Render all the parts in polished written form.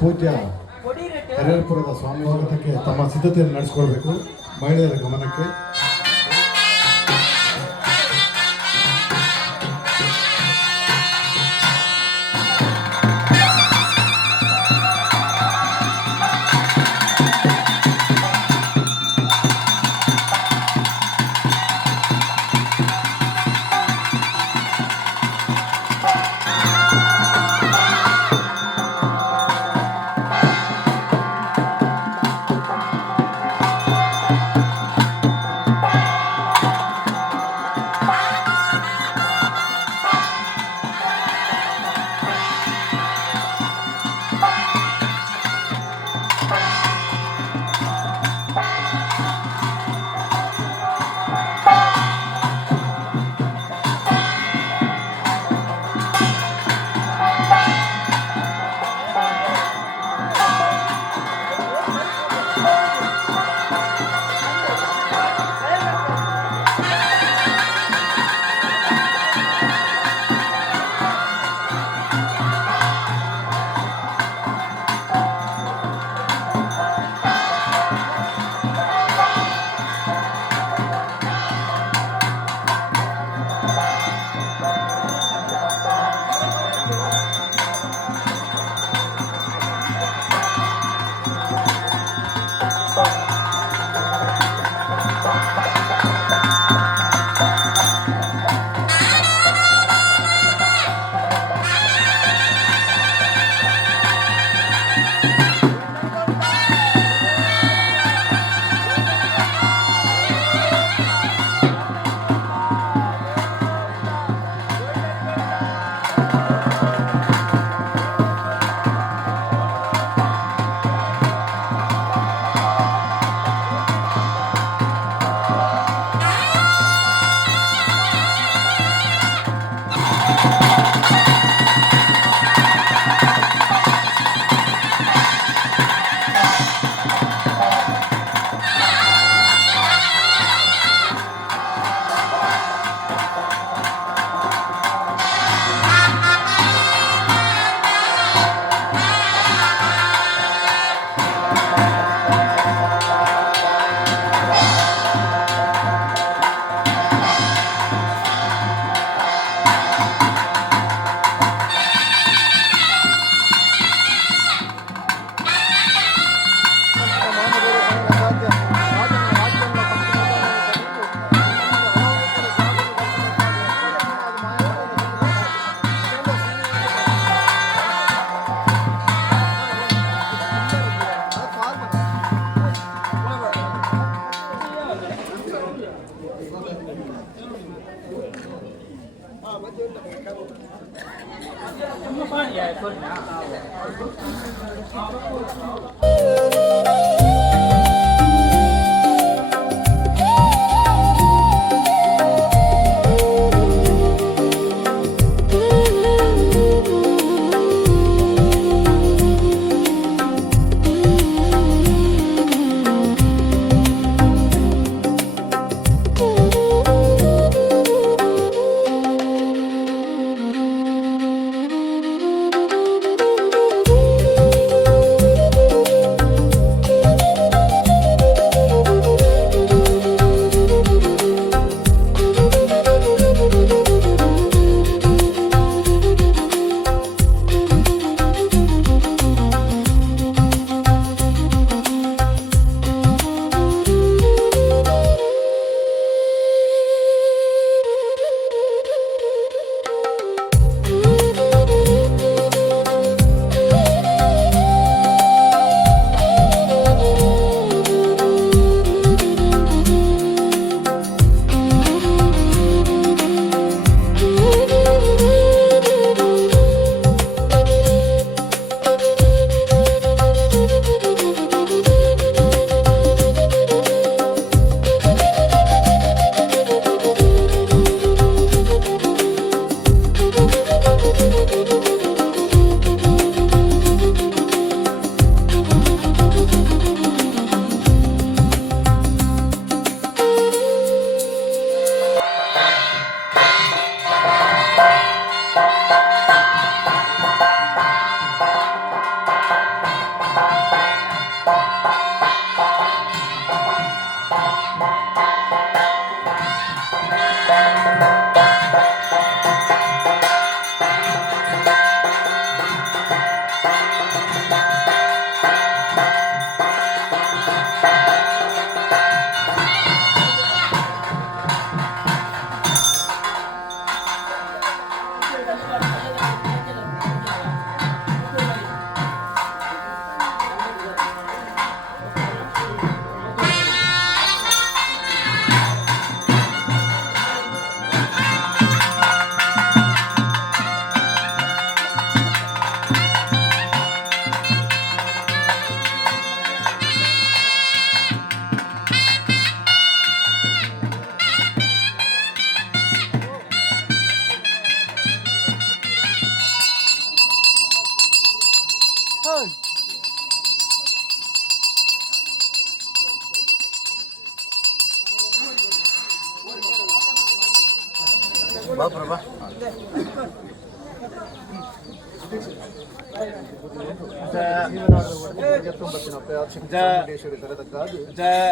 ಪೂಜ್ಯ ಹರಿಹರಪುರದ ಸ್ವಾಮಿ ಹೋರಾಟಕ್ಕೆ ತಮ್ಮ ಸಿದ್ಧತೆಯನ್ನು ನಡೆಸಿಕೊಳ್ಬೇಕು. ಮಹಿಳೆಯರ ಗಮನಕ್ಕೆ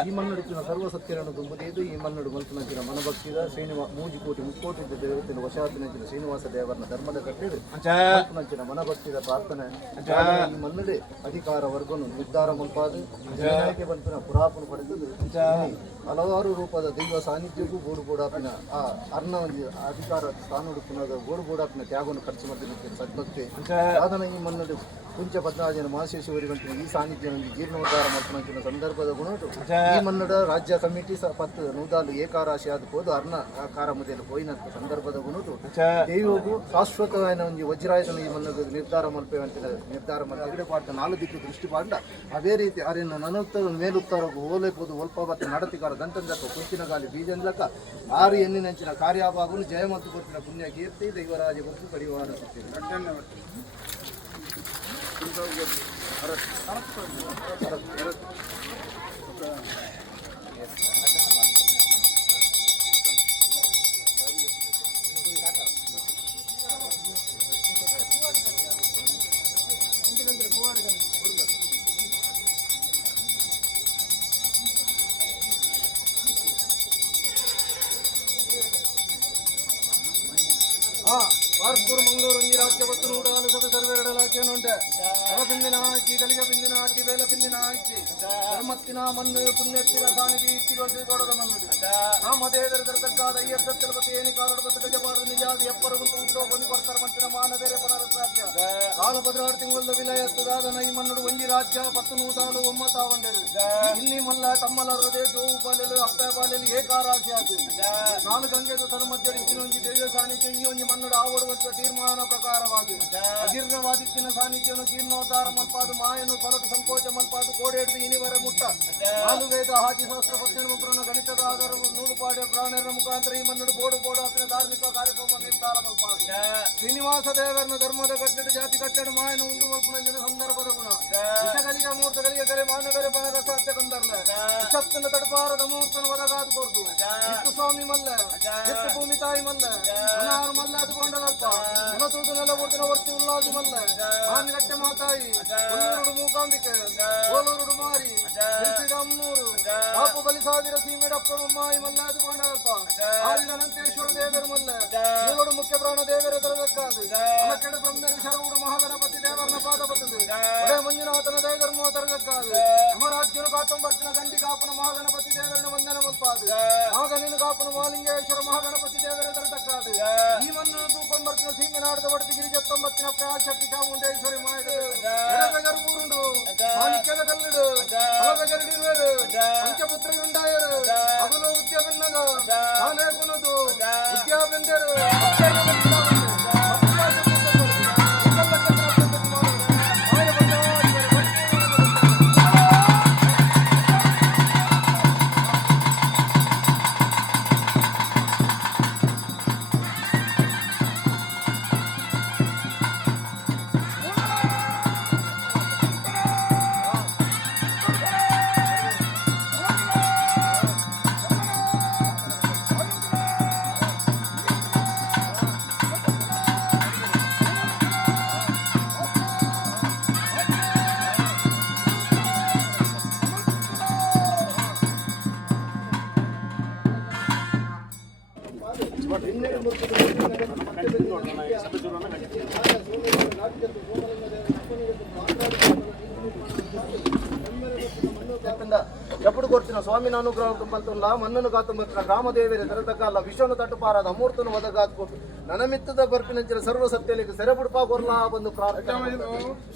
ಈ ಮನ್ನಡಿನ ಸರ್ವ ಸತ್ಯರನ್ನು ತುಂಬುವುದು ಈ ಮನ್ನಡು ಮಲ್ಪನಂಚಿನ ಮನಭಕ್ತಿದ ಮೂಜಿ ಮುಕ್ಕೋಟಿ ದೇವತಿನ ವಶಾತಿನಂಚಿನ ಶ್ರೀನಿವಾಸ ದೇವರನ ಧರ್ಮದ ಕಟ್ಟಿಡು ಮಲ್ಪನಂಚಿನ ಮನಭಕ್ತಿದ ಪ್ರಾರ್ಥನೆ ಈ ಮನ್ನಡೆ ಅಧಿಕಾರ ವರ್ಗವನ್ನು ನಿರ್ಧಾರ ಮಲ್ಪಾದು ಜನಕ್ಕೆ ಬಂಪಿನ ಪುರಾಪನ ಪಡೆದು ಹಲವಾರು ರೂಪದ ದೈವ ಸಾನ್ನಿಧ್ಯಕ್ಕೂ ಗೋಡುಗೂಡಾಪಿನ ಆ ಅರ್ಣ ಅಧಿಕಾರ ಸ್ಥಾನಡುಪುನದ ಗೋಡುಗೂಡಾಪಿನ ತ್ಯಾಗವನ್ನು ಖರ್ಚು ಮಾಡಿದ ಸದ್ಭಕ್ತಿ ಸಾಧನ ಈ ಮನ್ನಡು ಕುಂಚ ಪದ್ಮರಾಜನ ಮಹಾಶೇಶ್ವರಿಗಂಟಿನ ಈ ಸಾನ್ನಿಧ್ಯ ಜೀರ್ಣೋದ್ಧಾರ ಮಲ್ಪನಂಚಿನ ಸಂದರ್ಭದ ಗುಣಟು ಈ ಮನ್ನಡ ರಾಜ್ಯ ಕಮಿಟಿ ಪತ್ತು ನೂದಾಲು ಏಕಾರಾಶಿ ಆದ ಹೋದು ಅರ್ಣ ಕಾರ ಮುದೆಲು ಹೋಯಿನಂತ ಸಂದರ್ಭದ ಗುಣಟು ದೈವಗೂ ಶಾಶ್ವತವಾದ ಒಂದು ವಜ್ರಾಯತನ ಈ ಮನ್ನದ ನಿರ್ಧಾರ ಮಲ್ಪೇವಂತ ನಿರ್ಧಾರ ಮಾಡಿ ತೆಗಡೆ ಪಾಡ್ದ ನಾಲ್ಕು ದಿಕ್ಕು ದೃಷ್ಟಿ ಪಾಡ್ದ ಅದೇ ರೀತಿ ಅರಿನ ನನುತ್ತರ ಮೇಲುತ್ತರ ಓಲೆಪೋದು ಒಲ್ಪ ಮತ್ತು ನಡತಿಕಾರ ದಂಟಂದಕ ಕುಂಚಿನ ಗಾಲಿ ಬೀಜಂದಕ ಆರು ಎಣ್ಣಿನಂಚಿನ ಕಾರ್ಯಾಭಾಗವನ್ನು ಜಯ ಮತ್ತು ಗೊತ್ತಿನ ಪುಣ್ಯ ಕೀರ್ತಿ ದೈವರಾಜ ಗೊತ್ತು ಕಡಿವಾರ ವಾರ್ಪೂರ್ ಮಂಗಳೂರು ರಾಜ್ಯ ಮತ್ತು ನೂರಾಲು ಸಭೆ ಸರ್ವೆರಡಲಾಕಿಯನುಂಟೆ ಅವಪಿಂದಿನ ಆಚಿ ಗಲಿಗ ಪಿಂದಿನ ಆಚಿ ಬೇಲ ಪಿಂದಿನ ಆಚಿ ಧರ್ಮತ್ತಿನ ಮಣ್ಣು ಪುಣ್ಯತ್ತಿನ ಸಾನಿಗೆ ಇಟ್ಟಿಗೊಂಡು ಕೊಡದ ಮಣ್ಣು ನಾಮದೇವರ ದರ್ಗಾದ ಅಯ್ಯಪ್ಪತಿ ಏನಿ ಕಾಲದ ಬತ್ತ ಗಜಪಾಡು ನಿಜಾದಿ ಎಪ್ಪರು ಗುಂತು ಉಂಟು ಬಂದು ಕೊಡ್ತಾರ ಮಂಚಿನ ಮಾನ ಬೇರೆ ಪನರ ರಾಜ್ಯ ಕಾಲಭದ್ರಾಡು ತಿಂಗಳ ವಿಲಯತ್ತದಾದನ ಈ ಮಣ್ಣು ಒಂಜಿ ರಾಜ್ಯ ಪತ್ತು ನೂತಾಲು ಒಮ್ಮತಾವಂಡರು ಇಲ್ಲಿ ಮಲ್ಲ ತಮ್ಮಲರದೆ ಜೋವು ಪಾಲೆಲು ಅಪ್ಪೆ ಪಾಲೆಲು ಏಕಾರಾಶಿ ಆತು ನಾಲು ಗಂಗೆದು ತನ್ನ ಮಧ್ಯ ಇಚ್ಚಿನೊಂಜಿ ದೇವ ಸಾನ್ನಿಧ್ಯ ಈ ಒಂಜಿ ಮಣ್ಣು ಆವಡುವ ತೀರ್ಮಾನ ಪ್ರಕಾರವಾಗಿ ಅಜೀರ್ಣವಾದಿತ್ತಿನ ಸಾನ್ನಿಧ್ಯವನ್ನು ಜೀರ್ಣ ಅವತಾರ ಮಲ್ಪಾದು ಮಾಯನು ಪಲಟು ಸಂಕೋಚ ಮಲ್ಪಾದು ಕೋಡೆಡ್ದು ಇನಿವರ ಮುಟ್ಟ ನಾಲುವೇದ ಹಾಜಿ ಸಹಸ್ರ ಪತ್ತೆಣು ಪುರಾಣ ಗಣಿತದ ಆಧಾರ ನೂರು ಪಾಡ್ಯ ಪ್ರಾಣರ ಮುಖಾಂತರ ಈ ಮನ್ನಡು ಬೋಡು ಅತ್ತಿನ ಧಾರ್ಮಿಕ ಕಾರ್ಯಕ್ರಮ ನಿರ್ಧಾರ ಮಲ್ಪಾದು ಶ್ರೀನಿವಾಸ ದೇವರನ ಧರ್ಮದ ಕಟ್ಟಡ ಜಾತಿ ಕಟ್ಟಡ ಮಾಯನು ಉಂಡು ಮಲ್ಪುನಂಜನ ಸಂದರ್ಭದ ಗುಣ ವಿಷಗಳಿಗೆ ಮೂರ್ತಗಳಿಗೆ ಕರೆ ಮಾನಗರೆ ಬನರ ಸತ್ಯ ಕಂದರ್ಲ ವಿಷತ್ತನ ತಡಪಾರದ ಮೂರ್ತನ ಒದಗಾದು ಕೊರ್ದು ಇತ್ತು ಸ್ವಾಮಿ ಮಲ್ಲ ಎತ್ತು ಭೂಮಿ ತಾಯಿ ಮಲ್ಲ ಮನಾರು ಮಲ್ಲ ಅದುಕೊಂಡದಲ್ಪ ಮನಸೂದು ನೆಲ ಕೊಡ್ತಿನ ವರ್ತಿ ಉಲ್ಲಾದಿ ಮಲ್ಲ ಮಾನಿಗಟ್ಟೆ ಮಾತಾಯಿ ಕೊಲ್ಲೂರುಡು ಮೂಕಾಂಬಿಕೆ ಕೋಲೂರುಡು ಮಾರಿ ಶ್ರೀರಾಮನೂರು ಕಾಪು ಬಲಿಸಾದಿರ ಸೀಮೆಡಪ್ಪ ಮಮ್ಮಾಯಿ ಮಲ್ಲ ಅದುಕೊಂಡದಲ್ಪ ಆದಿನ ನಂತೇಶ್ವರ ದೇವರು ಮಲ್ಲ ಮೂರು ಮುಖ್ಯ ಪ್ರಾಣ ದೇವರ ದರದಕ್ಕಾದು ಅಲಕೆಡ ಬ್ರಹ್ಮೇರು ಶರವುಡು ಮಹಾಗಣಪತಿ ದೇವರನ ಪಾದ ಬರ್ತದೆ ಒಡೆ ಮಂಜುನಾಥನ ದಯ ಧರ್ಮ ತರದಕ್ಕಾದು ಅಮರಾಜ್ಯನು ಕಾತೊಂಬರ್ತಿನ ಗಂಡಿ ಕಾಪನ ಮಹಾಗಣಪತಿ ದೇವರನ ವಂದನ ಮಲ್ಪಾದು ಆಗ ನೀನು ಕಾಪನ ಮಹಾಲಿಂಗೇಶ್ವರ ಮಹಾಗಣಪತಿ ದೇವರ ತರದಕ್ಕಾದು ಈ ಮಣ್ಣು ತೂಕೊಂಬರ್ತಿನ ಸೀಮೆನಾಡದ ಒಡತಿ ಗಿರಿಜತ್ತೊಂಬತ್ತಿನ ಪ್ರಾಶಕ್ತಿ ಚಾಮುಂಡೇಶ್ವರಿ ಮಾಯದು ಊರುಂಡು ಮಾಣಿಕ್ಯದ ಕಲ್ಲುಡು ಹಲವೆಗರಡಿರುವರು ಪಂಚಪುತ್ರರುಂಡಾಯರು ಅಗಲು ಉದ್ಯಮನ್ನಗ ತಾನೇ ಕುನದು ಉದ್ಯಾಬೆಂದರು ఎప్పుడు కొర్చిన స్వామిని అనుగ్రహం పంతుల్లా మన్నను కాతుంబత్తిన గ్రామదేవిని తెరతకాల విశ్వను తట్టుపారాದ ಅಮೂರ್ತನು ಒದಗಾತ್ಕೊಟ್ಟು ನನಮಿತ್ತದ ಬರ್ಪಿನಂಚಿನ ಸರ್ವ ಸತ್ಯಲಿಗೆ ಸೆರೆಬುಡ್ಪ ಗೊರ್ಲಾ ಬಂದು ಪ್ರಾರ್ಥನೆ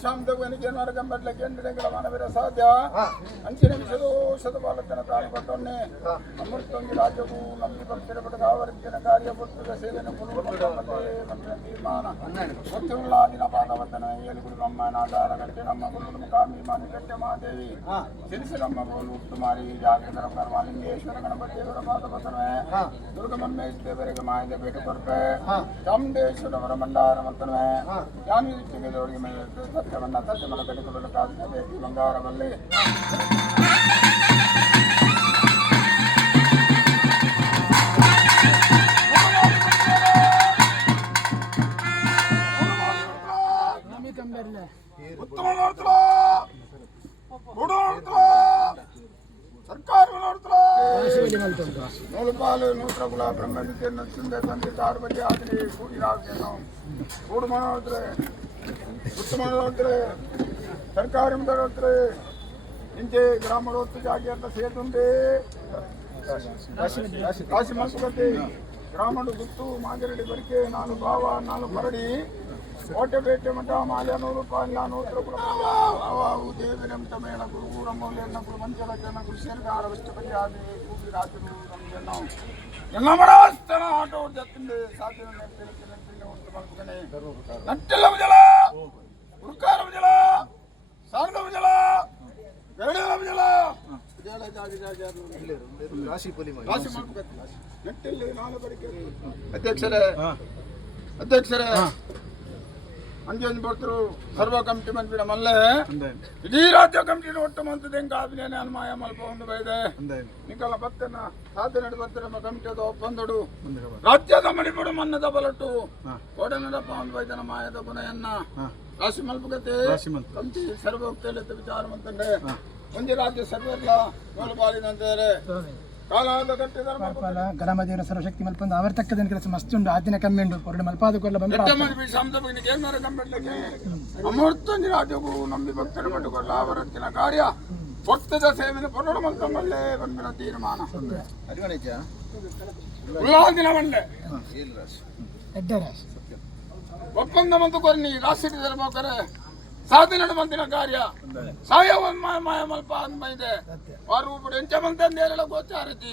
ಶಾಂತವನಿಗೆ ನರಗಂಬಟ್ಲಕ್ಕೆ ಎಂಟನೆಗಳ ಮಾನವರ ಸಾಧ್ಯ ಅಂಚಿನ ವಿಷದು ಶತಪಾಲತನ ತಾಳಿಕೊಟ್ಟೊನ್ನೆ ಅಮೃತೊಂದು ರಾಜ್ಯವು ನಮ್ಮಿ ಭಕ್ತರ ಪಡೆದ ಆವರ್ತಿನ ಕಾರ್ಯ ಪುಸ್ತಕ ಸೇವೆಯನ್ನು ಮಂತ್ರಿನ ತೀರ್ಮಾನ ಸತ್ಯವುಳ್ಳಾದಿನ ಪಾದವತನ ಏಳುಗುರು ನಮ್ಮ ನಾದಾರ ಗಟ್ಟೆ ನಮ್ಮ ಗುರು ಮುಖಾಮಿ ಮಾನಿಗಟ್ಟೆ ಮಾದೇವಿ ಸಿರಿಸಿ ನಮ್ಮ ಗೋಲು ಉತ್ತುಮಾರಿ ಜಾಗೇಂದ್ರ ಪರಮಾಲಿಂಗೇಶ್ವರ ಗಣಪತಿಯವರ ಪಾದವತನವೇ ದುರ್ಗಮನ್ನೇ ದೇವರಿಗೆ ಮಾಯದ ಬೇಟು ಕೊರ್ಪೆ ಚಾಮುಂಡೇಶ್ವರವರ ಮಂಡಾರ ಮಂತನವೇ ಯಾನು ಇಟ್ಟಿಗೆ ಜೋಡಿಗೆ ಮೇಲೆ ಸತ್ಯವನ್ನ ಸತ್ಯಮನ ಕಟ್ಟಿಕೊಳ್ಳಲು ಕಾದಿದೆ ಬಂಗಾರವಲ್ಲಿ ಉತ್ತಮ ನೋಡ್ತಲ ಗುಡು ನೋಡ್ತಲ ಸರ್ಕಾರ ನೋಡ್ತಲ ನೂಲುಪಾಲು ನೂತ್ರಕುಲ ಬ್ರಹ್ಮವಿದ್ಯೆ ನಚ್ಚಿಂದೆ ತಂದೆ 6 ಬಜೆ ಆಗಲಿ ಕೂಡಿ ರಾಜ್ಯನು ಕೂಡು ಮಾಡೋದ್ರೆ ಉತ್ತಮ ನೋಡ್ತಾರೆ ಸರ್ಕಾರಿ ನೋಡ್ತಾರೆ ಇಂಚೆ ಗ್ರಾಮದ ಹೊತ್ತು ಜಾಗಿ ಅಂತ ಸೇತುಂಡೆ ಕಾಶಿ ಮಲ್ಪಗತ್ತೆ ಗ್ರಾಮದ ಗುತ್ತು ಮಾಗರಡಿ ಬರಿಕೆ 4 ಭಾವ 4 ಮರಡಿ ಕೋಟೆ ಬೇಟೆ ಮಠ ಮಾಲ್ಯ 100 ರೂಪಾಯಿ 400 ಅವು ದೇವರಂತ ಮೇಳ ಗುರುಗೂರ ಮೌಲ್ಯನ ಗುರು ಮಂಚಲ ಜನ ಗುರುಶೇರ್ಗ ಆರವಷ್ಟು ಬಗೆ ಆದಿ ಕೂಗಿ ರಾಜರು ನಮಗೆ ನಾವು ಎಲ್ಲ ಮಾಡಸ್ತನ ಆಟೋ ಜತ್ತಿಂದೆ ಸಾಧ್ಯ ನೆಟ್ಟಿಲ್ಲ ಒಂದು ಮಲ್ಪಗನೆ ನಟ್ಟಿಲ್ಲ ಮುಜಲ ಉರ್ಕಾರ ಮುಜಲ ಸಾರ್ಗ ಮುಜಲ ಗರಡಿಲ ಮುಜಲ ರಾಶಿ ಪೊಲಿ ಮಾಡಿ ರಾಶಿ ಮಲ್ಪಗತ್ತೆ ನಟ್ಟಿಲ್ಲ ನಾನು ಬರಿಕೆ ಅಧ್ಯಕ್ಷರೇ ಅಂಜನ್ ಬರ್ತರು ಸರ್ವ ಕಮಿಟಿ ಮಂತ್ರಿನ ಮಲ್ಲೆ ಇಡೀ ರಾಜ್ಯ ಕಮಿಟಿನ ಒಟ್ಟು ಮಂತ್ರದ ಹೆಂಗ ಆದ್ಮೇಲೆ ಅನ್ಮಾಯ ಮಲ್ಪ ಒಂದು ಬೈದೆ ನಿಕಲ ಬತ್ತನ ಸಾಧನೆ ಬರ್ತಾರೆ ನಮ್ಮ ಕಮಿಟಿ ಅದು ಒಪ್ಪಂದಡು ರಾಜ್ಯದ ಮಣಿಪುಡು ಮನ್ನದ ಬಲಟ್ಟು ಕೋಡನಡಪ್ಪ ಒಂದು ಬೈದನ ಮಾಯದ ಪುನಯನ್ನ ರಾಶಿ ಮಲ್ಪಗತೆ ಕಮಿಟಿ ಸರ್ವೋಕ್ತಿಯಲ್ಲಿ ವಿಚಾರ ಮಂತಂಡೆ ಮುಂದೆ ರಾಜ್ಯ ಸರ್ವೆಲ್ಲ ನೋಲಪಾಲಿನಂತಾರೆ ಗಣಮದೇವರ ಸರ್ವಶಕ್ತಿ ಮಲ್ಪಂದ ಆವರ್ತಕ್ಕದ ಕೆಲಸ ಮಸ್ತುಂಡು ಆದಿನ ಕಮ್ಮಿಂಡು ಹೊರಡು ಮಲ್ಪಾದ ಕೊಲ್ಲ ಅಮೃತಂಜಿ ರಾಜ್ಯವು ನಂಬಿ ಭಕ್ತರ ಪಟ್ಟುಕೊಳ್ಳ ಆವರ್ತಿನ ಕಾರ್ಯ ಭಕ್ತದ ಸೇವೆನ ಪೊರಡು ಮಲ್ತಂಬಲ್ಲೇ ಬಂದಿನ ತೀರ್ಮಾನ ಉಳ್ಳಾದಿನ ಮಂಡೆ ಒಪ್ಪಂದ ಮಂತು ಕೊರ್ನಿ ರಾಷ್ಟ್ರೀಯ ಧರ್ಮಕರೆ ಸಾಧನೆ ಮಂದಿನ ಕಾರ್ಯ ಸಾಯವ ಮಾಯ ಮಲ್ಪ ಅಂಬೈದೆ ವಾರು ఇప్పుడు ఎంచమంది నేలలో గోచారతి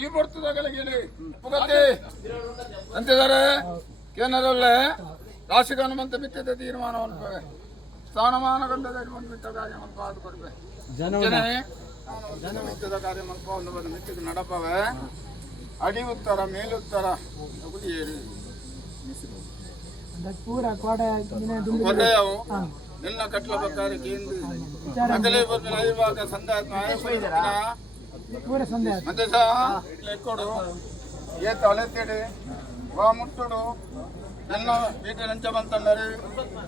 ఈ పొర్తుదగలిగిలి పుగతి అంతేదారే కేనరల్లే రాశిగనుమంత మిత్యత తీర్మానం ಸ್ಥಾನಮಾನ ಗಂಧದಲ್ಲಿ ಒಂದು ಮಿತ್ತ ಕಾರ್ಯ ಮಲ್ಪ ಅದು ಕೊಡ್ಬೇಕು ಜನ ಮಿತ್ತದ ಕಾರ್ಯ ಮಲ್ಪ ಒಂದು ಬಂದು ಮಿತ್ತಕ್ಕೆ ನಡಪವೆ ಅಡಿ ಉತ್ತರ ಮೇಲುತ್ತರ ಏರಿ ಕೊರೆಯವು ಎಲ್ಲ ಕಟ್ಲ ಪ್ರಕಾರ ಕೇಂದ್ರ ಅಗಲೇ ಬಂದು ಐವಾಗ ಸಂಧ್ಯಾತ್ಮ ಮತ್ತೆ ಸಹ ಲೆಕ್ಕೊಡು ಏತ ಅಲೆತ್ತೇಡಿ ವಾ ಮುಟ್ಟುಡು ಎಲ್ಲ ಬೀಟ ನಂಚ ಬಂತಂದರೆ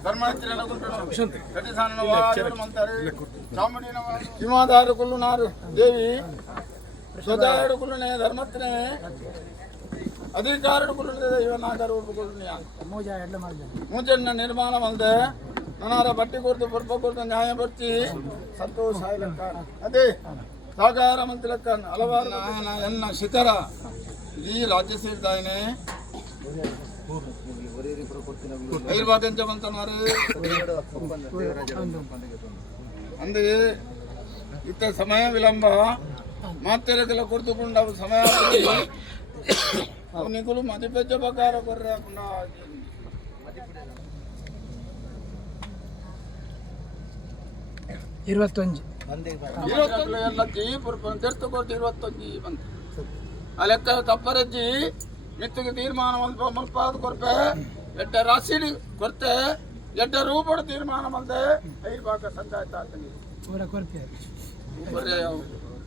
ಧರ್ಮಹತ್ತಿರ ಗುಂಟು ಕಟಿ ಸಾನ ಮಂತಾರೆ ಚಾಮುಂಡಿನ ಹಿಮಾಧಾರ ಕುಲ್ಲುನಾರು ದೇವಿ ಸ್ವದಾರು ಕುಲ್ಲುನೆ ಧರ್ಮತ್ತಿನೇ ಅಧಿಕಾರ ಕುಲ್ಲುನೆ ಇವನಾಧಾರ ಕುಲ್ಲುನೆಯ ಮೂಜನ್ನ ನಿರ್ಮಾಣ ಬಂದೆ ನನಾರ ಬಟ್ಟಿ ಕೊಡ್ತು ಬರ್ಪ ಕೊಡ್ತು ನ್ಯಾಯ ಬರ್ತಿ ಸಂತೋಷ ಲೆಕ್ಕ ಅದೇ ಸಹಕಾರ ಮಂತ್ರಿ ಲೆಕ್ಕ ಹಲವಾರು ಎನ್ನ ಶಿಖರ ಈ ರಾಜ್ಯ ಸೇರಿದಾಯನೆ ಐರ್ವಾದ್ಯಂಚ ಬಂತನಾರು ಅಂದೇ ಇತ್ತ ಸಮಯ ವಿಳಂಬ ಮಾತೆರೆಗೆಲ್ಲ ಕೊಡ್ತುಕೊಂಡ ಸಮಯ ನಿಗುಲು ಮದಿಪೆಚ್ಚ ಪ್ರಕಾರ ಕೊರ್ರೆ ಎಲ್ಲ ಜೀಪುರ ತೆರ್ತು ಕೊಡ್ತು 21 ಬಂತು ಆ ಲೆಕ್ಕ ತಪ್ಪರಜ್ಜಿ ಮಿತ್ತಿಗೆ ತೀರ್ಮಾನ ಮಲ್ಪ ಅದು ಕೊರ್ಪೆ ಎಡ್ಡ ರಾಶಿ ಕೊರ್ತೆ ಎಡ್ಡ ರೂಪಡ ತೀರ್ಮಾನ ಬಂದೆ ಐದು ಭಾಗ ಸಂಜಾಯ್ತ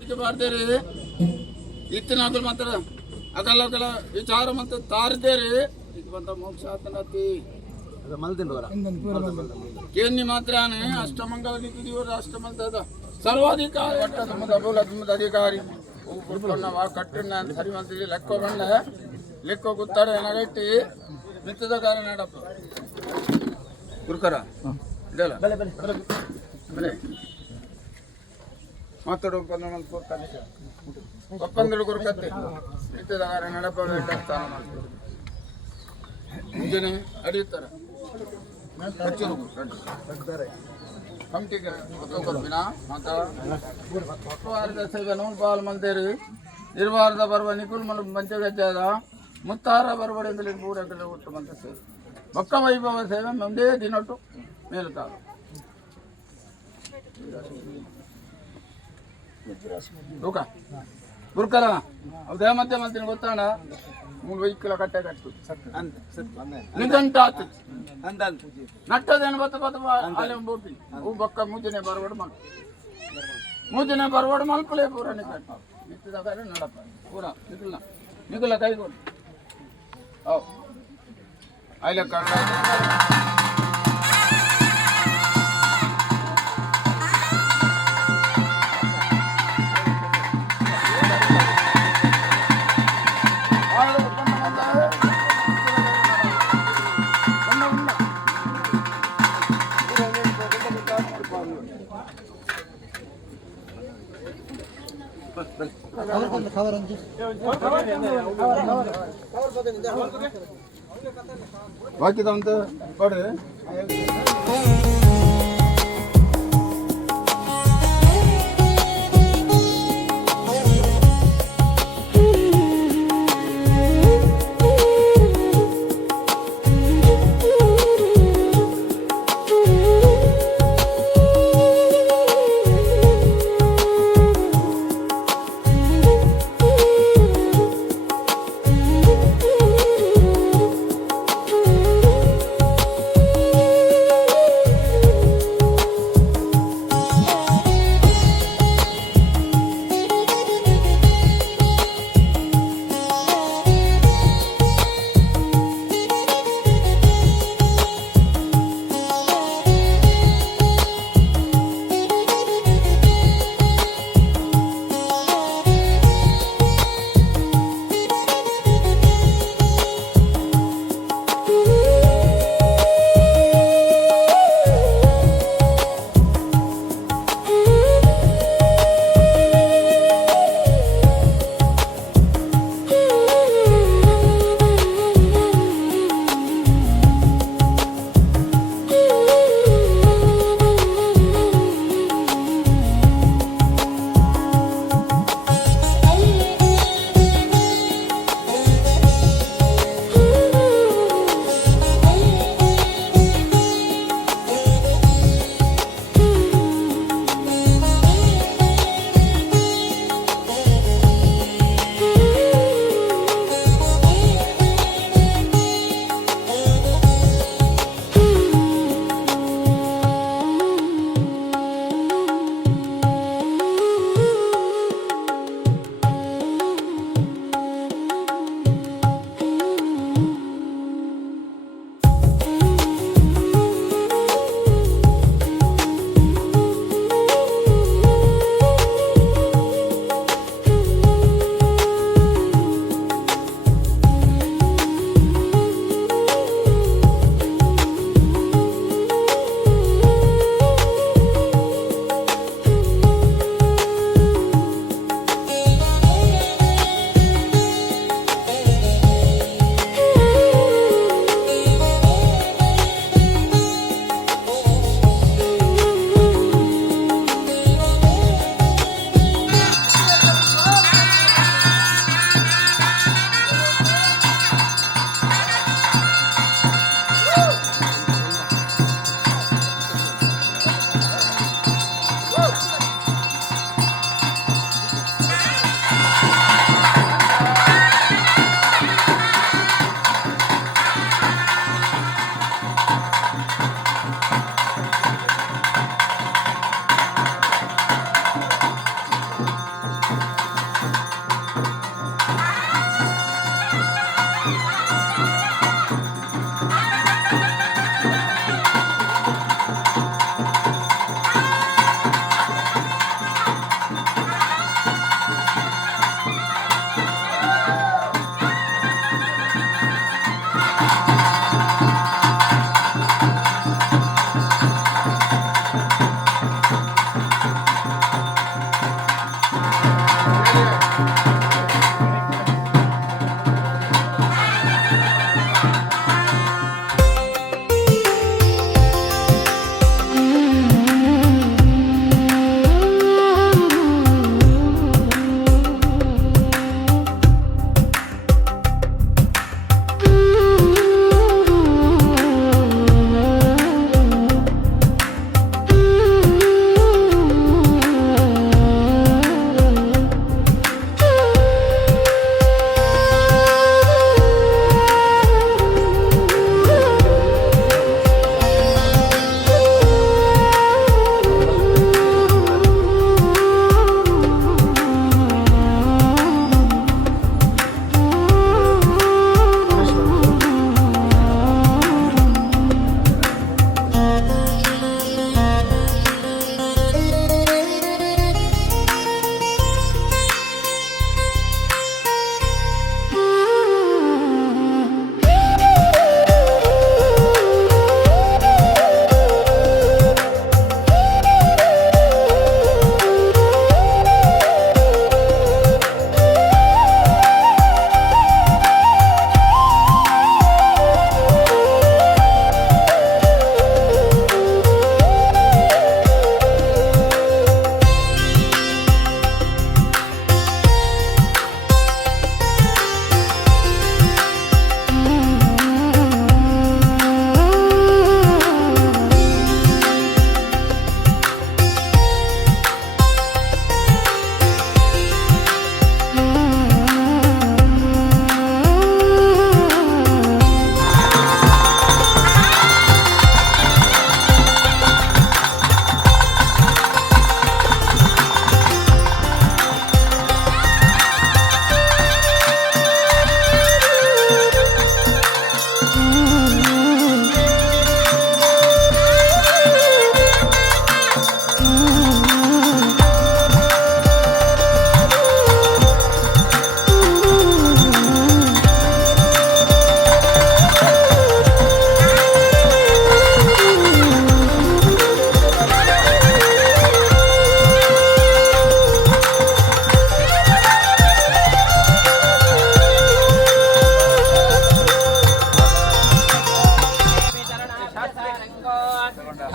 ಇದು ಮಾಡ್ದೇರಿ ಇತ್ತಿನಾಗಲು ಮಾತ್ರ ಅಗಲ ವಿಚಾರ ಮಂತ ತಾರಿದ್ದೇರಿ ಇದು ಬಂತ ಮೋಕ್ಷ ಆತನತಿ ಕೇನ್ನಿ ಮಾತ್ರ ಅಷ್ಟಮಂಗಲ ನಿಧಿಯವರು ಅಷ್ಟಮಂತದ ಸರ್ವಾಧಿಕಾರಿ ಅಧಿಕಾರಿ ಕಟ್ಟಿನ ಸರಿಮಂತ್ರಿ ಲೆಕ್ಕ ಬಂಡ ಲೆಕ್ಕ ಗೊತ್ತಾರೆ ನಗಟ್ಟಿ ಮಿತ್ತದ ಕಾರ್ಯ ನಡಪ್ಪ ಗುರುಕರ ಇದಲ್ಲ ಬೆಲೆ ಮಾತಾಡೋ ಒಪ್ಪಂದಳು ಗುರುಕತ್ತೆ ಮಿತ್ತದ ಕಾರ್ಯ ನಡಪ ಸ್ಥಾನ ಮಾಡ್ತಾರೆ ಮುಂಜಾನೆ ಅಡಿಯುತ್ತಾರೆ ಕಮಿಟಿಗೆ ಕೊಪ್ಪಿನ ಮಾತಾಡ ಸೇವೆ ನೋವು ಪಾಲು ಮಂತೇರಿ ಇರಬಾರ್ದ ಬರುವ ನಿಕುಲ್ ಮಲ ಪಂಚಗಜ್ಜಾದ ಮುತ್ತಾರ ಬರಬಡಿಂದಲೇ ಮೂರಗಲೆ ಒಟ್ಟು ಮಂತ ಸೇವೆ ಬೊಕ್ಕ ವೈಭವ ಸೇವೆ ಮುಂದೇ ದಿನೊಟ್ಟು ಮೇಲುತ್ತಾರ ಲೋಕ ಗುರುಕರ ಅದೇ ಮಧ್ಯೆ ಮಂತ್ರಿ ಗೊತ್ತಾಣ 3 ವೈಕಿಲ ಕಟ್ಟೆ ಕಟ್ಟು ನಿಗಂಟ ಆತು ನಟ್ಟದೇನು ಬತ್ತ ಅಲ್ಲಿ ಬೋಟಿ ಹೂ ಬೊಕ್ಕ ಮೂಜನೆ ಬರವಾಡು ಮಲ್ಪಲೇ ಪೂರ ನಿಕಟ್ಟ ನಿಂತಿದಾಗ ನಡಪ್ಪ ಪೂರ ನಿಗುಲ ಕೈಗೊಂಡು ಹೌದು ಅಲ್ಲಿ ಬಾಕಿ ತಂತ ಕೊಡ್ರಿ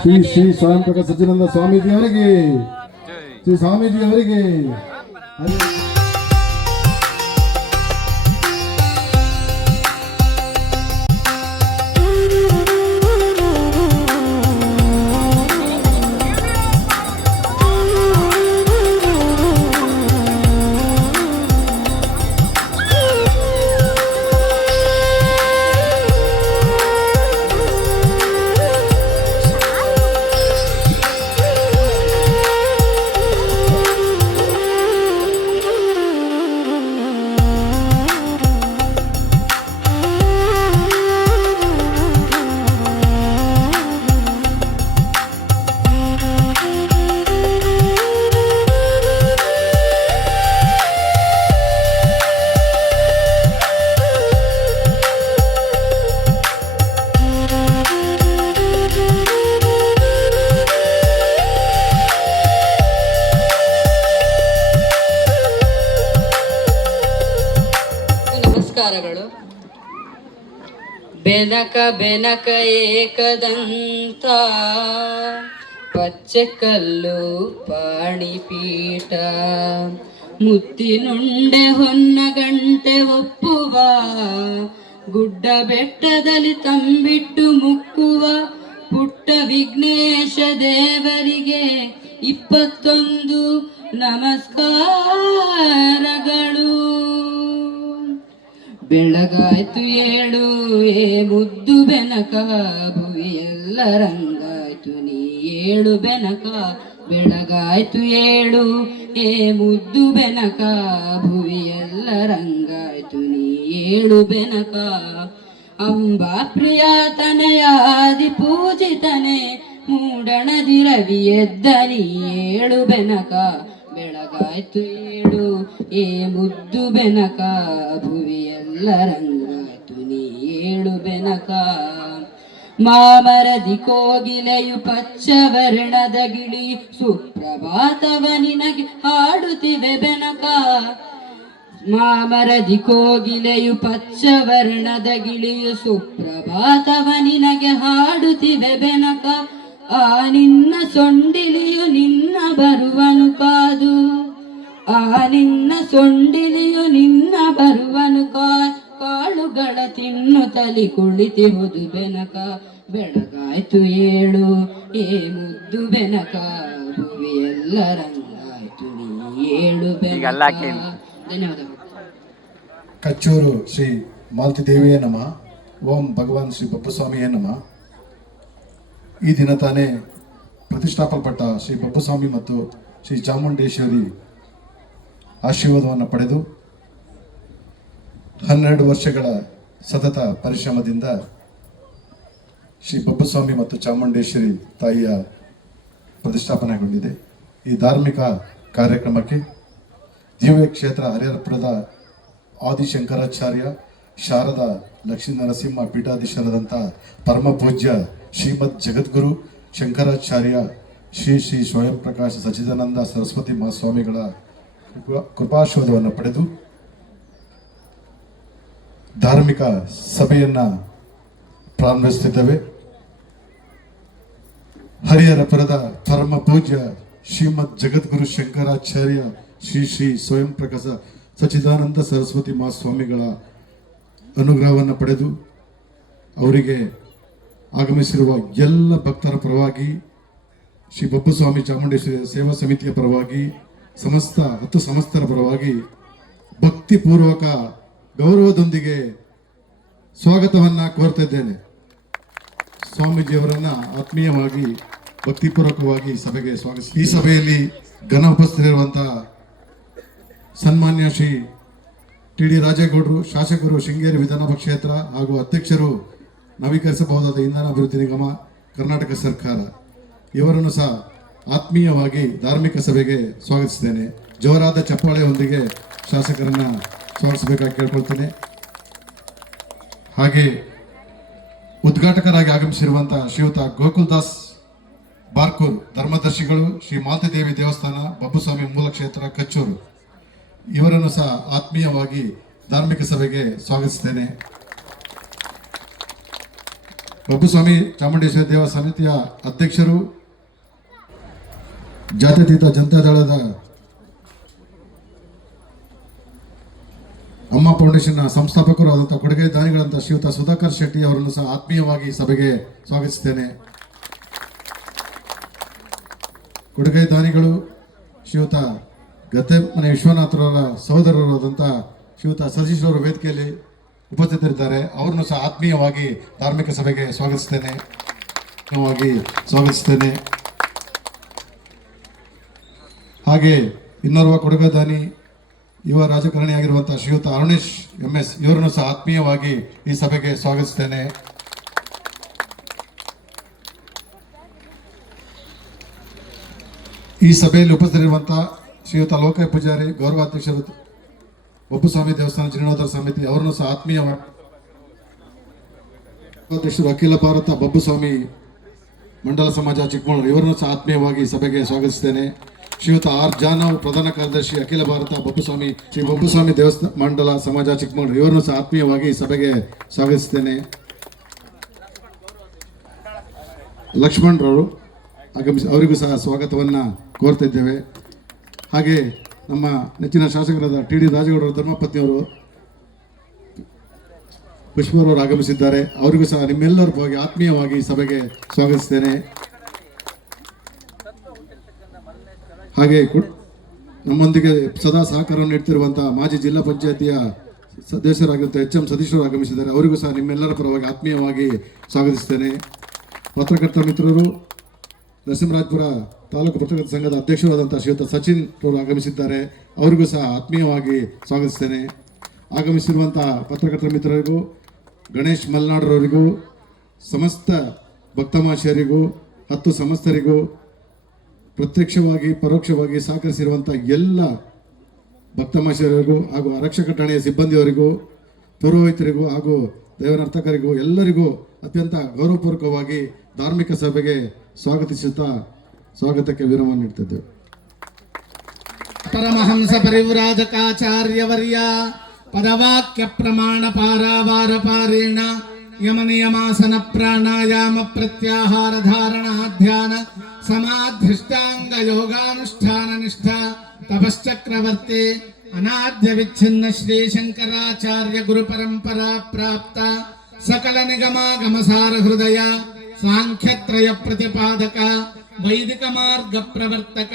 ಶ್ರೀ ಶ್ರೀ ಸ್ವಯಂ ಪ್ರಕಾಶ ಸಚ್ಚಿದಾನಂದ ಸ್ವಾಮೀಜಿ ಅವರಿಗೆ, ಶ್ರೀ ಸ್ವಾಮೀಜಿ ಅವರಿಗೆ. ನಮಸ್ಕಾರಗಳು. ಬೆನಕ ಬೆನಕ ಏಕದಂತ ಪಚ್ಚೆಕಲ್ಲು ಪಾಣಿಪೀಠ ಮುತ್ತಿನುಂಡೆ ಹೊನ್ನಗಂಟೆ ಒಪ್ಪುವ ಗುಡ್ಡ ಬೆಟ್ಟದಲ್ಲಿ ತಂಬಿಟ್ಟು ಮುಕ್ಕುವ ಪುಟ್ಟ ವಿಘ್ನೇಶ ದೇವರಿಗೆ 21 ನಮಸ್ಕಾರಗಳು. ಬೆಳಗಾಯ್ತು ಏಳು ಏ ಮುದ್ದು ಬೆನಕ, ಭುವಿಯೆಲ್ಲ ರಂಗಾಯ್ತು ನೀ ಏಳು ಬೆನಕ. ಬೆಳಗಾಯ್ತು ಏಳು ಏ ಮುದ್ದು ಬೆನಕ, ಭುವಿಯೆಲ್ಲ ರಂಗಾಯ್ತು ನೀ ಏಳು ಬೆನಕ. ಅಂಬಾ ಪ್ರಿಯ ತನಯಾದಿ ಪೂಜಿತನೆ, ಮೂಡಣದಿ ರವಿ ಎದ್ದ ನೀ ಏಳು ಬೆನಕ. ಬೆಳಗಾಯ್ತು ಏಳು ಏ ಮುದ್ದು ಬೆನಕ, ಭುವಿಯೆಲ್ಲ ರಂಗಾಯ್ತು ನೀ ಏಳು ಬೆನಕ. ಮಾಮರದಿ ಕೋಗಿಲೆಯು ಪಚ್ಚವರ್ಣದ ಗಿಳಿ, ಸುಪ್ರಭಾತವ ನಿನಗೆ ಹಾಡುತ್ತಿವೆ ಬೆನಕ. ಮಾಮರದಿ ಕೋಗಿಲೆಯು ಪಚ್ಚವರ್ಣದ ಗಿಳಿಯು, ಸುಪ್ರಭಾತವ ನಿನಗೆ ಹಾಡುತ್ತಿವೆ ಬೆನಕ. ಆ ನಿನ್ನ ಸೊಂಡಿಲಿಯು ನಿನ್ನ ಬರುವನು ಕಾದು, ಆ ನಿನ್ನ ಸೊಂಡಿಲಿಯು ನಿನ್ನ ಬರುವನು ಕಾಳುಗಳ ತಿನ್ನುತ್ತಲಿ ಕುಳಿತಿಹುದು ಬೆನಕ. ಬೆಳಗಾಯ್ತು ಏಳು ಏ ಮುದ್ದು ಬೆನಕ, ಭುವಿಯೆಲ್ಲ ರಂಗಾಯ್ತು ನೀ ಏಳು ಬೆನಕ. ಧನ್ಯವಾದಗಳು. ಕಚ್ಚೂರು ಶ್ರೀ ಮಾಲತಿ ದೇವಿಯೇ ನಮಃ. ಓಂ ಭಗವಾನ್ ಶ್ರೀ ಬಪ್ಪಸ್ವಾಮಿಯೇ ನಮಃ. ಈ ದಿನ ತಾನೇ ಪ್ರತಿಷ್ಠಾಪಲ್ಪಟ್ಟ ಶ್ರೀ ಬಪ್ಪಸ್ವಾಮಿ ಮತ್ತು ಶ್ರೀ ಚಾಮುಂಡೇಶ್ವರಿ ಆಶೀರ್ವಾದವನ್ನು ಪಡೆದು 12 ವರ್ಷಗಳ ಸತತ ಪರಿಶ್ರಮದಿಂದ ಶ್ರೀ ಬಪ್ಪಸ್ವಾಮಿ ಮತ್ತು ಚಾಮುಂಡೇಶ್ವರಿ ತಾಯಿಯ ಪ್ರತಿಷ್ಠಾಪನೆಗೊಂಡಿದೆ. ಈ ಧಾರ್ಮಿಕ ಕಾರ್ಯಕ್ರಮಕ್ಕೆ ದಿವ್ಯ ಕ್ಷೇತ್ರ ಹರಿಹರಪುರದ ಆದಿಶಂಕರಾಚಾರ್ಯ ಶಾರದಾ ಲಕ್ಷ್ಮೀ ನರಸಿಂಹ ಪೀಠಾಧೀಶರಾದಂಥ ಪರಮ ಪೂಜ್ಯ ಶ್ರೀಮದ್ ಜಗದ್ಗುರು ಶಂಕರಾಚಾರ್ಯ ಶ್ರೀ ಶ್ರೀ ಸ್ವಯಂ ಪ್ರಕಾಶ ಸಚ್ಚಿದಾನಂದ ಸರಸ್ವತಿ ಮಹಾಸ್ವಾಮಿಗಳ ಕೃಪಾಶೀರ್ವಾದವನ್ನು ಪಡೆದು ಧಾರ್ಮಿಕ ಸಭೆಯನ್ನು ಪ್ರಾರಂಭಿಸುತ್ತಿದ್ದೇವೆ. ಹರಿಹರಪುರದ ಪರಮ ಪೂಜ್ಯ ಶ್ರೀಮದ್ ಜಗದ್ಗುರು ಶಂಕರಾಚಾರ್ಯ ಶ್ರೀ ಶ್ರೀ ಸ್ವಯಂ ಪ್ರಕಾಶ ಸಚ್ಚಿದಾನಂದ ಸರಸ್ವತಿ ಮಹಾಸ್ವಾಮಿಗಳ ಅನುಗ್ರಹವನ್ನು ಪಡೆದು ಅವರಿಗೆ ಆಗಮಿಸಿರುವ ಎಲ್ಲ ಭಕ್ತರ ಪರವಾಗಿ, ಶ್ರೀ ಬಪ್ಪಸ್ವಾಮಿ ಚಾಮುಂಡೇಶ್ವರಿ ಸೇವಾ ಸಮಿತಿಯ ಪರವಾಗಿ, ಸಮಸ್ತ 10 ಸಂಸ್ಥರ ಪರವಾಗಿ ಭಕ್ತಿಪೂರ್ವಕ ಗೌರವದೊಂದಿಗೆ ಸ್ವಾಗತವನ್ನು ಕೋರ್ತಾ ಇದ್ದೇನೆ. ಸ್ವಾಮೀಜಿಯವರನ್ನು ಆತ್ಮೀಯವಾಗಿ ಭಕ್ತಿಪೂರ್ವಕವಾಗಿ ಸಭೆಗೆ ಸ್ವಾಗತಿಸಿ, ಈ ಸಭೆಯಲ್ಲಿ ಘನ ಉಪಸ್ಥಿತರಿರುವಂತಹ ಸನ್ಮಾನ್ಯ ಶ್ರೀ ಟಿ.ಡಿ. ರಾಜೇಗೌಡರು, ಶಾಸಕರು ಶೃಂಗೇರಿ ವಿಧಾನಸಭಾ ಕ್ಷೇತ್ರ ಹಾಗೂ ಅಧ್ಯಕ್ಷರು ನವೀಕರಿಸಬಹುದಾದ ಇಂಧನ ಅಭಿವೃದ್ಧಿ ನಿಗಮ ಕರ್ನಾಟಕ ಸರ್ಕಾರ, ಇವರನ್ನು ಸಹ ಆತ್ಮೀಯವಾಗಿ ಧಾರ್ಮಿಕ ಸಭೆಗೆ ಸ್ವಾಗತಿಸಿದ್ದೇನೆ. ಜೋರಾದ ಚಪ್ಪಾಳೆಯೊಂದಿಗೆ ಶಾಸಕರನ್ನ ಸ್ವಾಗತಿಸಬೇಕಾಗಿ ಕೇಳ್ಕೊಳ್ತೇನೆ. ಹಾಗೆ ಉದ್ಘಾಟಕರಾಗಿ ಆಗಮಿಸಿರುವಂತಹ ಶ್ರೀಯುತ ಗೋಕುಲ್ದಾಸ್ ಬಾರ್ಕೂರ್ ಧರ್ಮದರ್ಶಿಗಳು, ಶ್ರೀ ಮಾಲತಿ ದೇವಿ ದೇವಸ್ಥಾನ, ಬಪ್ಪಸ್ವಾಮಿ ಮೂಲ ಕ್ಷೇತ್ರ, ಕಚ್ಚೂರು, ಇವರನ್ನು ಸಹ ಆತ್ಮೀಯವಾಗಿ ಧಾರ್ಮಿಕ ಸಭೆಗೆ ಸ್ವಾಗತಿಸುತ್ತೇನೆ. ಬಬ್ಬುಸ್ವಾಮಿ ಚಾಮುಂಡೇಶ್ವರಿ ದೇವ ಸಮಿತಿಯ ಅಧ್ಯಕ್ಷರು, ಜಾತ್ಯತೀತ ಜನತಾದಳದ ಅಮ್ಮ ಫೌಂಡೇಶನ್ನ ಸಂಸ್ಥಾಪಕರು ಆದಂಥ ಕೊಡುಗೆ ದಾನಿಗಳಂತ ಶ್ರೀಯುತ ಸುಧಾಕರ್ ಶೆಟ್ಟಿ ಅವರನ್ನು ಸಹ ಆತ್ಮೀಯವಾಗಿ ಸಭೆಗೆ ಸ್ವಾಗತಿಸುತ್ತೇನೆ. ಕೊಡುಗೆ ದಾನಿಗಳು ಶ್ರೀಯುತ ಗದ್ದೆಮನೆ ವಿಶ್ವನಾಥರವರ ಸಹೋದರರಾದಂಥ ಶ್ರೀಯುತ ಸತೀಶ್ ಅವರು ವೇದಿಕೆಯಲ್ಲಿ ಉಪಸ್ಥಿತರಿದ್ದಾರೆ. ಅವರನ್ನು ಸಹ ಆತ್ಮೀಯವಾಗಿ ಧಾರ್ಮಿಕ ಸಭೆಗೆ ಸ್ವಾಗತಿಸುತ್ತೇನೆ. ಹಾಗೆ ಇನ್ನೋರ್ವ ಕೊಡುಗೆ ದಾನಿ ಯುವ ರಾಜಕಾರಣಿಯಾಗಿರುವಂತಹ ಶ್ರೀಯುತ ಅರುಣೇಶ್ MS ಇವರನ್ನು ಸಹ ಆತ್ಮೀಯವಾಗಿ ಈ ಸಭೆಗೆ ಸ್ವಾಗತಿಸುತ್ತೇನೆ. ಈ ಸಭೆಯಲ್ಲಿ ಉಪಸ್ಥಿತರಿರುವಂತಹ ಶ್ರೀಯುತ ಲೋಕಾಯ ಪೂಜಾರಿ, ಗೌರವಾಧ್ಯಕ್ಷರು, ಬಬ್ಬುಸ್ವಾಮಿ ದೇವಸ್ಥಾನ ಜೀರ್ಣೋದ್ಧಾರ ಸಮಿತಿ ಅವರನ್ನು ಸಹ ಆತ್ಮೀಯವಾಗಿ, ಅಧ್ಯಕ್ಷರು ಅಖಿಲ ಭಾರತ ಬಬ್ಬುಸ್ವಾಮಿ ಮಂಡಲ ಸಮಾಜ ಚಿಕ್ಕಮಗಳೂರು ಇವರನ್ನು ಸಹ ಆತ್ಮೀಯವಾಗಿ ಸಭೆಗೆ ಸ್ವಾಗತಿಸುತ್ತೇನೆ. ಶ್ರೀಯುತ R ಜಾನವ್, ಪ್ರಧಾನ ಕಾರ್ಯದರ್ಶಿ ಅಖಿಲ ಭಾರತ ಬಬ್ಬುಸ್ವಾಮಿ ಶ್ರೀ ಬಬ್ಬುಸ್ವಾಮಿ ದೇವಸ್ಥಾನ ಮಂಡಲ ಸಮಾಜ ಚಿಕ್ಕಮಗಳೂರು ಇವರನ್ನು ಸಹ ಆತ್ಮೀಯವಾಗಿ ಸಭೆಗೆ ಸ್ವಾಗತಿಸುತ್ತೇನೆ. ಲಕ್ಷ್ಮಣ್ ರವರು ಆಗಮಿಸಿ ಅವರಿಗೂ ಸಹ ಸ್ವಾಗತವನ್ನು ಕೋರ್ತಿದ್ದೇವೆ. ಹಾಗೆ ನಮ್ಮ ನೆಚ್ಚಿನ ಶಾಸಕರಾದ TD ರಾಜೇಗೌಡರ ಧರ್ಮಪತ್ನಿಯವರು ಪುಷ್ಪರವರು ಆಗಮಿಸಿದ್ದಾರೆ. ಅವರಿಗೂ ಸಹ ನಿಮ್ಮೆಲ್ಲರ ಪರವಾಗಿ ಆತ್ಮೀಯವಾಗಿ ಸಭೆಗೆ ಸ್ವಾಗತಿಸ್ತೇನೆ. ಹಾಗೆ ನಮ್ಮೊಂದಿಗೆ ಸದಾ ಸಹಕಾರವನ್ನು ನೀಡ್ತಿರುವಂತಹ ಮಾಜಿ ಜಿಲ್ಲಾ ಪಂಚಾಯತಿಯ ಸದಸ್ಯರಾಗಿರುವಂಥ HM ಸತೀಶ್ ಅವರು ಆಗಮಿಸಿದ್ದಾರೆ. ಅವರಿಗೂ ಸಹ ನಿಮ್ಮೆಲ್ಲರ ಪರವಾಗಿ ಆತ್ಮೀಯವಾಗಿ ಸ್ವಾಗತಿಸ್ತೇನೆ. ಪತ್ರಕರ್ತ ಮಿತ್ರರು, ನರಸಿಂಹರಾಜಪುರ ತಾಲೂಕು ಪತ್ರಕರ್ತ ಸಂಘದ ಅಧ್ಯಕ್ಷರಾದಂಥ ಶ್ರೀಯುತ ಸಚಿನ್ ಅವರು ಆಗಮಿಸಿದ್ದಾರೆ. ಅವರಿಗೂ ಸಹ ಆತ್ಮೀಯವಾಗಿ ಸ್ವಾಗತಿಸ್ತೇನೆ. ಆಗಮಿಸಿರುವಂಥ ಪತ್ರಕರ್ತ ಮಿತ್ರರಿಗೂ, ಗಣೇಶ್ ಮಲ್ನಾಡ್ರವರಿಗೂ, ಸಮಸ್ತ ಭಕ್ತಮಾಶಯರಿಗೂ, 10 ಸಮಸ್ತರಿಗೂ, ಪ್ರತ್ಯಕ್ಷವಾಗಿ ಪರೋಕ್ಷವಾಗಿ ಸಹಕರಿಸಿರುವಂಥ ಎಲ್ಲ ಭಕ್ತಮಾಶಯರಿಗೂ ಹಾಗೂ ಆರಕ್ಷಕ ಠಾಣೆಯ ಸಿಬ್ಬಂದಿಯವರಿಗೂ, ಪುರೋಹಿತರಿಗೂ ಹಾಗೂ ದೇವನರ್ತಕರಿಗೂ ಎಲ್ಲರಿಗೂ ಅತ್ಯಂತ ಗೌರವಪೂರ್ವಕವಾಗಿ ಧಾರ್ಮಿಕ ಸಭೆಗೆ ಸ್ವಾಗತಿಸುತ್ತಾ ಸ್ವಾಗತಕ್ಕೆ ವಿರಾಮ ನೀಡ್ತಿದ್ದೇವೆ. ಪರಮಹಂಸ ಪರಿವ್ರಾಜಕಾಚಾರ್ಯವರ್ಯ ಪದವಾಕ್ಯ ಪ್ರಮಾಣ ಪಾರಾವಾರ ಪಾರೇಣ ಯಮನಿಯಮಾಸನ ಪ್ರಾಣಾಯಾಮ ಪ್ರತ್ಯಾಹಾರ ಧಾರಣ ಧ್ಯಾನ ಸಮಾಧಿಷ್ಟಾಂಗ ಯೋಗಾನುಷ್ಠಾನ ನಿಷ್ಠ ತಪಶ್ಚಕ್ರವರ್ತಿ ಅನಾದ್ಯ ವಿಚ್ಛಿನ್ನ ಶ್ರೀ ಶಂಕರಾಚಾರ್ಯ ಗುರು ಪರಂಪರಾ ಪ್ರಾಪ್ತ ಸಕಲ ನಿಗಮಾಗಮ ಸಾರ ಹೃದಯ ಸಾಂಖ್ಯತ್ರಯ ಪ್ರತಿಪಾದಕ ವೈದಿಕ ಮಾರ್ಗ ಪ್ರವರ್ತಕ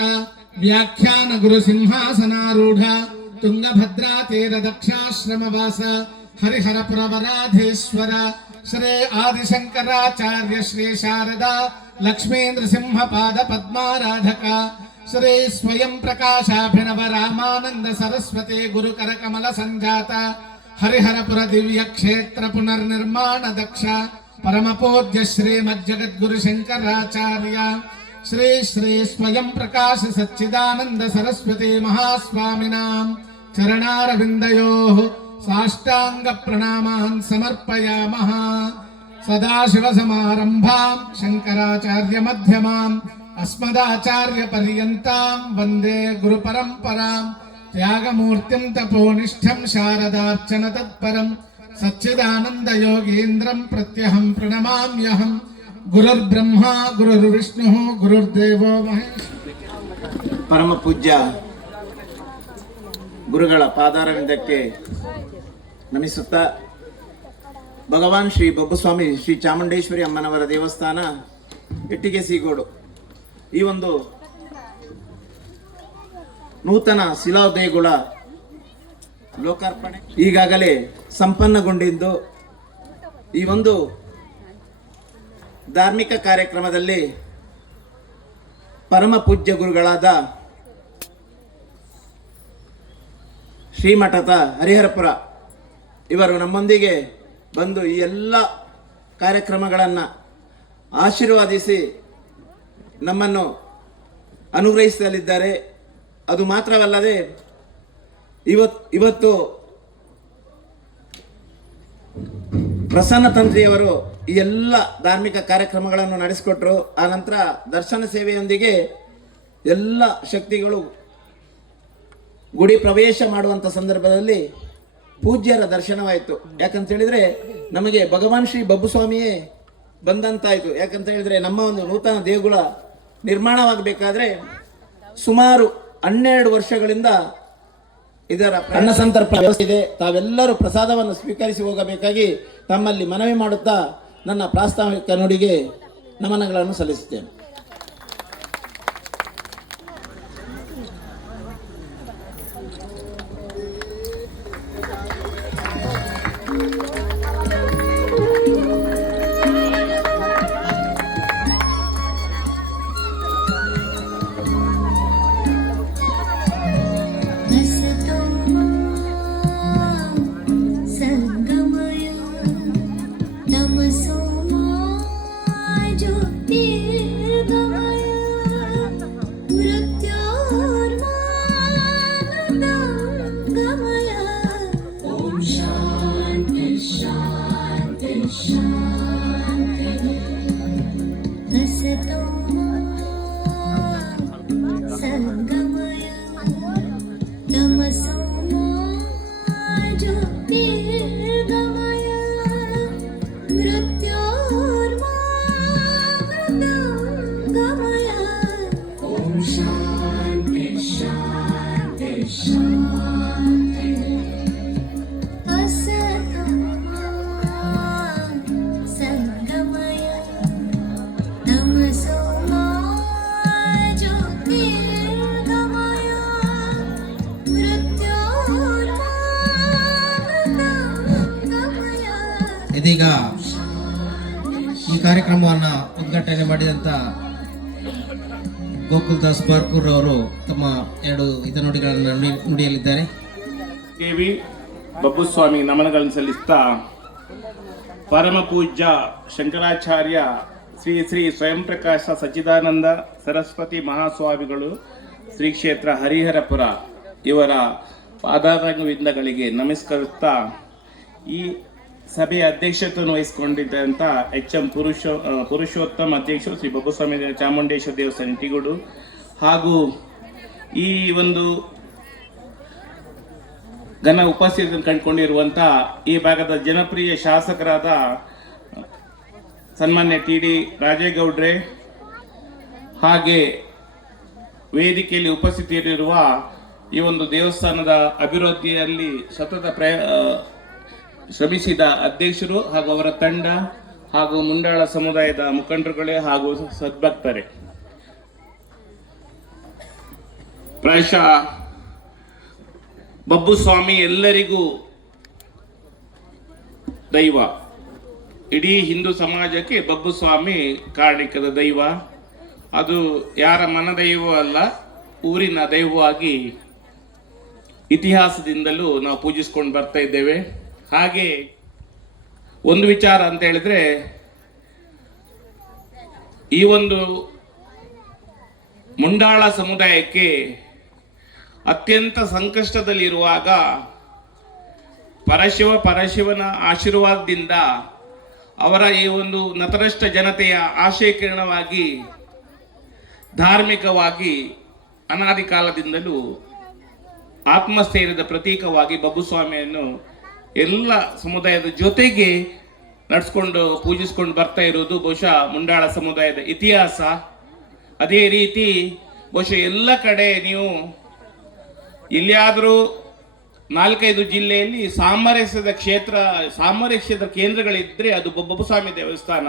ವ್ಯಾಖ್ಯಾನ ಗುರು ಸಿಂಹಾಸನಾರೂಢ ತುಂಗಭದ್ರಾ ತೀರ ದಕ್ಷಾಶ್ರಮ ವಾಸ ಹರಿಹರಪುರ ವರಾಧೇಶ್ವರ ಶ್ರೀ ಆದಿಶಂಕರಾಚಾರ್ಯ ಶ್ರೀ ಶಾರದಾ ಲಕ್ಷ್ಮೀಂದ್ರ ಸಿಂಹ ಪಾದ ಪದ್ಮಾರಾಧಕ ಶ್ರೀ ಸ್ವಯಂ ಪ್ರಕಾಶಾಭಿನವ ರಾಮಾನಂದ ಸರಸ್ವತಿ ಗುರುಕರ ಕಮಲ ಸಂಜಾತ ಹರಿಹರಪುರ ದಿವ್ಯ ಕ್ಷೇತ್ರ ಪುನರ್ನಿರ್ಮಾಣ ದಕ್ಷ ಪರಮ ಪೂಜ್ಯ ಶ್ರೀಮಜ್ಜಗದ್ಗುರು ಶಂಕರಾಚಾರ್ಯ ಶ್ರೀ ಶ್ರೀ ಸ್ವಯಂ ಪ್ರಕಾಶ ಸಚ್ಚಿದಾನಂದ ಸರಸ್ವತಿ ಮಹಾಸ್ವಾಮಿನಾಂ ಚರಣಾರವಿಂದಯೋಃ ಸಾಷ್ಟಾಂಗ ಪ್ರಣಾಮಾನ್ ಸಮರ್ಪಯಾಮಃ. ಸದಾಶಿವ ಸಮಾರಂಭಾಂ ಶಂಕರಾಚಾರ್ಯ ಮಧ್ಯಮಾಂ ಅಸ್ಮದಾಚಾರ್ಯ ಪರ್ಯಂತಾಂ ವಂದೇ ಗುರು ಪರಂಪರಾಂ ತ್ಯಾಗಮೂರ್ತಿಂ ತಪೋನಿಷ್ಠಂ ಶಾರದಾರ್ಚನ ತತ್ಪರಂ ಸಚ್ಚಿದಾನಂದ ಯೋಗೀಂದ್ರಂ ಪ್ರತ್ಯಹಂ ಪ್ರಣಮಾಮ್ಯಹಂ. ಗುರುರ್ಬ್ರಹ್ಮ ಗುರುರ್ವಿಷ್ಣು ಗುರುರ್ದೇವೋ ಮಹೇಶ್ವರ. ಪರಮ ಪೂಜ್ಯ ಗುರುಗಳ ಪಾದಾರವಿಂದಕ್ಕೆ ನಮಿಸುತ್ತಾ, ಭಗವಾನ್ ಶ್ರೀ ಬಬ್ಬುಸ್ವಾಮಿ ಶ್ರೀ ಚಾಮುಂಡೇಶ್ವರಿ ಅಮ್ಮನವರ ದೇವಸ್ಥಾನ ಇಟ್ಟಿಗೆ ಸೀಗೋಡು ಈ ಒಂದು ನೂತನ ಶಿಲಾದೇಗುಲ ಲೋಕಾರ್ಪಣೆ ಈಗಾಗಲೇ ಸಂಪನ್ನಗೊಂಡಿದ್ದು, ಈ ಒಂದು ಧಾರ್ಮಿಕ ಕಾರ್ಯಕ್ರಮದಲ್ಲಿ ಪರಮ ಪೂಜ್ಯ ಗುರುಗಳಾದ ಶ್ರೀಮಠದ ಹರಿಹರಪುರ ಇವರು ನಮ್ಮೊಂದಿಗೆ ಬಂದು ಈ ಎಲ್ಲ ಕಾರ್ಯಕ್ರಮಗಳನ್ನು ಆಶೀರ್ವಾದಿಸಿ ನಮ್ಮನ್ನು ಅನುಗ್ರಹಿಸಲಿದ್ದಾರೆ. ಅದು ಮಾತ್ರವಲ್ಲದೆ ಇವತ್ತು ಪ್ರಸನ್ನ ತಂತ್ರಿಯವರು ಈ ಎಲ್ಲ ಧಾರ್ಮಿಕ ಕಾರ್ಯಕ್ರಮಗಳನ್ನು ನಡೆಸಿಕೊಟ್ರು. ಆ ನಂತರ ದರ್ಶನ ಸೇವೆಯೊಂದಿಗೆ ಎಲ್ಲ ಶಕ್ತಿಗಳು ಗುಡಿ ಪ್ರವೇಶ ಮಾಡುವಂಥ ಸಂದರ್ಭದಲ್ಲಿ ಪೂಜ್ಯರ ದರ್ಶನವಾಯಿತು. ಯಾಕಂತ ಹೇಳಿದರೆ ನಮಗೆ ಭಗವಾನ್ ಶ್ರೀ ಬಬ್ಬುಸ್ವಾಮಿಯೇ ಬಂದಂತಾಯಿತು. ಯಾಕಂತ ಹೇಳಿದ್ರೆ ನಮ್ಮ ಒಂದು ನೂತನ ದೇಗುಲ ನಿರ್ಮಾಣವಾಗಬೇಕಾದ್ರೆ ಸುಮಾರು 12 ವರ್ಷಗಳಿಂದ ಇದರ ಅನ್ನ ಸಂತರ್ಪಣೆ ವ್ಯವಸ್ಥೆ ಇದೆ. ತಾವೆಲ್ಲರೂ ಪ್ರಸಾದವನ್ನು ಸ್ವೀಕರಿಸಿ ಹೋಗಬೇಕಾಗಿ ತಮ್ಮಲ್ಲಿ ಮನವಿ ಮಾಡುತ್ತಾ ನನ್ನ ಪ್ರಾಸ್ತಾವಿಕ ನುಡಿಗೆ ನಮನಗಳನ್ನು ಸಲ್ಲಿಸುತ್ತೇನೆ. ಇದೀಗ ಈ ಕಾರ್ಯಕ್ರಮವನ್ನು ಉದ್ಘಾಟನೆ ಮಾಡಿದಂಥ ಗೋಕುಲ್ದಾಸ್ ಬಾರ್ಕೂರ್ ಅವರು ತಮ್ಮ 2 ಹಿತನುಡಿಗಳನ್ನು ನುಡಿಯಲಿದ್ದಾರೆ. ಕೆ.ವಿ. ಬಬ್ಬುಸ್ವಾಮಿ ನಮನಗಳನ್ನು ಸಲ್ಲಿಸ್ತಾ ಪರಮ ಪೂಜ್ಯ ಶಂಕರಾಚಾರ್ಯ ಶ್ರೀ ಶ್ರೀ ಸ್ವಯಂ ಪ್ರಕಾಶ ಸಚ್ಚಿದಾನಂದ ಸರಸ್ವತಿ ಮಹಾಸ್ವಾಮಿಗಳು ಶ್ರೀ ಕ್ಷೇತ್ರ ಹರಿಹರಪುರ ಇವರ ಪಾದಾರವಿಂದಗಳಿಗೆ ನಮಸ್ಕರಿಸ್ತಾ ಈ ಸಭೆಯ ಅಧ್ಯಕ್ಷತೆಯನ್ನು ವಹಿಸಿಕೊಂಡಿದ್ದಂಥ HM ಪುರುಷೋತ್ತಮ ಅಧ್ಯಕ್ಷರು ಶ್ರೀ ಬಬ್ಬುಸ್ವಾಮಿ ಚಾಮುಂಡೇಶ್ವರಿ ದೇವಸ್ಥಾನ ಇಂಟಿಗೋಡು ಹಾಗೂ ಈ ಒಂದು ಘನ ಉಪಸ್ಥಿತಿಯನ್ನು ಕಂಡುಕೊಂಡಿರುವಂಥ ಈ ಭಾಗದ ಜನಪ್ರಿಯ ಶಾಸಕರಾದ ಸನ್ಮಾನ್ಯ TD ರಾಜೇಗೌಡ್ರೆ ಹಾಗೆ ವೇದಿಕೆಯಲ್ಲಿ ಉಪಸ್ಥಿತಿಯಲ್ಲಿರುವ ಈ ಒಂದು ದೇವಸ್ಥಾನದ ಅಭಿವೃದ್ಧಿಯಲ್ಲಿ ಸತತ ಶ್ರಮಿಸಿದ ಅಧ್ಯಕ್ಷರು ಹಾಗೂ ಅವರ ತಂಡ ಹಾಗೂ ಮುಂಡಾಳ ಸಮುದಾಯದ ಮುಖಂಡರುಗಳೇ ಹಾಗೂ ಸದ್ಭಕ್ತರೇ, ಪ್ರಾಯಶಃ ಬಬ್ಬುಸ್ವಾಮಿ ಎಲ್ಲರಿಗೂ ದೈವ. ಇಡೀ ಹಿಂದೂ ಸಮಾಜಕ್ಕೆ ಬಬ್ಬುಸ್ವಾಮಿ ಕಾರಣಿಕದ ದೈವ. ಅದು ಯಾರ ಮನದೈವವೂ ಅಲ್ಲ, ಊರಿನ ದೈವವಾಗಿ ಇತಿಹಾಸದಿಂದಲೂ ನಾವು ಪೂಜಿಸ್ಕೊಂಡು ಬರ್ತಾ ಇದ್ದೇವೆ. ಹಾಗೆ ಒಂದು ವಿಚಾರ ಅಂತ ಹೇಳಿದ್ರೆ, ಈ ಒಂದು ಮುಂಡಾಳ ಸಮುದಾಯಕ್ಕೆ ಅತ್ಯಂತ ಸಂಕಷ್ಟದಲ್ಲಿರುವಾಗ ಪರಶಿವನ ಆಶೀರ್ವಾದದಿಂದ ಅವರ ಈ ಒಂದು ನತರಷ್ಟ ಜನತೆಯ ಆಶಯಕಿರಣವಾಗಿ ಧಾರ್ಮಿಕವಾಗಿ ಅನಾದಿ ಕಾಲದಿಂದಲೂ ಆತ್ಮಸ್ಥೈರ್ಯದ ಪ್ರತೀಕವಾಗಿ ಬಬ್ಬುಸ್ವಾಮಿಯನ್ನು ಎಲ್ಲ ಸಮುದಾಯದ ಜೊತೆಗೆ ನಡೆಸ್ಕೊಂಡು ಪೂಜಿಸ್ಕೊಂಡು ಬರ್ತಾ ಇರೋದು ಬಹುಶಃ ಮುಂಡಾಳ ಸಮುದಾಯದ ಇತಿಹಾಸ. ಅದೇ ರೀತಿ ಬಹುಶಃ ಎಲ್ಲ ಕಡೆ ನೀವು ಎಲ್ಲಿಯಾದರೂ 4-5 ಜಿಲ್ಲೆಯಲ್ಲಿ ಸಾಮರಸ್ಯದ ಕೇಂದ್ರಗಳಿದ್ರೆ ಅದು ಬಬ್ಬುಸ್ವಾಮಿ ದೇವಸ್ಥಾನ.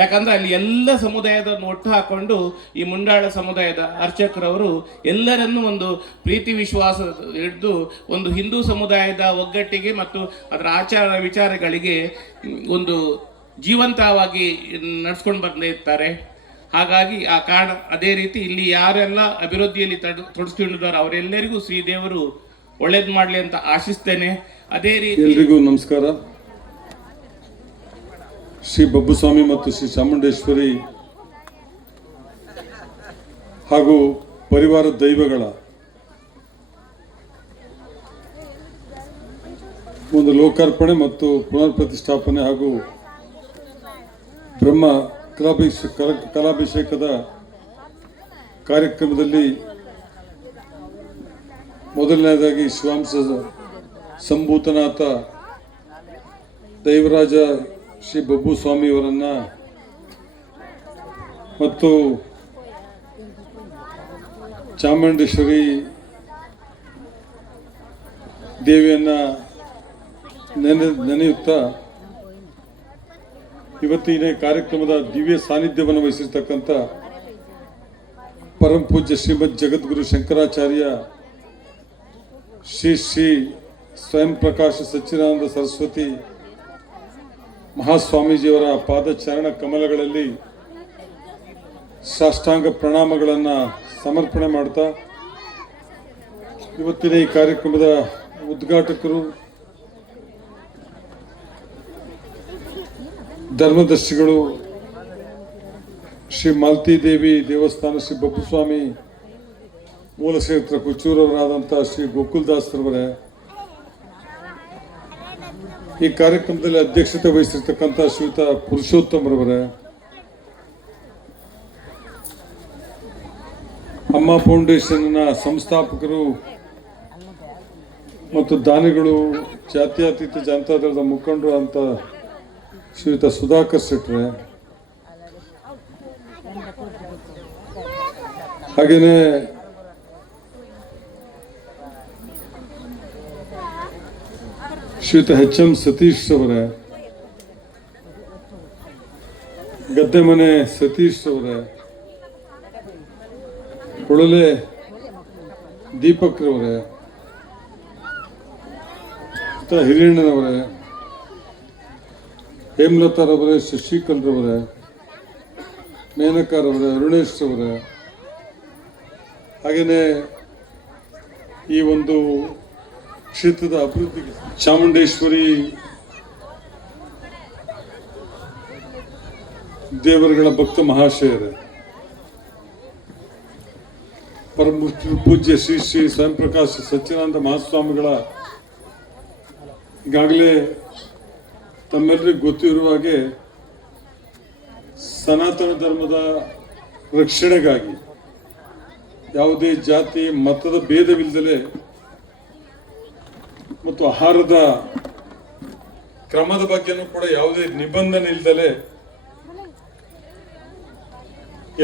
ಯಾಕಂದ್ರೆ ಅಲ್ಲಿ ಎಲ್ಲ ಸಮುದಾಯದನ್ನು ಒಟ್ಟು ಹಾಕೊಂಡು ಈ ಮುಂಡಾಳ ಸಮುದಾಯದ ಅರ್ಚಕರವರು ಎಲ್ಲರನ್ನೂ ಒಂದು ಪ್ರೀತಿ ವಿಶ್ವಾಸ ಹಿಡಿದು ಒಂದು ಹಿಂದೂ ಸಮುದಾಯದ ಒಗ್ಗಟ್ಟಿಗೆ ಮತ್ತು ಅದರ ಆಚಾರ ವಿಚಾರಗಳಿಗೆ ಒಂದು ಜೀವಂತವಾಗಿ ನಡೆಸ್ಕೊಂಡು ಬಂದಿರ್ತಾರೆ. ಹಾಗಾಗಿ ಆ ಕಾರಣ ಅದೇ ರೀತಿ ಇಲ್ಲಿ ಯಾರೆಲ್ಲ ಅಭಿವೃದ್ಧಿಯಲ್ಲಿ ತೊಡಗಿಸಿಕೊಂಡಿದ್ದಾರೆ ಅವರೆಲ್ಲರಿಗೂ ಶ್ರೀದೇವರು ಒಳ್ಳೇದು ಮಾಡಲಿ ಅಂತ ಆಶಿಸ್ತೇನೆ. ಅದೇ ರೀತಿ ಎಲ್ರಿಗೂ ನಮಸ್ಕಾರ. ಶ್ರೀ ಬಬ್ಬುಸ್ವಾಮಿ ಮತ್ತು ಶ್ರೀ ಚಾಮುಂಡೇಶ್ವರಿ ಹಾಗೂ ಪರಿವಾರ ದೈವಗಳ ಒಂದು ಲೋಕಾರ್ಪಣೆ ಮತ್ತು ಪುನರ್ ಪ್ರತಿಷ್ಠಾಪನೆ ಹಾಗೂ ಬ್ರಹ್ಮ ಕಲಾಭಿಷೇಕದ ಕಾರ್ಯಕ್ರಮದಲ್ಲಿ ಮೊದಲನೇದಾಗಿ ಶಿವಾಂಶ ಸಂಭೂತನಾಥ ದೈವರಾಜ ಶ್ರೀ ಬಬ್ಬುಸ್ವಾಮಿಯವರನ್ನು ಮತ್ತು ಚಾಮುಂಡೇಶ್ವರಿ ದೇವಿಯನ್ನು ನೆನೆಯುತ್ತಾ ಇವತ್ತಿನ ಕಾರ್ಯಕ್ರಮದ ದಿವ್ಯ ಸಾನ್ನಿಧ್ಯವನ್ನು ವಹಿಸಿರ್ತಕ್ಕಂಥ ಪರಮ ಪೂಜ್ಯ ಶ್ರೀಮದ್ ಜಗದ್ಗುರು ಶಂಕರಾಚಾರ್ಯ ಶ್ರೀ ಶ್ರೀ ಸ್ವಯಂ ಪ್ರಕಾಶ ಸಚ್ಚಿದಾನಂದ ಸರಸ್ವತಿ ಮಹಾಸ್ವಾಮೀಜಿಯವರ ಪಾದಚರಣ ಕಮಲಗಳಲ್ಲಿ ಸಾಷ್ಟಾಂಗ ಪ್ರಣಾಮಗಳನ್ನು ಸಮರ್ಪಣೆ ಮಾಡ್ತಾ ಇವತ್ತಿನ ಈ ಕಾರ್ಯಕ್ರಮದ ಉದ್ಘಾಟಕರು ಧರ್ಮದರ್ಶಿಗಳು ಶ್ರೀ ಮಾಲ್ತಿದೇವಿ ದೇವಸ್ಥಾನ ಶ್ರೀ ಬಬ್ಬುಸ್ವಾಮಿ ಮೂಲಕ್ಷೇತ್ರ ಕುಚ್ಚೂರವರಾದಂಥ ಶ್ರೀ ಗೋಕುಲ್ದಾಸ್ರವರೇ, ಈ ಕಾರ್ಯಕ್ರಮದಲ್ಲಿ ಅಧ್ಯಕ್ಷತೆ ವಹಿಸಿರ್ತಕ್ಕಂಥ ಶ್ರೀಯುತ ಪುರುಷೋತ್ತಮರವರೇ, ಅಮ್ಮ ಫೌಂಡೇಶನ್ನ ಸಂಸ್ಥಾಪಕರು ಮತ್ತು ದಾನಿಗಳು, ಜಾತ್ಯತೀತ ಜನತಾದಳದ ಮುಖಂಡರು ಅಂತ ಶ್ರೀಯುತ ಸುಧಾಕರ್ ಶೆಟ್ರೆ, ಹಾಗೆಯೇ ಶ್ರೀಯುತ HM ಸತೀಶ್ ಅವರೇ, ಗದ್ದೆಮನೆ ಸತೀಶ್ ಅವರೇ, ಕೊಳಲೆ ದೀಪಕ್ ರವರೇ, ಹಿರಿಯಣ್ಣನವರೇ, ಹೇಮಲತಾರವರೇ, ಶಶಿಕಲ್ ರವರೇ, ಮೇನಕಾರವರೇ, ಅರುಣೇಶ್ ರವರೇ, ಹಾಗೆಯೇ ಈ ಒಂದು ಕ್ಷೇತ್ರದ ಅಭಿವೃದ್ಧಿಗೆ ಚಾಮುಂಡೇಶ್ವರಿ ದೇವರುಗಳ ಭಕ್ತ ಮಹಾಶಯರೇ, ಪರಮ ಪೂಜ್ಯ ಶ್ರೀ ಶ್ರೀ ಸ್ವಯಂ ಪ್ರಕಾಶ ಸಚ್ಚಿದಾನಂದ ಮಹಾಸ್ವಾಮಿಗಳ ಈಗಾಗಲೇ ತಮ್ಮೆಲ್ಲರಿಗೂ ಗೊತ್ತಿರುವ ಹಾಗೆ ಸನಾತನ ಧರ್ಮದ ರಕ್ಷಣೆಗಾಗಿ ಯಾವುದೇ ಜಾತಿ ಮತದ ಭೇದವಿಲ್ಲದೆ ಮತ್ತು ಆಹಾರದ ಕ್ರಮದ ಬಗ್ಗೆನೂ ಕೂಡ ಯಾವುದೇ ನಿಬಂಧನೆ ಇಲ್ಲದೆ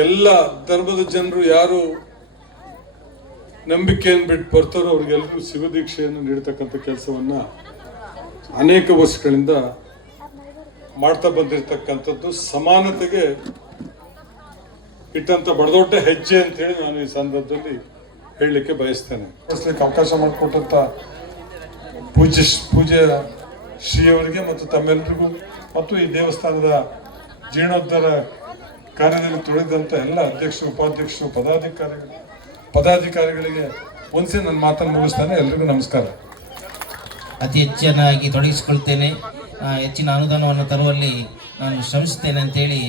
ಎಲ್ಲ ಧರ್ಮದ ಜನರು ಯಾರು ನಂಬಿಕೆಯನ್ನು ಬಿಟ್ಟು ಬರ್ತಾರೋ ಅವ್ರಿಗೆಲ್ಲರಿಗೂ ಶಿವದೀಕ್ಷೆಯನ್ನು ನೀಡತಕ್ಕಂಥ ಕೆಲಸವನ್ನ ಅನೇಕ ವರ್ಷಗಳಿಂದ ಮಾಡ್ತಾ ಬಂದಿರತಕ್ಕಂಥದ್ದು ಸಮಾನತೆಗೆ ಇಟ್ಟಂತ ಬಡದೊಡ್ಡ ಹೆಜ್ಜೆ ಅಂತೇಳಿ ನಾನು ಈ ಸಂದರ್ಭದಲ್ಲಿ ಹೇಳಲಿಕ್ಕೆ ಬಯಸ್ತೇನೆ. ಅವಕಾಶ ಮಾಡಿಕೊಟ್ಟಂತ ಪೂಜ್ಯ ಶ್ರೀಯವರಿಗೆ ಮತ್ತು ತಮ್ಮೆಲ್ಲರಿಗೂ ಮತ್ತು ಈ ದೇವಸ್ಥಾನದ ಜೀರ್ಣೋದ್ಧಾರ ಕಾರ್ಯದಲ್ಲಿ ತೊಡಗಿದಂಥ ಎಲ್ಲ ಅಧ್ಯಕ್ಷರು, ಉಪಾಧ್ಯಕ್ಷರು, ಪದಾಧಿಕಾರಿಗಳಿಗೆ ಒಂದ್ಸೆ ನನ್ನ ಮಾತನ್ನು ಮುಗಿಸ್ತಾನೆ. ಎಲ್ರಿಗೂ ನಮಸ್ಕಾರ. ಅತಿ ಹೆಚ್ಚಾಗಿ ತೊಡಗಿಸಿಕೊಳ್ತೇನೆ, ಹೆಚ್ಚಿನ ಅನುದಾನವನ್ನು ತರುವಲ್ಲಿ ನಾನು ಶ್ರಮಿಸುತ್ತೇನೆ ಅಂತೇಳಿ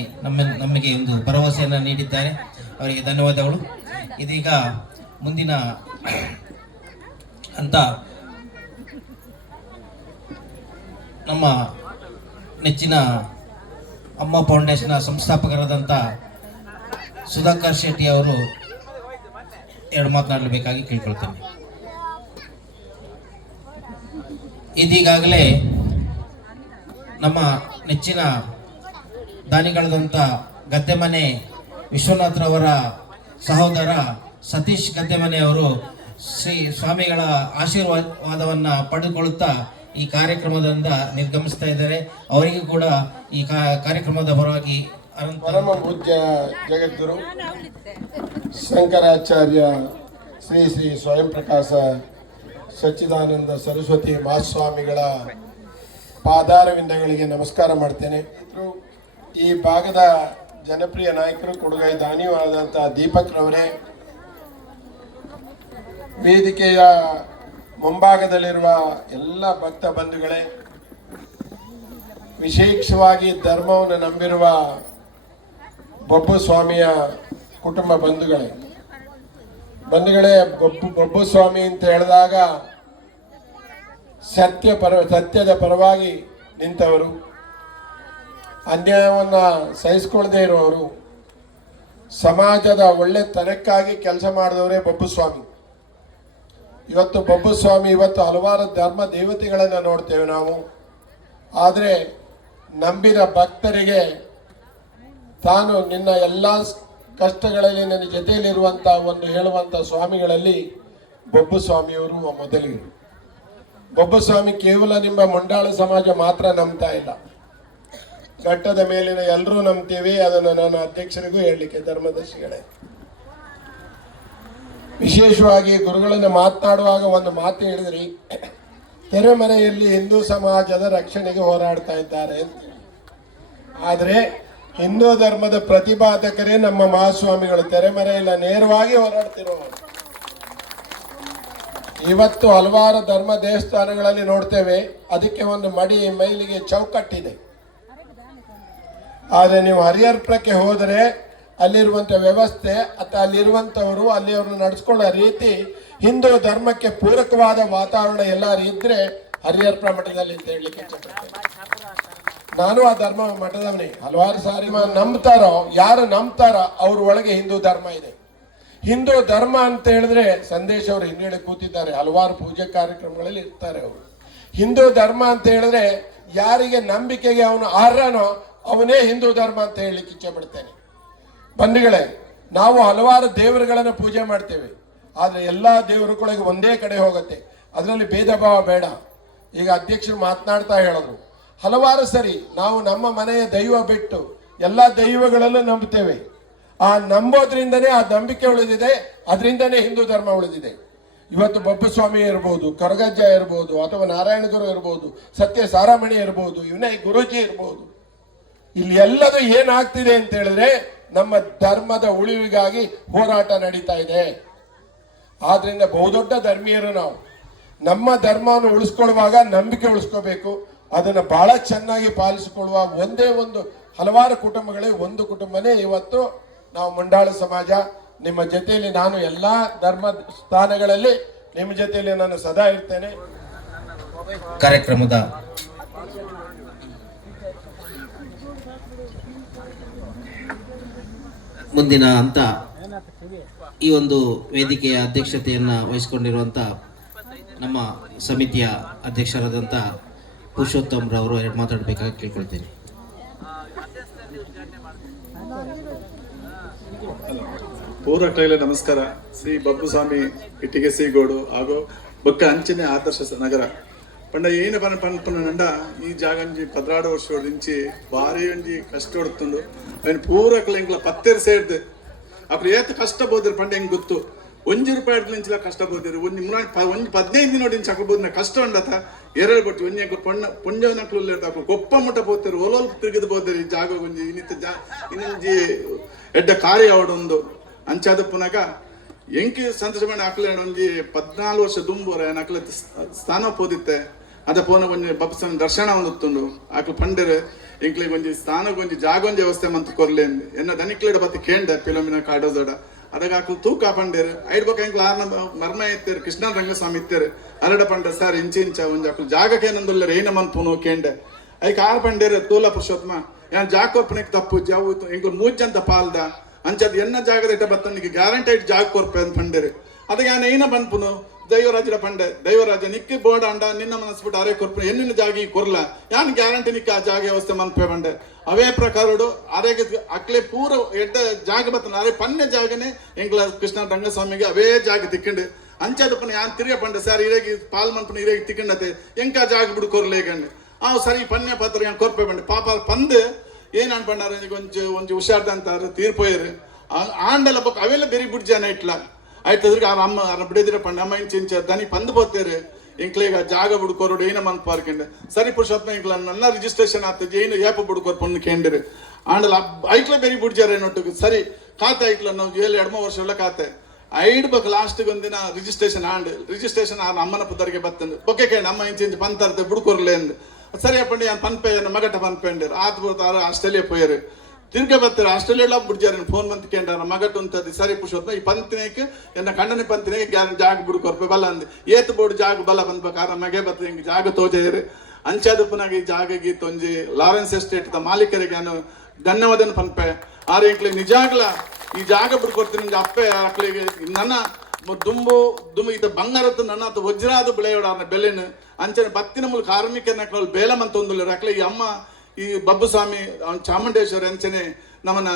ನಮಗೆ ಒಂದು ಭರವಸೆಯನ್ನು ನೀಡಿದ್ದಾರೆ. ಅವರಿಗೆ ಧನ್ಯವಾದಗಳು. ಇದೀಗ ಮುಂದಿನ ಹಂತ ನಮ್ಮ ನೆಚ್ಚಿನ ಅಮ್ಮ ಫೌಂಡೇಶನ್ನ ಸಂಸ್ಥಾಪಕರಾದಂಥ ಸುಧಾಕರ್ ಶೆಟ್ಟಿ ಅವರು ಎರಡು ಮಾತನಾಡಬೇಕಾಗಿ ಕೇಳ್ಕೊಳ್ತೇನೆ. ಇದೀಗಾಗಲೇ ನಮ್ಮ ನೆಚ್ಚಿನ ದಾನಿಗಳಾದಂಥ ಗದ್ದೆಮನೆ ವಿಶ್ವನಾಥ್ರವರ ಸಹೋದರ ಸತೀಶ್ ಗದ್ದೆಮನೆಯವರು ಶ್ರೀ ಸ್ವಾಮಿಗಳ ಆಶೀರ್ವಾದವನ್ನು ಪಡೆದುಕೊಳ್ಳುತ್ತಾ ಈ ಕಾರ್ಯಕ್ರಮದಿಂದ ನಿರ್ಗಮಿಸ್ತಾ ಇದ್ದಾರೆ. ಅವರಿಗೂ ಕೂಡ ಈ ಕಾರ್ಯಕ್ರಮದ ಪರವಾಗಿ ಪರಮ ಪೂಜ್ಯ ಜಗದ್ಗುರು ಶಂಕರಾಚಾರ್ಯ ಶ್ರೀ ಶ್ರೀ ಸ್ವಯಂ ಪ್ರಕಾಶ ಸಚ್ಚಿದಾನಂದ ಸರಸ್ವತಿ ಮಹಾಸ್ವಾಮಿಗಳ ಪಾದಾರವಿಂದಗಳಿಗೆ ನಮಸ್ಕಾರ ಮಾಡ್ತೇನೆ. ಈ ಭಾಗದ ಜನಪ್ರಿಯ ನಾಯಕರು, ಕೊಡುಗೈ ದಾನಿಯೂ ಆದಂಥ ದೀಪಕ್ ರವರೇ, ವೇದಿಕೆಯ ಮುಂಭಾಗದಲ್ಲಿರುವ ಎಲ್ಲ ಭಕ್ತ ಬಂಧುಗಳೇ, ವಿಶೇಷವಾಗಿ ಧರ್ಮವನ್ನು ನಂಬಿರುವ ಬಬ್ಬು ಸ್ವಾಮಿಯ ಕುಟುಂಬ ಬಂಧುಗಳೇ, ಬಬ್ಬು ಸ್ವಾಮಿ ಅಂತ ಹೇಳಿದಾಗ ಸತ್ಯದ ಪರವಾಗಿ ನಿಂತವರು, ಅನ್ಯಾಯವನ್ನು ಸಹಿಸಿಕೊಳ್ಳದೆ ಇರುವವರು, ಸಮಾಜದ ಒಳ್ಳೆತನಕ್ಕಾಗಿ ಕೆಲಸ ಮಾಡಿದವರೇ ಬಬ್ಬು ಸ್ವಾಮಿ. ಬಬ್ಬು ಸ್ವಾಮಿ ಇವತ್ತು ಹಲವಾರು ಧರ್ಮ ದೇವತೆಗಳನ್ನು ನೋಡ್ತೇವೆ ನಾವು. ಆದರೆ ನಂಬಿದ ಭಕ್ತರಿಗೆ ತಾನು ನಿನ್ನ ಎಲ್ಲ ಕಷ್ಟಗಳಲ್ಲಿ ನನ್ನ ಜೊತೆಯಲ್ಲಿರುವಂಥ ಒಂದು ಹೇಳುವಂಥ ಸ್ವಾಮಿಗಳಲ್ಲಿ ಬೊಬ್ಬು ಸ್ವಾಮಿಯವರು ಮೊದಲಿಗೆ. ಬೊಬ್ಬು ಸ್ವಾಮಿ ಕೇವಲ ನಿಮ್ಮ ಮುಂಡಾಳ ಸಮಾಜ ಮಾತ್ರ ನಂಬ್ತಾ ಇಲ್ಲ, ಘಟ್ಟದ ಮೇಲಿನ ಎಲ್ಲರೂ ನಂಬ್ತೀವಿ. ಅದನ್ನು ನಾನು ಅಧ್ಯಕ್ಷರಿಗೂ ಹೇಳಲಿಕ್ಕೆ ಧರ್ಮದರ್ಶಿಗಳೇ, ವಿಶೇಷವಾಗಿ ಗುರುಗಳನ್ನು ಮಾತನಾಡುವಾಗ ಒಂದು ಮಾತು ಹೇಳಿದ್ರಿ, ತೆರೆಮರೆಯಲ್ಲಿ ಹಿಂದೂ ಸಮಾಜದ ರಕ್ಷಣೆಗೆ ಹೋರಾಡ್ತಾ ಇದ್ದಾರೆ ಅಂತ. ಆದರೆ ಹಿಂದೂ ಧರ್ಮದ ಪ್ರತಿಪಾದಕರೇ ನಮ್ಮ ಮಹಾಸ್ವಾಮಿಗಳು, ತೆರೆಮರೆಯಲ್ಲ ನೇರವಾಗಿ ಹೋರಾಡ್ತಿರುವವರು. ಇವತ್ತು ಹಲವಾರು ಧರ್ಮ ದೇವಸ್ಥಾನಗಳಲ್ಲಿ ನೋಡ್ತೇವೆ, ಅದಕ್ಕೆ ಒಂದು ಮಡಿ ಮೈಲಿಗೆ ಚೌಕಟ್ಟಿದೆ. ಆದರೆ ನೀವು ಹರಿಹರಪುರಕ್ಕೆ ಹೋದರೆ ಅಲ್ಲಿರುವಂಥ ವ್ಯವಸ್ಥೆ ಅಥವಾ ಅಲ್ಲಿರುವಂಥವರು ಅಲ್ಲಿಯವ್ರನ್ನ ನಡೆಸ್ಕೊಳ್ಳೋ ರೀತಿ ಹಿಂದೂ ಧರ್ಮಕ್ಕೆ ಪೂರಕವಾದ ವಾತಾವರಣ ಎಲ್ಲರೂ ಇದ್ರೆ ಹರಿಹರಪುರ ಮಠದಲ್ಲಿ ಅಂತ ಹೇಳಲಿಕ್ಕೆ ಇಷ್ಟಪಡ್ತೇನೆ. ನಾನು ಆ ಧರ್ಮ ಮಠದವನೇ. ಹಲವಾರು ಸಾರಿ ನಂಬ್ತಾರೋ, ಯಾರು ನಂಬ್ತಾರ ಅವ್ರ ಒಳಗೆ ಹಿಂದೂ ಧರ್ಮ ಇದೆ. ಹಿಂದೂ ಧರ್ಮ ಅಂತ ಹೇಳಿದ್ರೆ ಸಂದೇಶ್ ಅವರು ಹಿಂದೆ ಕೂತಿದ್ದಾರೆ, ಹಲವಾರು ಪೂಜೆ ಕಾರ್ಯಕ್ರಮಗಳಲ್ಲಿ ಇರ್ತಾರೆ ಅವರು. ಹಿಂದೂ ಧರ್ಮ ಅಂತ ಹೇಳಿದ್ರೆ ಯಾರಿಗೆ ನಂಬಿಕೆಗೆ ಅವನು ಅರ್ಹನೋ ಅವನೇ ಹಿಂದೂ ಧರ್ಮ ಅಂತ ಹೇಳಲಿಕ್ಕೆ ಇಚ್ಛೆ ಪಡ್ತೇನೆ. ಬಂಧುಗಳೇ, ನಾವು ಹಲವಾರು ದೇವರುಗಳನ್ನು ಪೂಜೆ ಮಾಡ್ತೇವೆ, ಆದರೆ ಎಲ್ಲ ದೇವರುಗಳಿಗೆ ಒಂದೇ ಕಡೆ ಹೋಗುತ್ತೆ, ಅದರಲ್ಲಿ ಭೇದ ಭಾವ ಬೇಡ. ಈಗ ಅಧ್ಯಕ್ಷರು ಮಾತನಾಡ್ತಾ ಹೇಳಿದ್ರು, ಹಲವಾರು ಸರಿ ನಾವು ನಮ್ಮ ಮನೆಯ ದೈವ ಬಿಟ್ಟು ಎಲ್ಲ ದೈವಗಳಲ್ಲೂ ನಂಬುತ್ತೇವೆ. ಆ ನಂಬೋದ್ರಿಂದನೇ ಆ ನಂಬಿಕೆ ಉಳಿದಿದೆ, ಅದರಿಂದನೇ ಹಿಂದೂ ಧರ್ಮ ಉಳಿದಿದೆ. ಇವತ್ತು ಬೊಬ್ಬು ಸ್ವಾಮಿ ಇರ್ಬೋದು, ಕರಗಜ್ಜ ಇರ್ಬೋದು, ಅಥವಾ ನಾರಾಯಣ ಗುರು ಇರ್ಬೋದು, ಸತ್ಯ ಸಾರಾಮಣಿ ಇರ್ಬೋದು, ವಿನಯ್ ಗುರೂಜಿ ಇರ್ಬೋದು, ಇಲ್ಲಿ ಎಲ್ಲದೂ ಏನಾಗ್ತಿದೆ ಅಂತ ಹೇಳಿದ್ರೆ ನಮ್ಮ ಧರ್ಮದ ಉಳಿವಿಗಾಗಿ ಹೋರಾಟ ನಡೀತಾ ಇದೆ. ಆದ್ರಿಂದ ಬಹುದೊಡ್ಡ ಧರ್ಮೀಯರು ನಾವು. ನಮ್ಮ ಧರ್ಮವನ್ನು ಉಳಿಸ್ಕೊಳ್ಳುವಾಗ ನಂಬಿಕೆ ಉಳಿಸ್ಕೋಬೇಕು, ಅದನ್ನು ಬಹಳ ಚೆನ್ನಾಗಿ ಪಾಲಿಸಿಕೊಳ್ಳುವ ಒಂದೇ ಒಂದು ಹಲವಾರು ಕುಟುಂಬಗಳೇ ಒಂದು ಕುಟುಂಬನೇ ಇವತ್ತು ನಾವು ಮುಂಡಾಳ ಸಮಾಜ. ನಿಮ್ಮ ಜೊತೆಯಲ್ಲಿ ನಾನು ಎಲ್ಲ ಧರ್ಮ ಸ್ಥಾನಗಳಲ್ಲಿ ನಿಮ್ಮ ಜೊತೆಯಲ್ಲಿ ನಾನು ಸದಾ ಇರ್ತೇನೆ. ಕಾರ್ಯಕ್ರಮದ ಮುಂದಿನ ಹಂತ ಈ ಒಂದು ವೇದಿಕೆಯ ಅಧ್ಯಕ್ಷತೆಯನ್ನು ವಹಿಸಿಕೊಂಡಿರುವಂಥ ನಮ್ಮ ಸಮಿತಿಯ ಅಧ್ಯಕ್ಷರಾದಂಥ ಪುರುಷೋತ್ತಮ್ ರವರು ಎರಡು ಮಾತಾಡಬೇಕಾಗಿ ಕೇಳ್ಕೊಳ್ತೇನೆ. ಪೂರ್ವಕೈಲೆ ನಮಸ್ಕಾರ. ಶ್ರೀ ಬಬ್ಬು ಸ್ವಾಮಿ ಇಟ್ಟಿಗೆ ಶ್ರೀಗೋಡು ಹಾಗೂ ಬೊಕ್ಕ ಅಂಚನೆ ಆದರ್ಶ ನಗರ ಪಂಡ ಏನು ಪನ್ಪನ ನಂಡ ಈ ಜಾಗ ಒಂಜಿ 16 ವರ್ಷ ದಿಂಚಿ ಭಾರಿ ಒಂಜಿ ಕಷ್ಟ ಹೊಡ್ತುಂಡು. ಅವನು ಪೂರಕಲ ಇಂಕ್ಲ ಪತ್ತೇರು ಸೇರ್ದು ಅಪ್ಪ ಏತ ಕಷ್ಟ ಬೋದಿರು ಪಂಡ ಹೆಂಗೆ ಗೊತ್ತು. ₹1 ಕಷ್ಟ ಬೋದಿರು ಒಂಜಿ 15 ದಿನ ನೋಡಿ ಚಕ್ರಬೋದಿನ ಕಷ್ಟ ಉಂಡತ ಎರಡು ಬಟ್ಟು ಒಂಜಿ ಪುಂಜ ನಕ್ಲು ಕೊಪ್ಪ ಮುಟ್ಟ ಬೋತಿರು ಒಲೋಲ್ ತಿರುಗಿದು ಬೋದಿರು ಈ ಜಾಗ ಒಂಜಿ ಇನ್ನೊಂಜಿ ಎಡ್ಡ ಕಾರ್ಯ ಅವಡೊಂದು ಅಂಚಾದ ಪುನಗ ಎಂಕಿ ಸಂತೋಷ ಮಾಡಿ ಹಾಕ್ಲ ಒಂಜಿ 14 ವರ್ಷ ದುಂಬೋರ ನಕ್ಲ ಸ್ಥಾನ ಪೋದಿತ್ತೆ ಅದ ಪೋನ ಒಂಜಿ ಬಬ್ಬಸ್ವಾಮಿ ದರ್ಶನ ಒಂದುತ್ತುಂಡು ಆಕ್ಲು ಪಂಡರು ಎಂಕ್ಲಿಗೆ ಒಂಜಿ ಸ್ಥಾನಕ್ಕೆ ಒಂಜಿ ಜಾಗ ಒಂಜಿ ವ್ಯವಸ್ಥೆ ಮಂತ್ ಕೊರ್ಲೇಂದು ಎನ್ನ ದನಿಕ್ಲೇಡ ಬತ್ತಿ ಕೇಂಡ ಪಿಲೋಮಿನ ಕಾಡೋದೋಡ ಅದಾಗ ಆಕ್ಲು ತೂಕ ಪಂಡೇರು ಐಡ್ ಬೊಕ್ಕ ಎಂಕ್ಲ ಆರ್ನ ಮರ್ಮ ಇತ್ತೇರು ಕೃಷ್ಣ ರಂಗಸ್ವಾಮಿ ಇತ್ತೇರು ಅರಡ ಪಂಡ ಸರ್ ಇಂಚ ಒಂಜಿ ಆಕ್ಲು ಜಾಗಕ್ಕೆ ಏನಂದುಲ್ಲ ಏನ ಮಂತ್ಪುನು ಕೇಂಡ ಐಕ್ ಆರ್ ಪಂಡೇರು ತೂಲ ಪುರುಷೋತ್ತಮ ಯಾನ್ ಜಾಗ ಕೊರ್ಪನಿಗೆ ತಪ್ಪು ಜಾವು ಎಂಕ್ಲು ಮೂಜಂತ ಪಾಲ್ದ ಅಂಚದ್ ಎನ್ನ ಜಾಗದ ಇಟ್ಟ ಬತ್ತನಿಗೆ ಗ್ಯಾರಂಟೈಡ್ ಜಾಗ ಕೊರ್ಪೆ ಅಂತ ಪಂಡೇರು ಅದಕ್ಕೆ ಯಾನ್ ಏನ ಬಂದ್ಪುನು ದೈವರಾಜರ ಪಂಡೆ ದೈವರಾಜ ನಿಕ್ಕಿ ಬೋರ್ಡ್ ಅಂಡ ನಿನ್ನ ಮನಸ್ಬಿಟ್ಟು ಅರೆ ಕೊರ್ಪು ಎನ್ನಿನ ಜಾಗ ಕೊರ್ಲ ಯಾನ್ ಗ್ಯಾರಂಟಿ ನಿಕ್ಕ ಆ ಜಾಗ ವ್ಯವಸ್ಥೆ ಮನ್ಪೆ ಬಂಡೆ ಅವೇ ಪ್ರಕಾರಡು ಅರೆಗೆ ಅಕ್ಲೆ ಪೂರ ಎಡ್ಡ ಜಾಗ ಬತ್ತನ ಅರೆ ಪನ್ನೆ ಜಾಗನೆ ಎಂಗ್ಲ ಕೃಷ್ಣ ರಂಗಸ್ವಾಮಿಗೆ ಅವೇ ಜಾಗ ತಿಕ್ಕಂಡು ಅಂಚದಪ್ಪನ ಯಾನ್ ತಿರ್ಗ ಪಂಡೆ ಸರ್ ಇರೇಗಿ ಪಾಲ್ ಮನ್ಪನ ಇರೇಗಿ ತಿಕ್ಕಂಡತೆ ಎಂಕ ಜಾಗ ಬಿಡು ಕೊರ್ಲೇಗಂಡು ಅವ್ ಸರಿ ಪನ್ನೆ ಪಾತ್ರ ಯಾನ್ ಕೊರ್ಪೆ ಬಂಡೆ ಪಾಪ ಪಂದ್ ಏನ್ ಅನ್ಪಂಡಾರ ಒಂಜಿ ಹುಷಾರ್ದ ಅಂತಾರ ತೀರ್ಪೋಯರು ಆಂಡಲ ಬೊಕ್ಕ ಅವೆಲ್ಲ ಬೇರೆ ಬಿಡ್ ಜನ ಇಟ್ಲ ಆಯ್ತದ್ರಿಗೆ ಆ ಅಮ್ಮ ಅರ ಬಿಡದಿರ ಪಂಡ ಅಮ್ಮ ಇಂಚ ದನಿ ಪಂದ್ ಬೋತೇರು ಎಂಕ್ಲೇಗ ಜಾಗ ಬುಡ್ಕೋರು ಏನ ಮನ್ ಪಾರ್ಕೆಂಡೆ ಸರಿ ಪುರುಷೋತ್ಮ ಎಂಕ್ಲ ನನ್ನ ರಿಜಿಸ್ಟ್ರೇಷನ್ ಆಗ್ತದೆ ಏನು ಏಪ ಬುಡ್ಕೋರ್ ಪೊಣ್ಣು ಕೇಂದ್ರಿ ಆಂಡಲ ಐಕ್ಲ ಬೇರೆ ಬಿಡ್ಜಾರ ಏನೊಟ್ಟಿಗೆ ಸರಿ ಖಾತೆ ಐಕ್ಲ ನಾವು 7-2 ವರ್ಷ ಖಾತೆ ಐಡ್ ಬಕ್ ಲಾಸ್ಟ್ ಒಂದಿನ ರಿಜಿಸ್ಟ್ರೇಷನ್ ರಿಜಿಸ್ಟ್ರೇಷನ್ ಆ ಅಮ್ಮನ ಪುತ್ತರಿಗೆ ಬತ್ತಂದು ಬೊಕ್ಕೆ ಕೇಳಿ ಅಮ್ಮ ಇಂಚ ಪಂತರ್ತೆ ಬುಡ್ಕೋರ್ಲೆ ಅಂದು ಸರಿ ಅಪ್ಪಂಡಿ ಯಾನ್ ಪನ್ಪೆ ಮಗಟ ಪನ್ಪೆಂಡರು ಆತ್ ಬರ್ತಾರ ಆಸ್ಟ್ರೇಲಿಯಾ ಪೋಯರು ತಿರ್ಗ ಬರ್ತಾರೆ ಆಸ್ಟ್ರೇಲಿಯಾ ಬಿಡ್ಜಾರ ಫೋನ್ ಬಂತ ಕೇಂದ್ರ ಮಗಟ್ಟು ಅಂತದ್ದು ಸರಿ ಪುರುಷೋತ್ಮ ಈ ಪಂತಿನೇಕ್ಕೆ ಎನ್ನ ಕಣ್ಣನೆ ಪಂತಿನೇಗೆ ಜಾಗ ಬಿಡ್ಕೊರ್ಪೆ ಬಲ್ಲ ಅಂದ್ ಏತ್ ಬೋರ್ಡ್ ಜಾಗ ಬಲ್ಲ ಬಂದ್ಬೇಕಾರ ಮಗೆ ಬತ್ತ ಹಿಂಗೆ ಜಾಗ ತೋಜೇರಿ ಅಂಚಾದ ಪುನಾಗ ಈ ಜಾಗಗಿ ತೊಂಜಿ ಲಾರೆನ್ಸ್ ಎಸ್ಟೇಟ್ ದ ಮಾಲೀಕರಿಗೆ ನಾನು ಧನ್ಯವಾದನ ಪನ್ಪೆ ಆರು ಎಂಕ್ಲಿಗೆ ನಿಜಾಗ್ಲ ಈ ಜಾಗ ಬಿಡ್ಕೊಡ್ತೀನಿ ಅಪ್ಪೆ ಅಕ್ಲಿಗೆ ನನ್ನ ದುಂಬು ಇತ ಬಂಗಾರತ್ತು ನನ್ನ ಅದು ವಜ್ರಾದ ಬೆಳೆಯೋಡ ಬೆಲೆನ ಅಂಚನೆ ಬತ್ತಿನ ಮೂಲ ಕಾರ್ಮಿಕನ ಬೇಲ ಮಂತ ಒಂದುಲ್ಲ ಅಕ್ಲಿಗೆ ಅಮ್ಮ ಈ ಬಬ್ಬು ಸ್ವಾಮಿ ಚಾಮುಂಡೇಶ್ವರಿ ಅಂಚನೆ ನಮ್ಮನ್ನ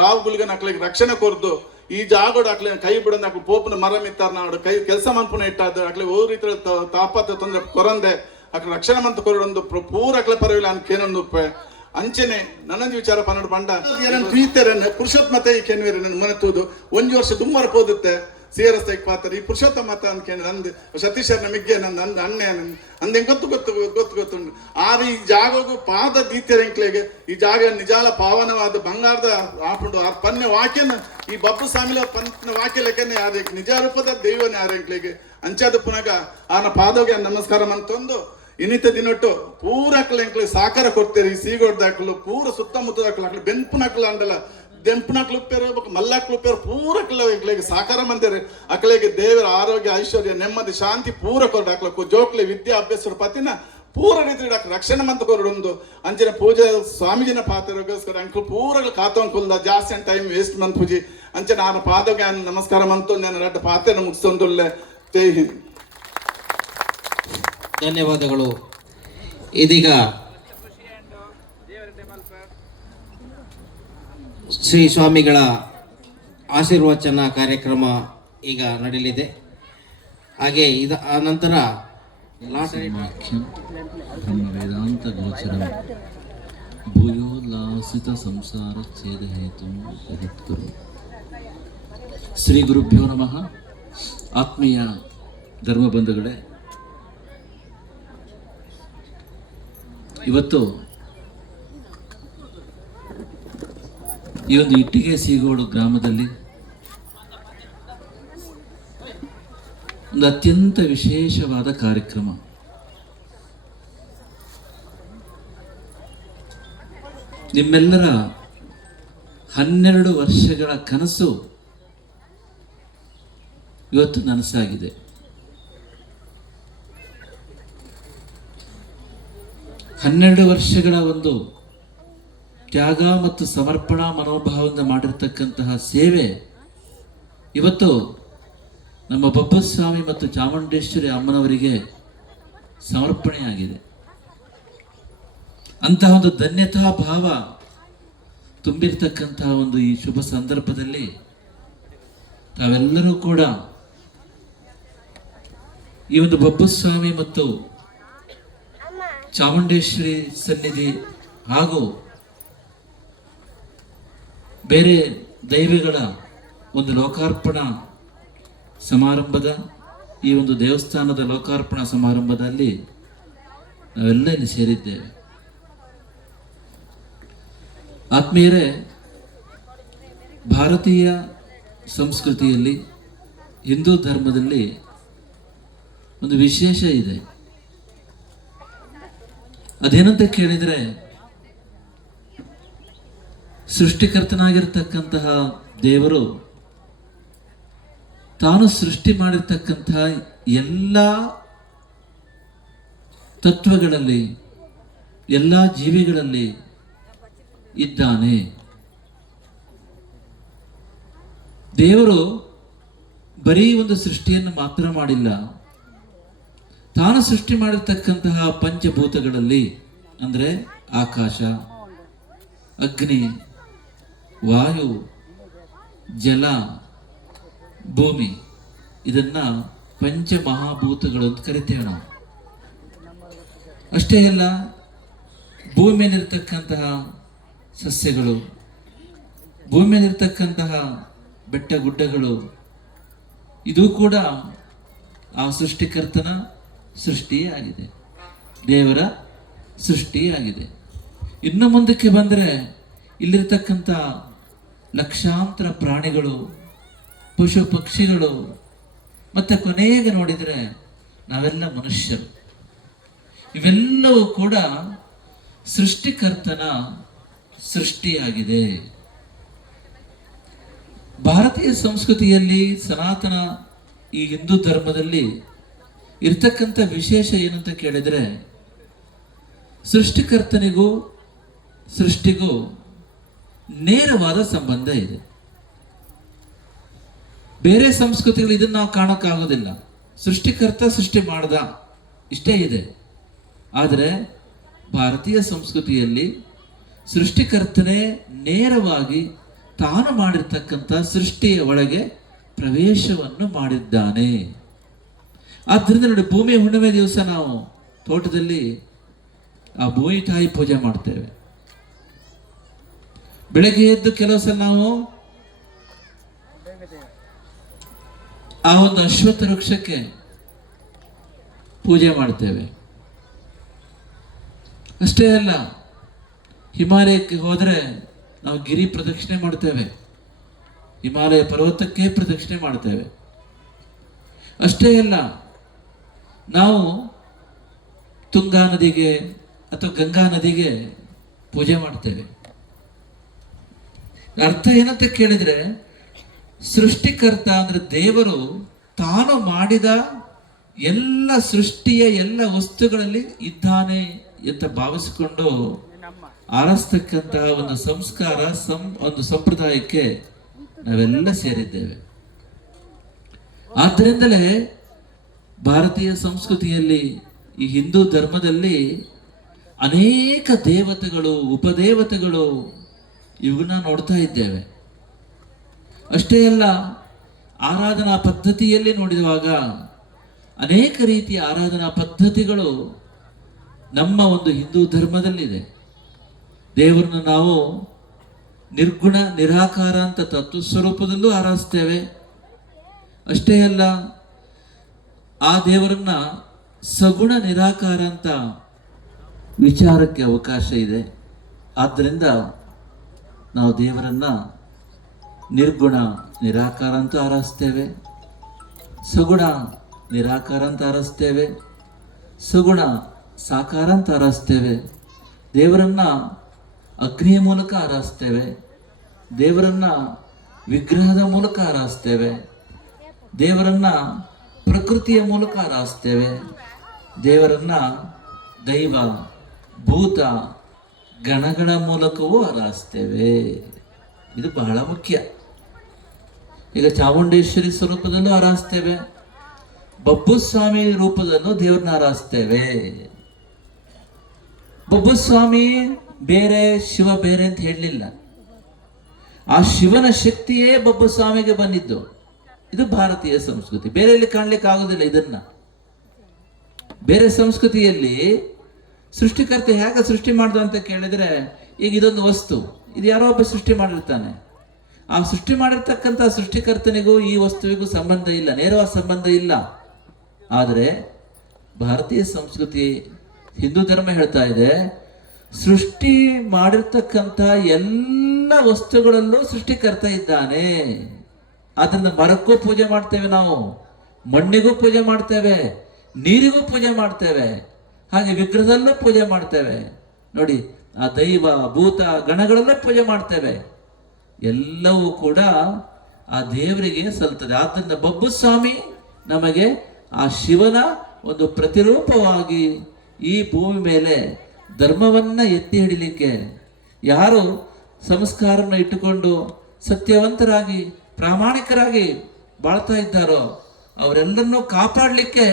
ರಾವ್ಗುಲ್ಗೆ ನಕ್ಲಿಗೆ ರಕ್ಷಣೆ ಕೊರ್ದು ಈ ಜಾಗೋಡು ಅಕ್ಲೆ ಕೈ ಬಿಡಂದ ಅಕ್ಲು ಪೋಪನ ಮರ ಮಿತ್ತಾರ ನಾಡು ಕೈ ಕೆಲಸ ಮನ್ಪುನ ಇಟ್ಟಾದ ಅಕ್ಲೆ ಓ ರೀತಿ ತಾಪತ್ರ ತೊಂದರೆ ಕೊರಂದೆ ಅಕ್ಲೆ ರಕ್ಷಣೆ ಮಂತ ಕೊರೊಂದು ಪೂರ ಅಕ್ಲೆ ಪರವಿಲ್ಲ ಅನ್ಕೇನೊಂದು ಅಂಚನೆ ನನ್ನಂಜಿ ವಿಚಾರ ಪನ್ನಡು ಬಂಡ ಪ್ರೀತಿಯರ ಪುರುಷೋತ್ತಮತೆ ಈ ಕೆನ್ವೇರಿ ನನ್ನ ಮನತುದು 1 ವರ್ಷ ದುಮ್ಮರ ಪೋದುತ್ತೆ ಸಿಆರ್ಎಸ್ ಪಾತ್ರ ಈ ಪುರುಷೋತ್ತಮ ಮತ ಅನ್ಕೇಳಿ ನಂದು ಸತೀಶರ್ನ ಮಿಗ್ಗೆ ನನ್ನ ಅಣ್ಣೆ ಅಂದೆ ಗೊತ್ತು ಆದ್ರೆ ಈ ಜಾಗಗೂ ಪಾದ ದೀತ್ಯರೆಂಕ್ಲೆಗೆ ಈ ಜಾಗ ನಿಜಾಲ ಪಾವನವಾದ ಬಂಗಾರದ ಆಪುಂಡು ಆ ಪನ್ನೆ ವಾಕ್ಯನ ಈ ಬಬ್ಬು ಸ್ವಾಮಿಲ ಪನ್ನ ವಾಕ್ಯ ಲೆಕ್ಕನೆ ಆದ ನಿಜ ರೂಪದ ದೈವನೇ ಆರೆಂಕ್ಲೆಗೆ ಅಂಚಾದ ಪುನಗ ಆನ ಪಾದೋಗೆ ನಮಸ್ಕಾರ ಮಂತೊಂದು ಇನ್ನಿತ ದಿನೊಟ್ಟು ಪೂರಕ್ಲೆಂಕ್ಲೆ ಸಾಕಾರ ಕೊಡ್ತೇರಿ ಈ ಸೀಗೊಡ್ದಾಕ್ಲು ಪೂರ ಸುತ್ತಮುತ್ತದಾಕ್ಲು ಬೆಂಪುನಕ್ಲ ಅಂಡಲ್ಲ ದೆಂಪುನಕ್ಲು ಉಪ್ಪೇರು ಮಲ್ಲಾಕ್ಲು ಉಪ್ಪೇರು ಪೂರಕ್ಲ ಎಂಕ್ಲೆಗೆ ಸಾಕಾರ ಮಂದಿರಿ ಅಕ್ಲೆಗೆ ದೇವರ ಆರೋಗ್ಯ ಐಶ್ವರ್ಯ ನೆಮ್ಮದಿ ಶಾಂತಿ ಪೂರ ಕೊಡ್ದಾಕ್ಲಕ್ಕು ಜೋಕ್ಲೆ ವಿದ್ಯಾ ಅಭ್ಯಾಸರ ಪತಿನ ಪೂರ ರೀತಿ ರಕ್ಷಣೆ ಮಂತ ಕೊರಡೊಂದು ಅಂಚಿನ ಪೂಜೆ ಸ್ವಾಮೀಜಿನ ಪಾತ್ರಗೋಸ್ಕರ ಅಂಕ್ಲು ಪೂರಗಳು ಕಾತೊಂಕುಲ್ದ ಜಾಸ್ತಿ ಟೈಮ್ ವೇಸ್ಟ್ ಮಂತ್ ಪೂಜಿ ಅಂಚನೆ ಆನ ಪಾದಗೆ ನಮಸ್ಕಾರ ಮಂತು ನಾನು ರಡ್ಡ ಪಾತ್ರೆನ ಮುಗಿಸೊಂದುಲ್ಲೆ ಜೈ ಹಿಂದ್. ಧನ್ಯವಾದಗಳು. ಇದೀಗ ಶ್ರೀ ಸ್ವಾಮಿಗಳ ಆಶೀರ್ವಚನ ಕಾರ್ಯಕ್ರಮ ಈಗ ನಡೆಯಲಿದೆ. ಹಾಗೆ ಆ ನಂತರ ವೇದಾಂತ ಗೋಚರಂ ಭೂಯೋಲ್ಲಾಸಿತ ಸಂಸಾರ ಛೇದ ಹೇತು ಜಗದ್ಗುರು. ಶ್ರೀ ಗುರುಭ್ಯೋ ನಮಃ. ಆತ್ಮೀಯ ಧರ್ಮಬಂಧುಗಳೇ, ಇವತ್ತು ಈ ಒಂದು ಇಟ್ಟಿಗೆ ಸೀಗೋಡು ಗ್ರಾಮದಲ್ಲಿ ಒಂದು ಅತ್ಯಂತ ವಿಶೇಷವಾದ ಕಾರ್ಯಕ್ರಮ. ನಿಮ್ಮೆಲ್ಲರ 12 ವರ್ಷಗಳ ಕನಸು ಇವತ್ತು ನನಸಾಗಿದೆ. ಹನ್ನೆರಡು ವರ್ಷಗಳ ಒಂದು ತ್ಯಾಗ ಮತ್ತು ಸಮರ್ಪಣಾ ಮನೋಭಾವದಿಂದ ಮಾಡಿರ್ತಕ್ಕಂತಹ ಸೇವೆ ಇವತ್ತು ನಮ್ಮ ಬಬ್ಬಸ್ವಾಮಿ ಮತ್ತು ಚಾಮುಂಡೇಶ್ವರಿ ಅಮ್ಮನವರಿಗೆ ಸಮರ್ಪಣೆಯಾಗಿದೆ. ಅಂತಹ ಒಂದು ಧನ್ಯತಾ ಭಾವ ತುಂಬಿರ್ತಕ್ಕಂತಹ ಒಂದು ಈ ಶುಭ ಸಂದರ್ಭದಲ್ಲಿ ತಾವೆಲ್ಲರೂ ಕೂಡ ಈ ಒಂದು ಬಬ್ಬಸ್ವಾಮಿ ಮತ್ತು ಚಾಮುಂಡೇಶ್ವರಿ ಸನ್ನಿಧಿ ಹಾಗೂ ಬೇರೆ ದೈವಗಳ ಒಂದು ಲೋಕಾರ್ಪಣಾ ಸಮಾರಂಭದ ಈ ಒಂದು ದೇವಸ್ಥಾನದ ಲೋಕಾರ್ಪಣಾ ಸಮಾರಂಭದಲ್ಲಿ ನಾವೆಲ್ಲ ಇಲ್ಲಿ ಸೇರಿದ್ದೇವೆ. ಆತ್ಮೀಯರೇ, ಭಾರತೀಯ ಸಂಸ್ಕೃತಿಯಲ್ಲಿ ಹಿಂದೂ ಧರ್ಮದಲ್ಲಿ ಒಂದು ವಿಶೇಷ ಇದೆ. ಅದೇನಂತ ಕೇಳಿದರೆ, ಸೃಷ್ಟಿಕರ್ತನಾಗಿರ್ತಕ್ಕಂತಹ ದೇವರು ತಾನು ಸೃಷ್ಟಿ ಮಾಡಿರ್ತಕ್ಕಂತಹ ಎಲ್ಲ ತತ್ವಗಳಲ್ಲಿ, ಎಲ್ಲ ಜೀವಿಗಳಲ್ಲಿ ಇದ್ದಾನೆ. ದೇವರು ಬರೀ ಒಂದು ಸೃಷ್ಟಿಯನ್ನು ಮಾತ್ರ ಮಾಡಿಲ್ಲ, ತಾನು ಸೃಷ್ಟಿ ಮಾಡಿರ್ತಕ್ಕಂತಹ ಪಂಚಭೂತಗಳಲ್ಲಿ ಅಂದರೆ ಆಕಾಶ, ಅಗ್ನಿ, ವಾಯು, ಜಲ, ಭೂಮಿ, ಇದನ್ನ ಪಂಚಮಹಾಭೂತಗಳು ಅಂತ ಕರಿತೇವೆ ನಾವು. ಅಷ್ಟೇ ಅಲ್ಲ, ಭೂಮಿಯಲ್ಲಿರ್ತಕ್ಕಂತಹ ಸಸ್ಯಗಳು, ಭೂಮಿಯಲ್ಲಿರ್ತಕ್ಕಂತಹ ಬೆಟ್ಟ ಗುಡ್ಡಗಳು, ಇದು ಕೂಡ ಆ ಸೃಷ್ಟಿಕರ್ತನ ಸೃಷ್ಟಿಯೇ ಆಗಿದೆ, ದೇವರ ಸೃಷ್ಟಿಯೇ ಆಗಿದೆ. ಇನ್ನು ಮುಂದಕ್ಕೆ ಬಂದರೆ ಇಲ್ಲಿರ್ತಕ್ಕಂಥ ಲಕ್ಷಾಂತರ ಪ್ರಾಣಿಗಳು, ಪಶು ಪಕ್ಷಿಗಳು, ಮತ್ತು ಕೊನೆಗೆ ನೋಡಿದರೆ ನಾವೆಲ್ಲ ಮನುಷ್ಯರು, ಇವೆಲ್ಲವೂ ಕೂಡ ಸೃಷ್ಟಿಕರ್ತನ ಸೃಷ್ಟಿಯಾಗಿದೆ. ಭಾರತೀಯ ಸಂಸ್ಕೃತಿಯಲ್ಲಿ, ಸನಾತನ ಈ ಹಿಂದೂ ಧರ್ಮದಲ್ಲಿ ಇರ್ತಕ್ಕಂಥ ವಿಶೇಷ ಏನಂತ ಕೇಳಿದರೆ, ಸೃಷ್ಟಿಕರ್ತನಿಗೂ ಸೃಷ್ಟಿಗೂ ನೇರವಾದ ಸಂಬಂಧ ಇದೆ. ಬೇರೆ ಸಂಸ್ಕೃತಿಗಳು ಇದನ್ನು ನಾವು ಕಾಣೋಕ್ಕಾಗೋದಿಲ್ಲ. ಸೃಷ್ಟಿಕರ್ತ ಸೃಷ್ಟಿ ಮಾಡ್ದ, ಇಷ್ಟೇ ಇದೆ. ಆದರೆ ಭಾರತೀಯ ಸಂಸ್ಕೃತಿಯಲ್ಲಿ ಸೃಷ್ಟಿಕರ್ತನೇ ನೇರವಾಗಿ ತಾನು ಮಾಡಿರ್ತಕ್ಕಂಥ ಸೃಷ್ಟಿಯ ಒಳಗೆ ಪ್ರವೇಶವನ್ನು ಮಾಡಿದ್ದಾನೆ. ಆದ್ದರಿಂದ ನೋಡಿ, ಭೂಮಿ ಹುಣ್ಣಿಮೆ ದಿವಸ ನಾವು ತೋಟದಲ್ಲಿ ಆ ಭೂಮಿ ತಾಯಿ ಪೂಜೆ ಮಾಡ್ತೇವೆ. ಬೆಳಗ್ಗೆ ಎದ್ದು ಕೆಲವು ಸಲ ನಾವು ಆ ಒಂದು ಅಶ್ವತ್ಥ ವೃಕ್ಷಕ್ಕೆ ಪೂಜೆ ಮಾಡ್ತೇವೆ. ಅಷ್ಟೇ ಅಲ್ಲ, ಹಿಮಾಲಯಕ್ಕೆ ಹೋದರೆ ನಾವು ಗಿರಿ ಪ್ರದಕ್ಷಿಣೆ ಮಾಡ್ತೇವೆ, ಹಿಮಾಲಯ ಪರ್ವತಕ್ಕೆ ಪ್ರದಕ್ಷಿಣೆ ಮಾಡ್ತೇವೆ. ಅಷ್ಟೇ ಅಲ್ಲ, ನಾವು ತುಂಗಾ ನದಿಗೆ ಅಥವಾ ಗಂಗಾ ನದಿಗೆ ಪೂಜೆ ಮಾಡ್ತೇವೆ. ಅರ್ಥ ಏನಂತ ಕೇಳಿದ್ರೆ, ಸೃಷ್ಟಿಕರ್ತ ಅಂದ್ರೆ ದೇವರು ತಾನು ಮಾಡಿದ ಎಲ್ಲ ಸೃಷ್ಟಿಯ ಎಲ್ಲ ವಸ್ತುಗಳಲ್ಲಿ ಇದ್ದಾನೆ ಅಂತ ಭಾವಿಸಿಕೊಂಡು ಆರಿಸ್ತಕ್ಕಂತಹ ಒಂದು ಸಂಸ್ಕಾರ, ಒಂದು ಸಂಪ್ರದಾಯಕ್ಕೆ ನಾವೆಲ್ಲ ಸೇರಿದ್ದೇವೆ. ಆದ್ದರಿಂದಲೇ ಭಾರತೀಯ ಸಂಸ್ಕೃತಿಯಲ್ಲಿ, ಈ ಹಿಂದೂ ಧರ್ಮದಲ್ಲಿ ಅನೇಕ ದೇವತೆಗಳು, ಉಪದೇವತೆಗಳು ಇವನ್ನ ನೋಡ್ತಾ ಇದ್ದೇವೆ. ಅಷ್ಟೇ ಅಲ್ಲ, ಆರಾಧನಾ ಪದ್ಧತಿಯಲ್ಲಿ ನೋಡಿದಾಗ ಅನೇಕ ರೀತಿಯ ಆರಾಧನಾ ಪದ್ಧತಿಗಳು ನಮ್ಮ ಒಂದು ಹಿಂದೂ ಧರ್ಮದಲ್ಲಿದೆ. ದೇವರನ್ನು ನಾವು ನಿರ್ಗುಣ ನಿರಾಕಾರ ಅಂತ ತತ್ವ ಸ್ವರೂಪದಲ್ಲೂ ಆರಾಧಿಸ್ತೇವೆ. ಅಷ್ಟೇ ಅಲ್ಲ, ಆ ದೇವರನ್ನ ಸಗುಣ ನಿರಾಕಾರ ಅಂತ ವಿಚಾರಕ್ಕೆ ಅವಕಾಶ ಇದೆ. ಆದ್ದರಿಂದ ನಾವು ದೇವರನ್ನ ನಿರ್ಗುಣ ನಿರಾಕಾರ ಅಂತ ಆರಾಧಿಸ್ತೇವೆ, ಸಗುಣ ನಿರಾಕಾರ ಅಂತ ಆರಾಧಿಸ್ತೇವೆ, ಸಗುಣ ಸಾಕಾರ ಅಂತ ಆರಾಧಿಸ್ತೇವೆ. ದೇವರನ್ನ ಅಗ್ನಿಯ ಮೂಲಕ ಆರಾಧಿಸ್ತೇವೆ, ದೇವರನ್ನ ವಿಗ್ರಹದ ಮೂಲಕ ಆರಾಧಿಸ್ತೇವೆ, ದೇವರನ್ನ ಪ್ರಕೃತಿಯ ಮೂಲಕ ಆರಾಧಿಸ್ತೇವೆ, ದೇವರನ್ನ ದೈವ, ಭೂತ, ಗಣಗಳ ಮೂಲಕವೂ ಆರಾಧಿಸ್ತೇವೆ. ಇದು ಬಹಳ ಮುಖ್ಯ. ಈಗ ಚಾಮುಂಡೇಶ್ವರಿ ಸ್ವರೂಪದಲ್ಲೂ ಆರಾಧಿಸ್ತೇವೆ, ಬಬ್ಬುಸ್ವಾಮಿ ರೂಪದಲ್ಲೂ ದೇವರನ್ನ ಆರಾಧಿಸ್ತೇವೆ. ಬಬ್ಬುಸ್ವಾಮಿ ಬೇರೆ, ಶಿವ ಬೇರೆ ಅಂತ ಹೇಳಲಿಲ್ಲ. ಆ ಶಿವನ ಶಕ್ತಿಯೇ ಬಬ್ಬುಸ್ವಾಮಿಗೆ ಬಂದಿದ್ದು. ಇದು ಭಾರತೀಯ ಸಂಸ್ಕೃತಿ, ಬೇರೆಯಲ್ಲಿ ಕಾಣ್ಲಿಕ್ಕೆ ಆಗೋದಿಲ್ಲ. ಇದನ್ನ ಬೇರೆ ಸಂಸ್ಕೃತಿಯಲ್ಲಿ ಸೃಷ್ಟಿಕರ್ತ ಹೇಗೆ ಸೃಷ್ಟಿ ಮಾಡ್ದು ಅಂತ ಕೇಳಿದ್ರೆ, ಈಗ ಇದೊಂದು ವಸ್ತು, ಇದು ಯಾರೋ ಒಬ್ಬ ಸೃಷ್ಟಿ ಮಾಡಿರ್ತಾನೆ. ಆ ಸೃಷ್ಟಿ ಮಾಡಿರ್ತಕ್ಕಂಥ ಸೃಷ್ಟಿಕರ್ತನಿಗೂ ಈ ವಸ್ತುವಿಗೂ ಸಂಬಂಧ ಇಲ್ಲ, ನೇರವಾದ ಸಂಬಂಧ ಇಲ್ಲ. ಆದರೆ ಭಾರತೀಯ ಸಂಸ್ಕೃತಿ, ಹಿಂದೂ ಧರ್ಮ ಹೇಳ್ತಾ ಇದೆ, ಸೃಷ್ಟಿ ಮಾಡಿರ್ತಕ್ಕಂಥ ಎಲ್ಲ ವಸ್ತುಗಳಲ್ಲೂ ಸೃಷ್ಟಿಕರ್ತ ಇದ್ದಾನೆ. ಆದ್ರಿಂದ ಮರಕ್ಕೂ ಪೂಜೆ ಮಾಡ್ತೇವೆ ನಾವು, ಮಣ್ಣಿಗೂ ಪೂಜೆ ಮಾಡ್ತೇವೆ, ನೀರಿಗೂ ಪೂಜೆ ಮಾಡ್ತೇವೆ, ಹಾಗೆ ವಿಗ್ರಹದಲ್ಲೂ ಪೂಜೆ ಮಾಡ್ತೇವೆ. ನೋಡಿ, ಆ ದೈವ, ಭೂತ, ಗಣಗಳಲ್ಲೂ ಪೂಜೆ ಮಾಡ್ತೇವೆ. ಎಲ್ಲವೂ ಕೂಡ ಆ ದೇವರಿಗೆ ಸಲ್ತದೆ. ಆದ್ದರಿಂದ ಬಬ್ಬುಸ್ವಾಮಿ ನಮಗೆ ಆ ಶಿವನ ಒಂದು ಪ್ರತಿರೂಪವಾಗಿ ಈ ಭೂಮಿ ಮೇಲೆ ಧರ್ಮವನ್ನ ಎತ್ತಿ ಹಿಡಿಲಿಕ್ಕೆ, ಯಾರು ಸಂಸ್ಕಾರನ ಇಟ್ಟುಕೊಂಡು ಸತ್ಯವಂತರಾಗಿ ಪ್ರಾಮಾಣಿಕರಾಗಿ ಬಾಳ್ತಾ ಇದ್ದಾರೋ ಅವರೆಲ್ಲರನ್ನೂ ಕಾಪಾಡಲಿಕ್ಕೆ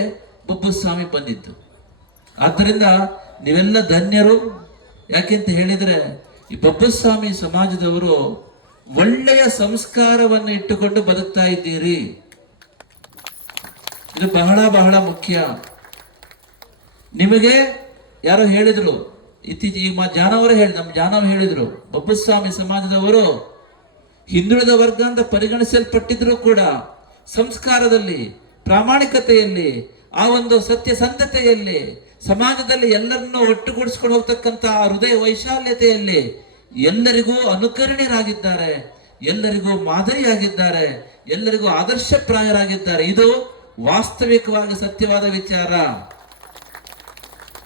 ಬಬ್ಬುಸ್ವಾಮಿ ಬಂದಿದ್ದು. ಆದ್ದರಿಂದ ನೀವೆಲ್ಲ ಧನ್ಯರು. ಯಾಕೆಂತ ಹೇಳಿದರೆ, ಈ ಬಬ್ಬುಸ್ವಾಮಿ ಸಮಾಜದವರು ಒಳ್ಳೆಯ ಸಂಸ್ಕಾರವನ್ನು ಇಟ್ಟುಕೊಂಡು ಬದುಕ್ತಾ ಇದ್ದೀರಿ. ಇದು ಬಹಳ ಬಹಳ ಮುಖ್ಯ. ನಿಮಗೆ ಯಾರೋ ಹೇಳಿದ್ರು, ಇತ್ತೀಚೆಗೆ ನಮ್ಮ ಜಾನವರು ಹೇಳಿದ್ರು, ಬಬ್ಬುಸ್ವಾಮಿ ಸಮಾಜದವರು ಹಿಂದುಳಿದ ವರ್ಗ ಅಂತ ಪರಿಗಣಿಸಲ್ಪಟ್ಟಿದ್ರು ಕೂಡ ಸಂಸ್ಕಾರದಲ್ಲಿ, ಪ್ರಾಮಾಣಿಕತೆಯಲ್ಲಿ, ಆ ಒಂದು ಸತ್ಯಸಂಧತೆಯಲ್ಲಿ, ಸಮಾಜದಲ್ಲಿ ಎಲ್ಲರನ್ನೂ ಒಟ್ಟುಗೂಡಿಸ್ಕೊಂಡು ಹೋಗ್ತಕ್ಕಂಥ ಹೃದಯ ವೈಶಾಲ್ಯತೆಯಲ್ಲಿ ಎಲ್ಲರಿಗೂ ಅನುಕರಣೀಯರಾಗಿದ್ದಾರೆ, ಎಲ್ಲರಿಗೂ ಮಾದರಿಯಾಗಿದ್ದಾರೆ, ಎಲ್ಲರಿಗೂ ಆದರ್ಶಪ್ರಾಯರಾಗಿದ್ದಾರೆ. ಇದು ವಾಸ್ತವಿಕವಾಗಿ ಸತ್ಯವಾದ ವಿಚಾರ.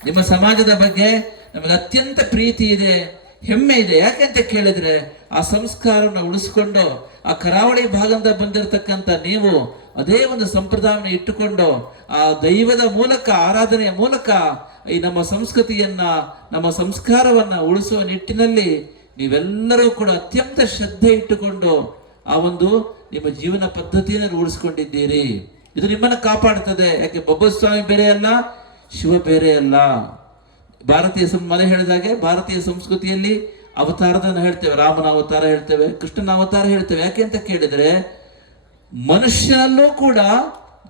ನಿಮ್ಮ ಸಮಾಜದ ಬಗ್ಗೆ ನಮಗೆ ಅತ್ಯಂತ ಪ್ರೀತಿ ಇದೆ, ಹೆಮ್ಮೆ ಇದೆ. ಯಾಕೆಂತ ಕೇಳಿದ್ರೆ, ಆ ಸಂಸ್ಕಾರವನ್ನು ಉಳಿಸ್ಕೊಂಡು ಆ ಕರಾವಳಿ ಭಾಗದಿಂದ ಬಂದಿರತಕ್ಕಂಥ ನೀವು ಅದೇ ಒಂದು ಸಂಪ್ರದಾಯವನ್ನು ಇಟ್ಟುಕೊಂಡು ಆ ದೈವದ ಮೂಲಕ, ಆರಾಧನೆಯ ಮೂಲಕ ಈ ನಮ್ಮ ಸಂಸ್ಕೃತಿಯನ್ನ, ನಮ್ಮ ಸಂಸ್ಕಾರವನ್ನ ಉಳಿಸುವ ನಿಟ್ಟಿನಲ್ಲಿ ನೀವೆಲ್ಲರೂ ಕೂಡ ಅತ್ಯಂತ ಶ್ರದ್ಧೆ ಇಟ್ಟುಕೊಂಡು ಆ ಒಂದು ನಿಮ್ಮ ಜೀವನ ಪದ್ಧತಿಯನ್ನು ರೂಢಿಸ್ಕೊಂಡಿದ್ದೀರಿ. ಇದು ನಿಮ್ಮನ್ನು ಕಾಪಾಡುತ್ತದೆ. ಯಾಕೆ ಬಬ್ಬುಸ್ವಾಮಿ ಬೇರೆ ಅಲ್ಲ, ಶಿವ ಬೇರೆ ಅಲ್ಲ. ಮನೆ ಹೇಳಿದಾಗೆ ಭಾರತೀಯ ಸಂಸ್ಕೃತಿಯಲ್ಲಿ ಅವತಾರದನ್ನು ಹೇಳ್ತೇವೆ, ರಾಮನ ಅವತಾರ ಹೇಳ್ತೇವೆ, ಕೃಷ್ಣನ ಅವತಾರ ಹೇಳ್ತೇವೆ. ಯಾಕೆ ಅಂತ ಕೇಳಿದರೆ ಮನುಷ್ಯನಲ್ಲೂ ಕೂಡ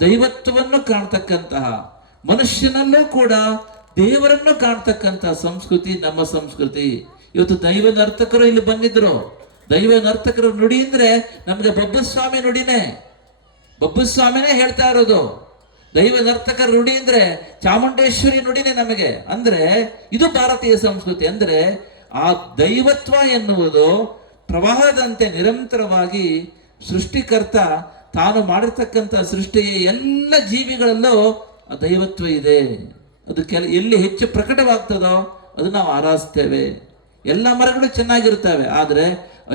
ದೈವತ್ವವನ್ನು ಕಾಣ್ತಕ್ಕಂತಹ, ಮನುಷ್ಯನಲ್ಲೂ ಕೂಡ ದೇವರನ್ನು ಕಾಣ್ತಕ್ಕಂತಹ ಸಂಸ್ಕೃತಿ ನಮ್ಮ ಸಂಸ್ಕೃತಿ. ಇವತ್ತು ದೈವ ನರ್ತಕರು ಇಲ್ಲಿ ಬಂದಿದ್ರು. ದೈವ ನರ್ತಕರ ನುಡಿ ಅಂದ್ರೆ ನಮ್ಗೆ ಬಬ್ಬಸ್ವಾಮಿ ನುಡಿನೇ, ಬಬ್ಬಸ್ವಾಮಿನೇ ಹೇಳ್ತಾ ಇರೋದು. ದೈವ ನರ್ತಕರ ನುಡಿ ಅಂದ್ರೆ ಚಾಮುಂಡೇಶ್ವರಿ ನುಡಿನೇ ನಮಗೆ. ಅಂದ್ರೆ ಇದು ಭಾರತೀಯ ಸಂಸ್ಕೃತಿ. ಅಂದ್ರೆ ಆ ದೈವತ್ವ ಎನ್ನುವುದು ಪ್ರವಾಹದಂತೆ ನಿರಂತರವಾಗಿ ಸೃಷ್ಟಿಕರ್ತ ತಾನು ಮಾಡಿರ್ತಕ್ಕಂಥ ಸೃಷ್ಟಿಯ ಎಲ್ಲ ಜೀವಿಗಳಲ್ಲೂ ಆ ದೈವತ್ವ ಇದೆ. ಅದು ಎಲ್ಲಿ ಹೆಚ್ಚು ಪ್ರಕಟವಾಗ್ತದೋ ಅದು ನಾವು ಆರಾಧಿಸ್ತೇವೆ. ಎಲ್ಲ ಮರಗಳು ಚೆನ್ನಾಗಿರ್ತವೆ, ಆದರೆ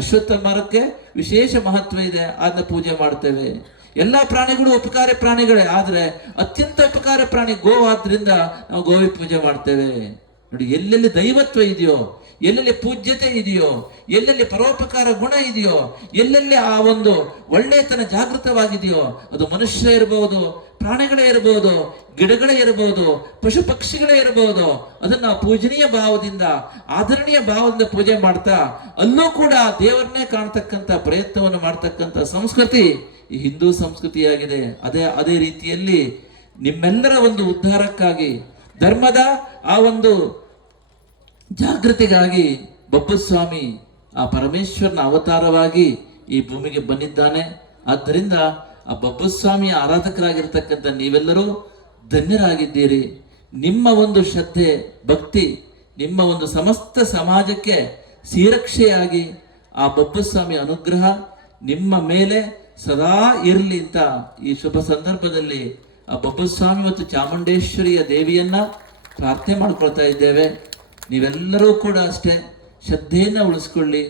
ಅಶ್ವತ್ಥ ಮರಕ್ಕೆ ವಿಶೇಷ ಮಹತ್ವ ಇದೆ, ಅದನ್ನ ಪೂಜೆ ಮಾಡ್ತೇವೆ. ಎಲ್ಲ ಪ್ರಾಣಿಗಳು ಉಪಕಾರಿ ಪ್ರಾಣಿಗಳೇ, ಆದರೆ ಅತ್ಯಂತ ಉಪಕಾರಿ ಪ್ರಾಣಿ ಗೋವಾದ್ರಿಂದ ನಾವು ಗೋವಿ ಪೂಜೆ ಮಾಡ್ತೇವೆ. ನೋಡಿ, ಎಲ್ಲೆಲ್ಲಿ ದೈವತ್ವ ಇದೆಯೋ, ಎಲ್ಲೆಲ್ಲಿ ಪೂಜ್ಯತೆ ಇದೆಯೋ, ಎಲ್ಲೆಲ್ಲಿ ಪರೋಪಕಾರ ಗುಣ ಇದೆಯೋ, ಎಲ್ಲೆಲ್ಲಿ ಆ ಒಂದು ಒಳ್ಳೆತನ ಜಾಗೃತವಾಗಿದೆಯೋ, ಅದು ಮನುಷ್ಯ ಇರಬಹುದು, ಪ್ರಾಣಿಗಳೇ ಇರಬಹುದು, ಗಿಡಗಳೇ ಇರಬಹುದು, ಪಶು ಪಕ್ಷಿಗಳೇ ಇರಬಹುದು, ಅದನ್ನ ಪೂಜನೀಯ ಭಾವದಿಂದ, ಆದರಣೀಯ ಭಾವದಿಂದ ಪೂಜೆ ಮಾಡ್ತಾ ಅಲ್ಲೂ ಕೂಡ ದೇವರನ್ನೇ ಕಾಣ್ತಕ್ಕಂಥ ಪ್ರಯತ್ನವನ್ನು ಮಾಡ್ತಕ್ಕಂಥ ಸಂಸ್ಕೃತಿ ಈ ಹಿಂದೂ ಸಂಸ್ಕೃತಿಯಾಗಿದೆ. ಅದೇ ರೀತಿಯಲ್ಲಿ ನಿಮ್ಮೆಲ್ಲರ ಒಂದು ಉದ್ಧಾರಕ್ಕಾಗಿ, ಧರ್ಮದ ಆ ಒಂದು ಜಾಗೃತಿಗಾಗಿ ಬಬ್ಬಸ್ವಾಮಿ ಆ ಪರಮೇಶ್ವರನ ಅವತಾರವಾಗಿ ಈ ಭೂಮಿಗೆ ಬಂದಿದ್ದಾನೆ. ಆದ್ದರಿಂದ ಆ ಬಬ್ಬಸ್ವಾಮಿಯ ಆರಾಧಕರಾಗಿರ್ತಕ್ಕಂಥ ನೀವೆಲ್ಲರೂ ಧನ್ಯರಾಗಿದ್ದೀರಿ. ನಿಮ್ಮ ಒಂದು ಶ್ರದ್ಧೆ, ಭಕ್ತಿ ನಿಮ್ಮ ಒಂದು ಸಮಸ್ತ ಸಮಾಜಕ್ಕೆ ಶ್ರೀರಕ್ಷೆಯಾಗಿ ಆ ಬಬ್ಬಸ್ವಾಮಿ ಅನುಗ್ರಹ ನಿಮ್ಮ ಮೇಲೆ ಸದಾ ಇರಲಿ ಅಂತ ಈ ಶುಭ ಸಂದರ್ಭದಲ್ಲಿ ಆ ಬಬ್ಬಸ್ವಾಮಿ ಮತ್ತು ಚಾಮುಂಡೇಶ್ವರಿಯ ದೇವಿಯನ್ನ ಪ್ರಾರ್ಥನೆ ಮಾಡ್ಕೊಳ್ತಾ ಇದ್ದೇವೆ. ನೀವೆಲ್ಲರೂ ಕೂಡ ಅಷ್ಟೇ ಶ್ರದ್ಧೆಯನ್ನು ಉಳಿಸ್ಕೊಳ್ಳಿ,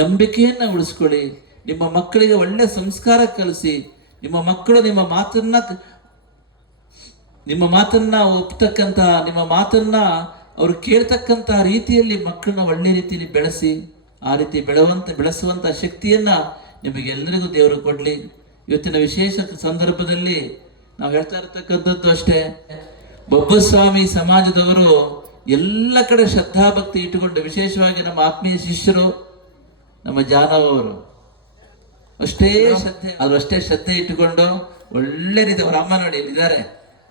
ನಂಬಿಕೆಯನ್ನು ಉಳಿಸ್ಕೊಳ್ಳಿ, ನಿಮ್ಮ ಮಕ್ಕಳಿಗೆ ಒಳ್ಳೆ ಸಂಸ್ಕಾರ ಕಲಿಸಿ, ನಿಮ್ಮ ಮಕ್ಕಳು ನಿಮ್ಮ ಮಾತನ್ನ ಒಪ್ತಕ್ಕಂತಹ, ನಿಮ್ಮ ಮಾತನ್ನ ಅವರು ಕೇಳ್ತಕ್ಕಂತಹ ರೀತಿಯಲ್ಲಿ ಮಕ್ಕಳನ್ನ ಒಳ್ಳೆ ರೀತಿಯಲ್ಲಿ ಬೆಳೆಸಿ, ಆ ರೀತಿ ಬೆಳೆಸುವಂತ ಶಕ್ತಿಯನ್ನ ನಿಮಗೆಲ್ಲರಿಗೂ ದೇವರು ಕೊಡ್ಲಿ. ಇವತ್ತಿನ ವಿಶೇಷ ಸಂದರ್ಭದಲ್ಲಿ ನಾವು ಹೇಳ್ತಾ ಇರತಕ್ಕಂಥದ್ದು ಅಷ್ಟೇ, ಬಬ್ಬಸ್ವಾಮಿ ಸಮಾಜದವರು ಎಲ್ಲ ಕಡೆ ಶ್ರದ್ಧಾಭಕ್ತಿ ಇಟ್ಟುಕೊಂಡು, ವಿಶೇಷವಾಗಿ ನಮ್ಮ ಆತ್ಮೀಯ ಶಿಷ್ಯರು ನಮ್ಮ ಜಾನವರು ಅಷ್ಟೇ ಶ್ರದ್ಧೆ ಇಟ್ಟುಕೊಂಡು ಒಳ್ಳೆ ರೀತಿ ಅವ್ರ ಅಮ್ಮ ನೋಡಿ ಇದ್ದಾರೆ,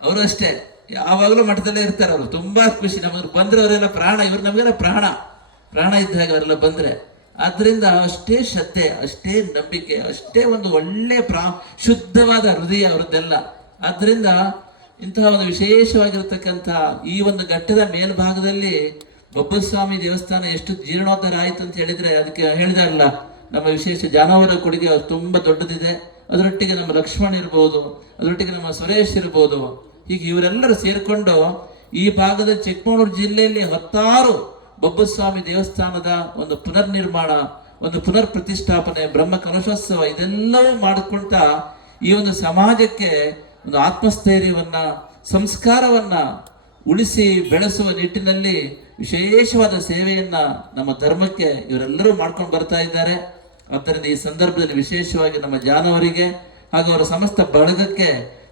ಅವರು ಅಷ್ಟೇ ಯಾವಾಗಲೂ ಮಠದಲ್ಲೇ ಇರ್ತಾರೆ. ಅವರು ತುಂಬಾ ಖುಷಿ, ನಮಗೆ ಬಂದ್ರೆ ಅವರೆಲ್ಲ ಪ್ರಾಣ, ಇವ್ರು ನಮಗೆಲ್ಲ ಪ್ರಾಣ ಇದ್ದಾಗ ಅವರೆಲ್ಲ ಬಂದ್ರೆ. ಆದ್ರಿಂದ ಅಷ್ಟೇ ಶ್ರದ್ಧೆ, ಅಷ್ಟೇ ನಂಬಿಕೆ, ಅಷ್ಟೇ ಒಂದು ಒಳ್ಳೆ ಶುದ್ಧವಾದ ಹೃದಯ ಅವರದ್ದೆಲ್ಲ. ಆದ್ರಿಂದ ಇಂತಹ ಒಂದು ವಿಶೇಷವಾಗಿರ್ತಕ್ಕಂಥ ಈ ಒಂದು ಘಟ್ಟದ ಮೇಲ್ಭಾಗದಲ್ಲಿ ಬಬ್ಬಸ್ವಾಮಿ ದೇವಸ್ಥಾನ ಎಷ್ಟು ಜೀರ್ಣೋದ್ಧಾರ ಆಯ್ತು ಅಂತ ಹೇಳಿದ್ರೆ ಅದಕ್ಕೆ ಹೇಳಿದಾರಲ್ಲ, ನಮ್ಮ ವಿಶೇಷ ಜಾನವರ ಕೊಡುಗೆ ತುಂಬಾ ದೊಡ್ಡದಿದೆ. ಅದರೊಟ್ಟಿಗೆ ನಮ್ಮ ಲಕ್ಷ್ಮಣ್ ಇರ್ಬೋದು, ಅದರೊಟ್ಟಿಗೆ ನಮ್ಮ ಸುರೇಶ್ ಇರ್ಬೋದು, ಹೀಗೆ ಇವರೆಲ್ಲರೂ ಸೇರ್ಕೊಂಡು ಈ ಭಾಗದ ಚಿಕ್ಕಮಗಳೂರು ಜಿಲ್ಲೆಯಲ್ಲಿ 10 ಬಬ್ಬಸ್ವಾಮಿ ದೇವಸ್ಥಾನದ ಒಂದು ಪುನರ್ ನಿರ್ಮಾಣ, ಒಂದು ಪುನರ್ ಪ್ರತಿಷ್ಠಾಪನೆ, ಬ್ರಹ್ಮ ಕಲಶೋತ್ಸವ ಇದೆಲ್ಲವೂ ಮಾಡಿಕೊಳ್ತಾ ಈ ಒಂದು ಸಮಾಜಕ್ಕೆ ಒಂದು ಆತ್ಮಸ್ಥೈರ್ಯವನ್ನ, ಸಂಸ್ಕಾರವನ್ನ ಉಳಿಸಿ ಬೆಳೆಸುವ ನಿಟ್ಟಿನಲ್ಲಿ ವಿಶೇಷವಾದ ಸೇವೆಯನ್ನ ನಮ್ಮ ಧರ್ಮಕ್ಕೆ ಇವರೆಲ್ಲರೂ ಮಾಡ್ಕೊಂಡು ಬರ್ತಾ ಇದ್ದಾರೆ. ಆದ್ದರಿಂದ ಈ ಸಂದರ್ಭದಲ್ಲಿ ವಿಶೇಷವಾಗಿ ನಮ್ಮ ಜಾನವರಿಗೆ ಹಾಗೂ ಅವರ ಸಮಸ್ತ ಬಳಗಕ್ಕೆ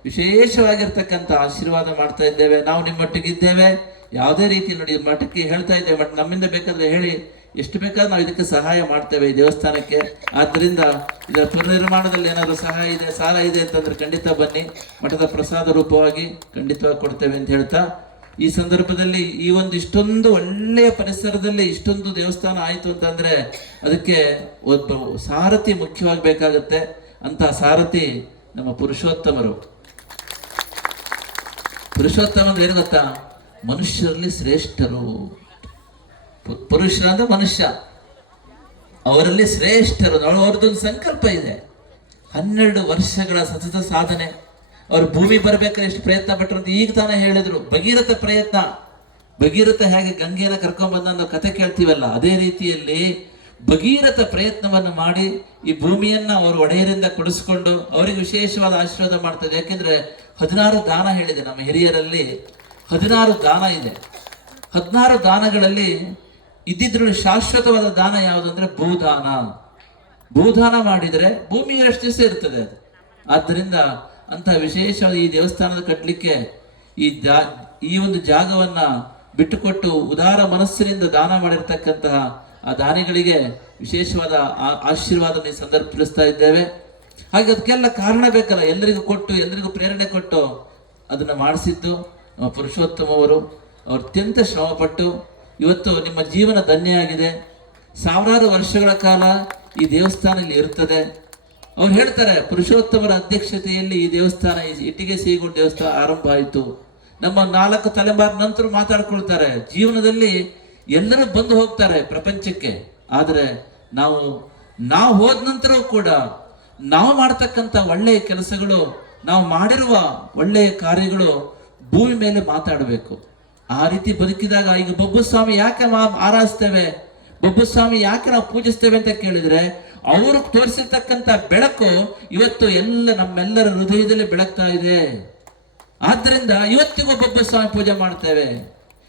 ವಿಶೇಷವಾಗಿರ್ತಕ್ಕಂಥ ಆಶೀರ್ವಾದ ಮಾಡ್ತಾ ಇದ್ದೇವೆ. ನಾವು ನಿಮ್ಮೊಟ್ಟಿಗಿದ್ದೇವೆ, ಯಾವುದೇ ರೀತಿ ನೋಡಿ ಮಠಕ್ಕೆ ಹೇಳ್ತಾ ಇದ್ದೇವೆ, ಬಟ್ ನಮ್ಮಿಂದ ಬೇಕಾದ್ರೆ ಹೇಳಿ, ಎಷ್ಟು ಬೇಕಾದ್ರೂ ನಾವು ಇದಕ್ಕೆ ಸಹಾಯ ಮಾಡ್ತೇವೆ ಈ ದೇವಸ್ಥಾನಕ್ಕೆ. ಆದ್ದರಿಂದ ಇದರ ಪುನರ್ನಿರ್ಮಾಣದಲ್ಲಿ ಏನಾದರೂ ಸಹಾಯ ಇದೆ, ಸಾಲ ಇದೆ ಅಂತಂದ್ರೆ ಖಂಡಿತ ಬನ್ನಿ, ಮಠದ ಪ್ರಸಾದ ರೂಪವಾಗಿ ಖಂಡಿತವಾಗಿ ಕೊಡ್ತೇವೆ ಅಂತ ಹೇಳ್ತಾ, ಈ ಸಂದರ್ಭದಲ್ಲಿ ಈ ಒಂದು ಇಷ್ಟೊಂದು ಒಳ್ಳೆಯ ಪರಿಸರದಲ್ಲಿ ಇಷ್ಟೊಂದು ದೇವಸ್ಥಾನ ಆಯಿತು ಅಂತಂದ್ರೆ ಅದಕ್ಕೆ ಒಬ್ಬ ಸಾರಥಿ ಮುಖ್ಯವಾಗಿ ಬೇಕಾಗುತ್ತೆ. ಅಂತ ಸಾರಥಿ ನಮ್ಮ ಪುರುಷೋತ್ತಮರು. ಪುರುಷೋತ್ತಮ ಏನು ಗೊತ್ತಾ? ಮನುಷ್ಯರಲ್ಲಿ ಶ್ರೇಷ್ಠರು. ಪುರುಷರ ಅಂದ್ರೆ ಮನುಷ್ಯ, ಅವರಲ್ಲಿ ಶ್ರೇಷ್ಠರು. ಅವ್ರದ್ದೊಂದು ಸಂಕಲ್ಪ ಇದೆ, 12 ವರ್ಷಗಳ ಸತತ ಸಾಧನೆ. ಅವ್ರು ಭೂಮಿ ಬರ್ಬೇಕಾದ್ರೆ ಎಷ್ಟು ಪ್ರಯತ್ನ ಪಟ್ಟರು ಅಂತ ಈಗ ತಾನೇ ಹೇಳಿದ್ರು. ಭಗೀರಥ ಪ್ರಯತ್ನ, ಭಗೀರಥ ಹೇಗೆ ಗಂಗೆನ ಕರ್ಕೊಂಡ್ ಬಂದ ಅನ್ನೋ ಕಥೆ ಕೇಳ್ತೀವಲ್ಲ, ಅದೇ ರೀತಿಯಲ್ಲಿ ಭಗೀರಥ ಪ್ರಯತ್ನವನ್ನು ಮಾಡಿ ಈ ಭೂಮಿಯನ್ನ ಅವರು ಒಡೆಯರಿಂದ ಕೊಡಿಸ್ಕೊಂಡು ಅವರಿಗೆ ವಿಶೇಷವಾದ ಆಶೀರ್ವಾದ ಮಾಡ್ತಾರೆ. ಯಾಕೆಂದ್ರೆ 16 ದಾನ ಹೇಳಿದೆ ನಮ್ಮ ಹಿರಿಯರಲ್ಲಿ, 16 ದಾನ ಇದೆ. 16 ದಾನಗಳಲ್ಲಿ ಇದ್ದಿದ್ರಲ್ಲಿ ಶಾಶ್ವತವಾದ ದಾನ ಯಾವುದಂದ್ರೆ ಭೂದಾನ. ಭೂದಾನ ಮಾಡಿದ್ರೆ ಭೂಮಿ ಎಷ್ಟು ದಿವಸ ಇರ್ತದೆ ಅದು. ಆದ್ದರಿಂದ ಅಂತ ವಿಶೇಷವಾಗಿ ಈ ದೇವಸ್ಥಾನದ ಕಟ್ಟಲಿಕ್ಕೆ ಈ ಒಂದು ಜಾಗವನ್ನ ಬಿಟ್ಟುಕೊಟ್ಟು ಉದಾರ ಮನಸ್ಸಿನಿಂದ ದಾನ ಮಾಡಿರ್ತಕ್ಕಂತಹ ಆ ದಾನಿಗಳಿಗೆ ವಿಶೇಷವಾದ ಆಶೀರ್ವಾದ ಈ ಸಂದರ್ಭ ತಿಳಿಸ್ತಾ ಇದ್ದೇವೆ. ಹಾಗೆ ಅದಕ್ಕೆಲ್ಲ ಕಾರಣ ಬೇಕಲ್ಲ, ಎಲ್ಲರಿಗೂ ಕೊಟ್ಟು ಎಲ್ಲರಿಗೂ ಪ್ರೇರಣೆ ಕೊಟ್ಟು ಅದನ್ನು ಮಾಡಿಸಿದ್ದು ನಮ್ಮ ಪುರುಷೋತ್ತಮ ಅವರು ಅತ್ಯಂತ ಶ್ರಮಪಟ್ಟು ಇವತ್ತು ನಿಮ್ಮ ಜೀವನ ಧನ್ಯ ಆಗಿದೆ. ಸಾವಿರಾರು ವರ್ಷಗಳ ಕಾಲ ಈ ದೇವಸ್ಥಾನ ಇಲ್ಲಿ ಇರ್ತದೆ. ಅವ್ರು ಹೇಳ್ತಾರೆ, ಪುರುಷೋತ್ತಮರ ಅಧ್ಯಕ್ಷತೆಯಲ್ಲಿ ಈ ದೇವಸ್ಥಾನ, ಇಟ್ಟಿಗೆ ಸೀಗೋಡು ದೇವಸ್ಥಾನ ಆರಂಭ ಆಯಿತು. ನಮ್ಮ 4 ತಲೆಮಾರಿನ ನಂತರ ಮಾತಾಡ್ಕೊಳ್ತಾರೆ, ಜೀವನದಲ್ಲಿ ಎಲ್ಲರೂ ಬಂದು ಹೋಗ್ತಾರೆ ಪ್ರಪಂಚಕ್ಕೆ, ಆದರೆ ನಾವು ಹೋದ ನಂತರವೂ ಕೂಡ ನಾವು ಮಾಡ್ತಕ್ಕಂಥ ಒಳ್ಳೆಯ ಕೆಲಸಗಳು, ನಾವು ಮಾಡಿರುವ ಒಳ್ಳೆಯ ಕಾರ್ಯಗಳು ಭೂಮಿ ಮೇಲೆ ಮಾತಾಡಬೇಕು. ಆ ರೀತಿ ಬದುಕಿದಾಗ ಈಗ ಬಬ್ಬುಸ್ವಾಮಿ ಯಾಕೆ ಆರಾಧಿಸ್ತೇವೆ, ಬಬ್ಬುಸ್ವಾಮಿ ಯಾಕೆ ನಾವು ಪೂಜಿಸ್ತೇವೆ ಅಂತ ಕೇಳಿದ್ರೆ, ಅವರು ತೋರಿಸಿರ್ತಕ್ಕಂಥ ಬೆಳಕು ಇವತ್ತು ನಮ್ಮೆಲ್ಲರ ಹೃದಯದಲ್ಲಿ ಬೆಳಗ್ತಾ ಇದೆ. ಆದ್ದರಿಂದ ಇವತ್ತಿಗೂ ಬಬ್ಬುಸ್ವಾಮಿ ಪೂಜೆ ಮಾಡ್ತೇವೆ,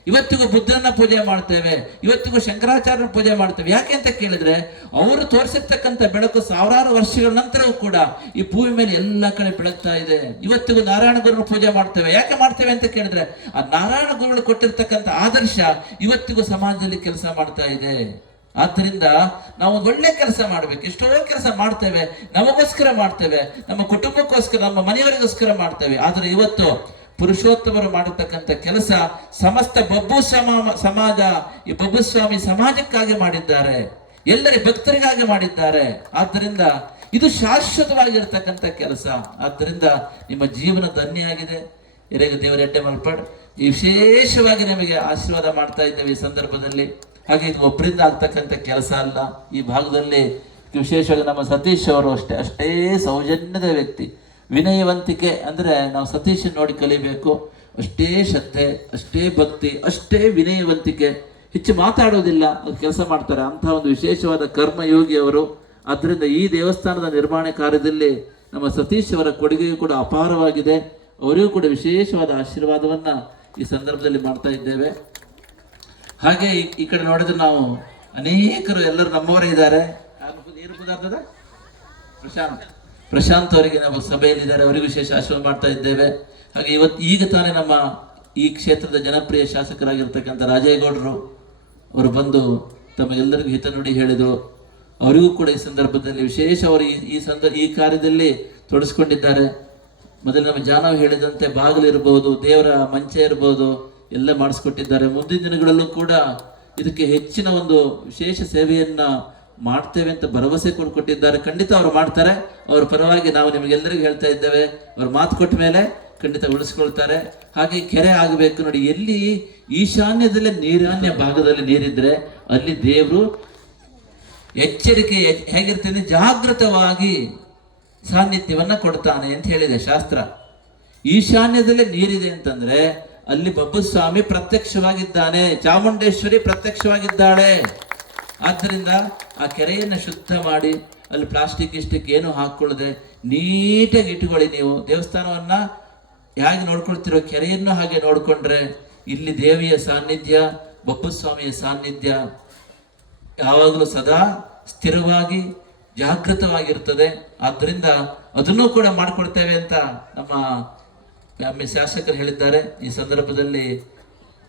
ಇವತ್ತಿಗೂ ಬುದ್ಧನ ಪೂಜೆ ಮಾಡ್ತೇವೆ, ಇವತ್ತಿಗೂ ಶಂಕರಾಚಾರ್ಯರ ಪೂಜೆ ಮಾಡ್ತೇವೆ. ಯಾಕೆ ಅಂತ ಕೇಳಿದ್ರೆ, ಅವರು ತೋರಿಸಿರ್ತಕ್ಕಂಥ ಬೆಳಕು ಸಾವಿರಾರು ವರ್ಷಗಳ ನಂತರವೂ ಕೂಡ ಈ ಭೂಮಿ ಮೇಲೆ ಎಲ್ಲ ಕಡೆ ಬೆಳಗ್ತಾ ಇದೆ. ಇವತ್ತಿಗೂ ನಾರಾಯಣ ಗುರುಗಳು ಪೂಜೆ ಮಾಡ್ತೇವೆ. ಯಾಕೆ ಮಾಡ್ತೇವೆ ಅಂತ ಕೇಳಿದ್ರೆ, ಆ ನಾರಾಯಣ ಗುರುಗಳು ಕೊಟ್ಟಿರ್ತಕ್ಕಂಥ ಆದರ್ಶ ಇವತ್ತಿಗೂ ಸಮಾಜದಲ್ಲಿ ಕೆಲಸ ಮಾಡ್ತಾ ಇದೆ. ಆದ್ದರಿಂದ ನಾವು ಒಂದು ಒಳ್ಳೆ ಕೆಲಸ ಮಾಡ್ಬೇಕು. ಎಷ್ಟೋ ಕೆಲಸ ಮಾಡ್ತೇವೆ, ನಮಗೋಸ್ಕರ ಮಾಡ್ತೇವೆ, ನಮ್ಮ ಕುಟುಂಬಕ್ಕೋಸ್ಕರ, ನಮ್ಮ ಮನೆಯವರಿಗೋಸ್ಕರ ಮಾಡ್ತೇವೆ. ಆದರೆ ಇವತ್ತು ಪುರುಷೋತ್ತಮರು ಮಾಡತಕ್ಕಂಥ ಕೆಲಸ ಸಮಸ್ತ ಬಬ್ಬು ಸಮಾಜ, ಈ ಬಬ್ಬುಸ್ವಾಮಿ ಸಮಾಜಕ್ಕಾಗಿ ಮಾಡಿದ್ದಾರೆ, ಎಲ್ಲರ ಭಕ್ತರಿಗಾಗಿ ಮಾಡಿದ್ದಾರೆ. ಆದ್ದರಿಂದ ಇದು ಶಾಶ್ವತವಾಗಿರ್ತಕ್ಕಂಥ ಕೆಲಸ. ಆದ್ದರಿಂದ ನಿಮ್ಮ ಜೀವನ ಧನ್ಯ ಆಗಿದೆ. ಎರೆಗೆ ದೇವರ ಎಡ್ಡೆ ಮಲ್ಪಡ್ ವಿಶೇಷವಾಗಿ ನಮಗೆ ಆಶೀರ್ವಾದ ಮಾಡ್ತಾ ಇದ್ದೇವೆ ಈ ಸಂದರ್ಭದಲ್ಲಿ. ಹಾಗೆ ಇದು ಒಬ್ಬರಿಂದ ಆಗ್ತಕ್ಕಂಥ ಕೆಲಸ ಅಲ್ಲ. ಈ ಭಾಗದಲ್ಲಿ ವಿಶೇಷವಾಗಿ ನಮ್ಮ ಸತೀಶ್ ಅವರು ಅಷ್ಟೇ ಸೌಜನ್ಯದ ವ್ಯಕ್ತಿ, ವಿನಯವಂತಿಕೆ. ಅಂದರೆ ನಾವು ಸತೀಶ್ ನೋಡಿ ಕಲಿಬೇಕು. ಅಷ್ಟೇ ಶ್ರದ್ಧೆ, ಅಷ್ಟೇ ಭಕ್ತಿ, ಅಷ್ಟೇ ವಿನಯವಂತಿಕೆ, ಹೆಚ್ಚು ಮಾತಾಡೋದಿಲ್ಲ, ಕೆಲಸ ಮಾಡ್ತಾರೆ. ಅಂತಹ ಒಂದು ವಿಶೇಷವಾದ ಕರ್ಮಯೋಗಿ ಅವರು. ಆದ್ದರಿಂದ ಈ ದೇವಸ್ಥಾನದ ನಿರ್ಮಾಣ ಕಾರ್ಯದಲ್ಲಿ ನಮ್ಮ ಸತೀಶ್ ಅವರ ಕೊಡುಗೆಯೂ ಕೂಡ ಅಪಾರವಾಗಿದೆ. ಅವರಿಗೂ ಕೂಡ ವಿಶೇಷವಾದ ಆಶೀರ್ವಾದವನ್ನ ಈ ಸಂದರ್ಭದಲ್ಲಿ ಮಾಡ್ತಾ ಇದ್ದೇವೆ. ಹಾಗೆ ಈ ಕಡೆ ನೋಡಿದ್ರೆ ನಾವು ಅನೇಕರು ಎಲ್ಲರೂ ನಮ್ಮವರೇ ಇದ್ದಾರೆ. ಏನು ಪದಾರ್ಥದ ಪ್ರಶಾಂತ್ ಅವರಿಗೆ ನಮ್ಮ ಸಭೆಯಲ್ಲಿದ್ದಾರೆ, ಅವರಿಗೂ ವಿಶೇಷ ಆಶೀರ್ವಾದ ಮಾಡ್ತಾ ಇದ್ದೇವೆ. ಹಾಗೆ ಈಗ ತಾನೇ ನಮ್ಮ ಈ ಕ್ಷೇತ್ರದ ಜನಪ್ರಿಯ ಶಾಸಕರಾಗಿರ್ತಕ್ಕಂಥ ರಾಜೇಗೌಡರು ಅವರು ಬಂದು ತಮಗೆಲ್ಲರಿಗೂ ಹಿತ ನುಡಿ ಹೇಳಿದರು. ಅವರಿಗೂ ಕೂಡ ಈ ಸಂದರ್ಭದಲ್ಲಿ ವಿಶೇಷ ಅವರು ಈ ಕಾರ್ಯದಲ್ಲಿ ತೊಡಗಿಸ್ಕೊಂಡಿದ್ದಾರೆ. ಮೊದಲು ನಮ್ಮ ಜಾನವ್ ಹೇಳಿದಂತೆ ಬಾಗಿಲು ಇರಬಹುದು, ದೇವರ ಮಂಚ ಇರಬಹುದು, ಎಲ್ಲ ಮಾಡಿಸ್ಕೊಟ್ಟಿದ್ದಾರೆ. ಮುಂದಿನ ದಿನಗಳಲ್ಲೂ ಕೂಡ ಇದಕ್ಕೆ ಹೆಚ್ಚಿನ ಒಂದು ವಿಶೇಷ ಸೇವೆಯನ್ನ ಮಾಡ್ತೇವೆ ಅಂತ ಭರವಸೆ ಕೊಟ್ಟಿದ್ದಾರೆ. ಖಂಡಿತ ಅವರು ಮಾಡ್ತಾರೆ. ಅವ್ರ ಪರವಾಗಿ ನಾವು ನಿಮಗೆಲ್ಲರಿಗೂ ಹೇಳ್ತಾ ಇದ್ದೇವೆ, ಅವ್ರು ಮಾತು ಕೊಟ್ಟ ಮೇಲೆ ಖಂಡಿತ ಉಳಿಸ್ಕೊಳ್ತಾರೆ. ಹಾಗೆ ಕೆರೆ ಆಗಬೇಕು ನೋಡಿ, ಎಲ್ಲಿ ಈಶಾನ್ಯದಲ್ಲೇ ನೀರಾನ್ಯ ಭಾಗದಲ್ಲಿ ನೀರಿದ್ರೆ ಅಲ್ಲಿ ದೇವರು ಎಚ್ಚರಿಕೆ ಹೇಗಿರ್ತದೆ, ಜಾಗೃತವಾಗಿ ಸಾನ್ನಿಧ್ಯವನ್ನ ಕೊಡ್ತಾನೆ ಅಂತ ಹೇಳಿದೆ ಶಾಸ್ತ್ರ. ಈಶಾನ್ಯದಲ್ಲೇ ನೀರಿದೆ ಅಂತಂದ್ರೆ ಅಲ್ಲಿ ಬಬ್ಬುಸ್ವಾಮಿ ಪ್ರತ್ಯಕ್ಷವಾಗಿದ್ದಾನೆ, ಚಾಮುಂಡೇಶ್ವರಿ ಪ್ರತ್ಯಕ್ಷವಾಗಿದ್ದಾಳೆ. ಆದ್ದರಿಂದ ಆ ಕೆರೆಯನ್ನು ಶುದ್ಧ ಮಾಡಿ ಅಲ್ಲಿ ಪ್ಲಾಸ್ಟಿಕ್ ಏನು ಹಾಕೊಳ್ಳದೆ ನೀಟಾಗಿ ಇಟ್ಕೊಳ್ಳಿ. ನೀವು ದೇವಸ್ಥಾನವನ್ನ ಹೇಗೆ ನೋಡ್ಕೊಳ್ತಿರೋ ಕೆರೆಯನ್ನು ಹಾಗೆ ನೋಡ್ಕೊಂಡ್ರೆ ಇಲ್ಲಿ ದೇವಿಯ ಸಾನ್ನಿಧ್ಯ, ಬಬ್ಬುಸ್ವಾಮಿಯ ಸಾನ್ನಿಧ್ಯ ಯಾವಾಗಲೂ ಸದಾ ಸ್ಥಿರವಾಗಿ ಜಾಗೃತವಾಗಿರ್ತದೆ. ಆದ್ದರಿಂದ ಅದನ್ನೂ ಕೂಡ ಮಾಡ್ಕೊಡ್ತೇವೆ ಅಂತ ನಮ್ಮ ಶಾಸಕರು ಹೇಳಿದ್ದಾರೆ. ಈ ಸಂದರ್ಭದಲ್ಲಿ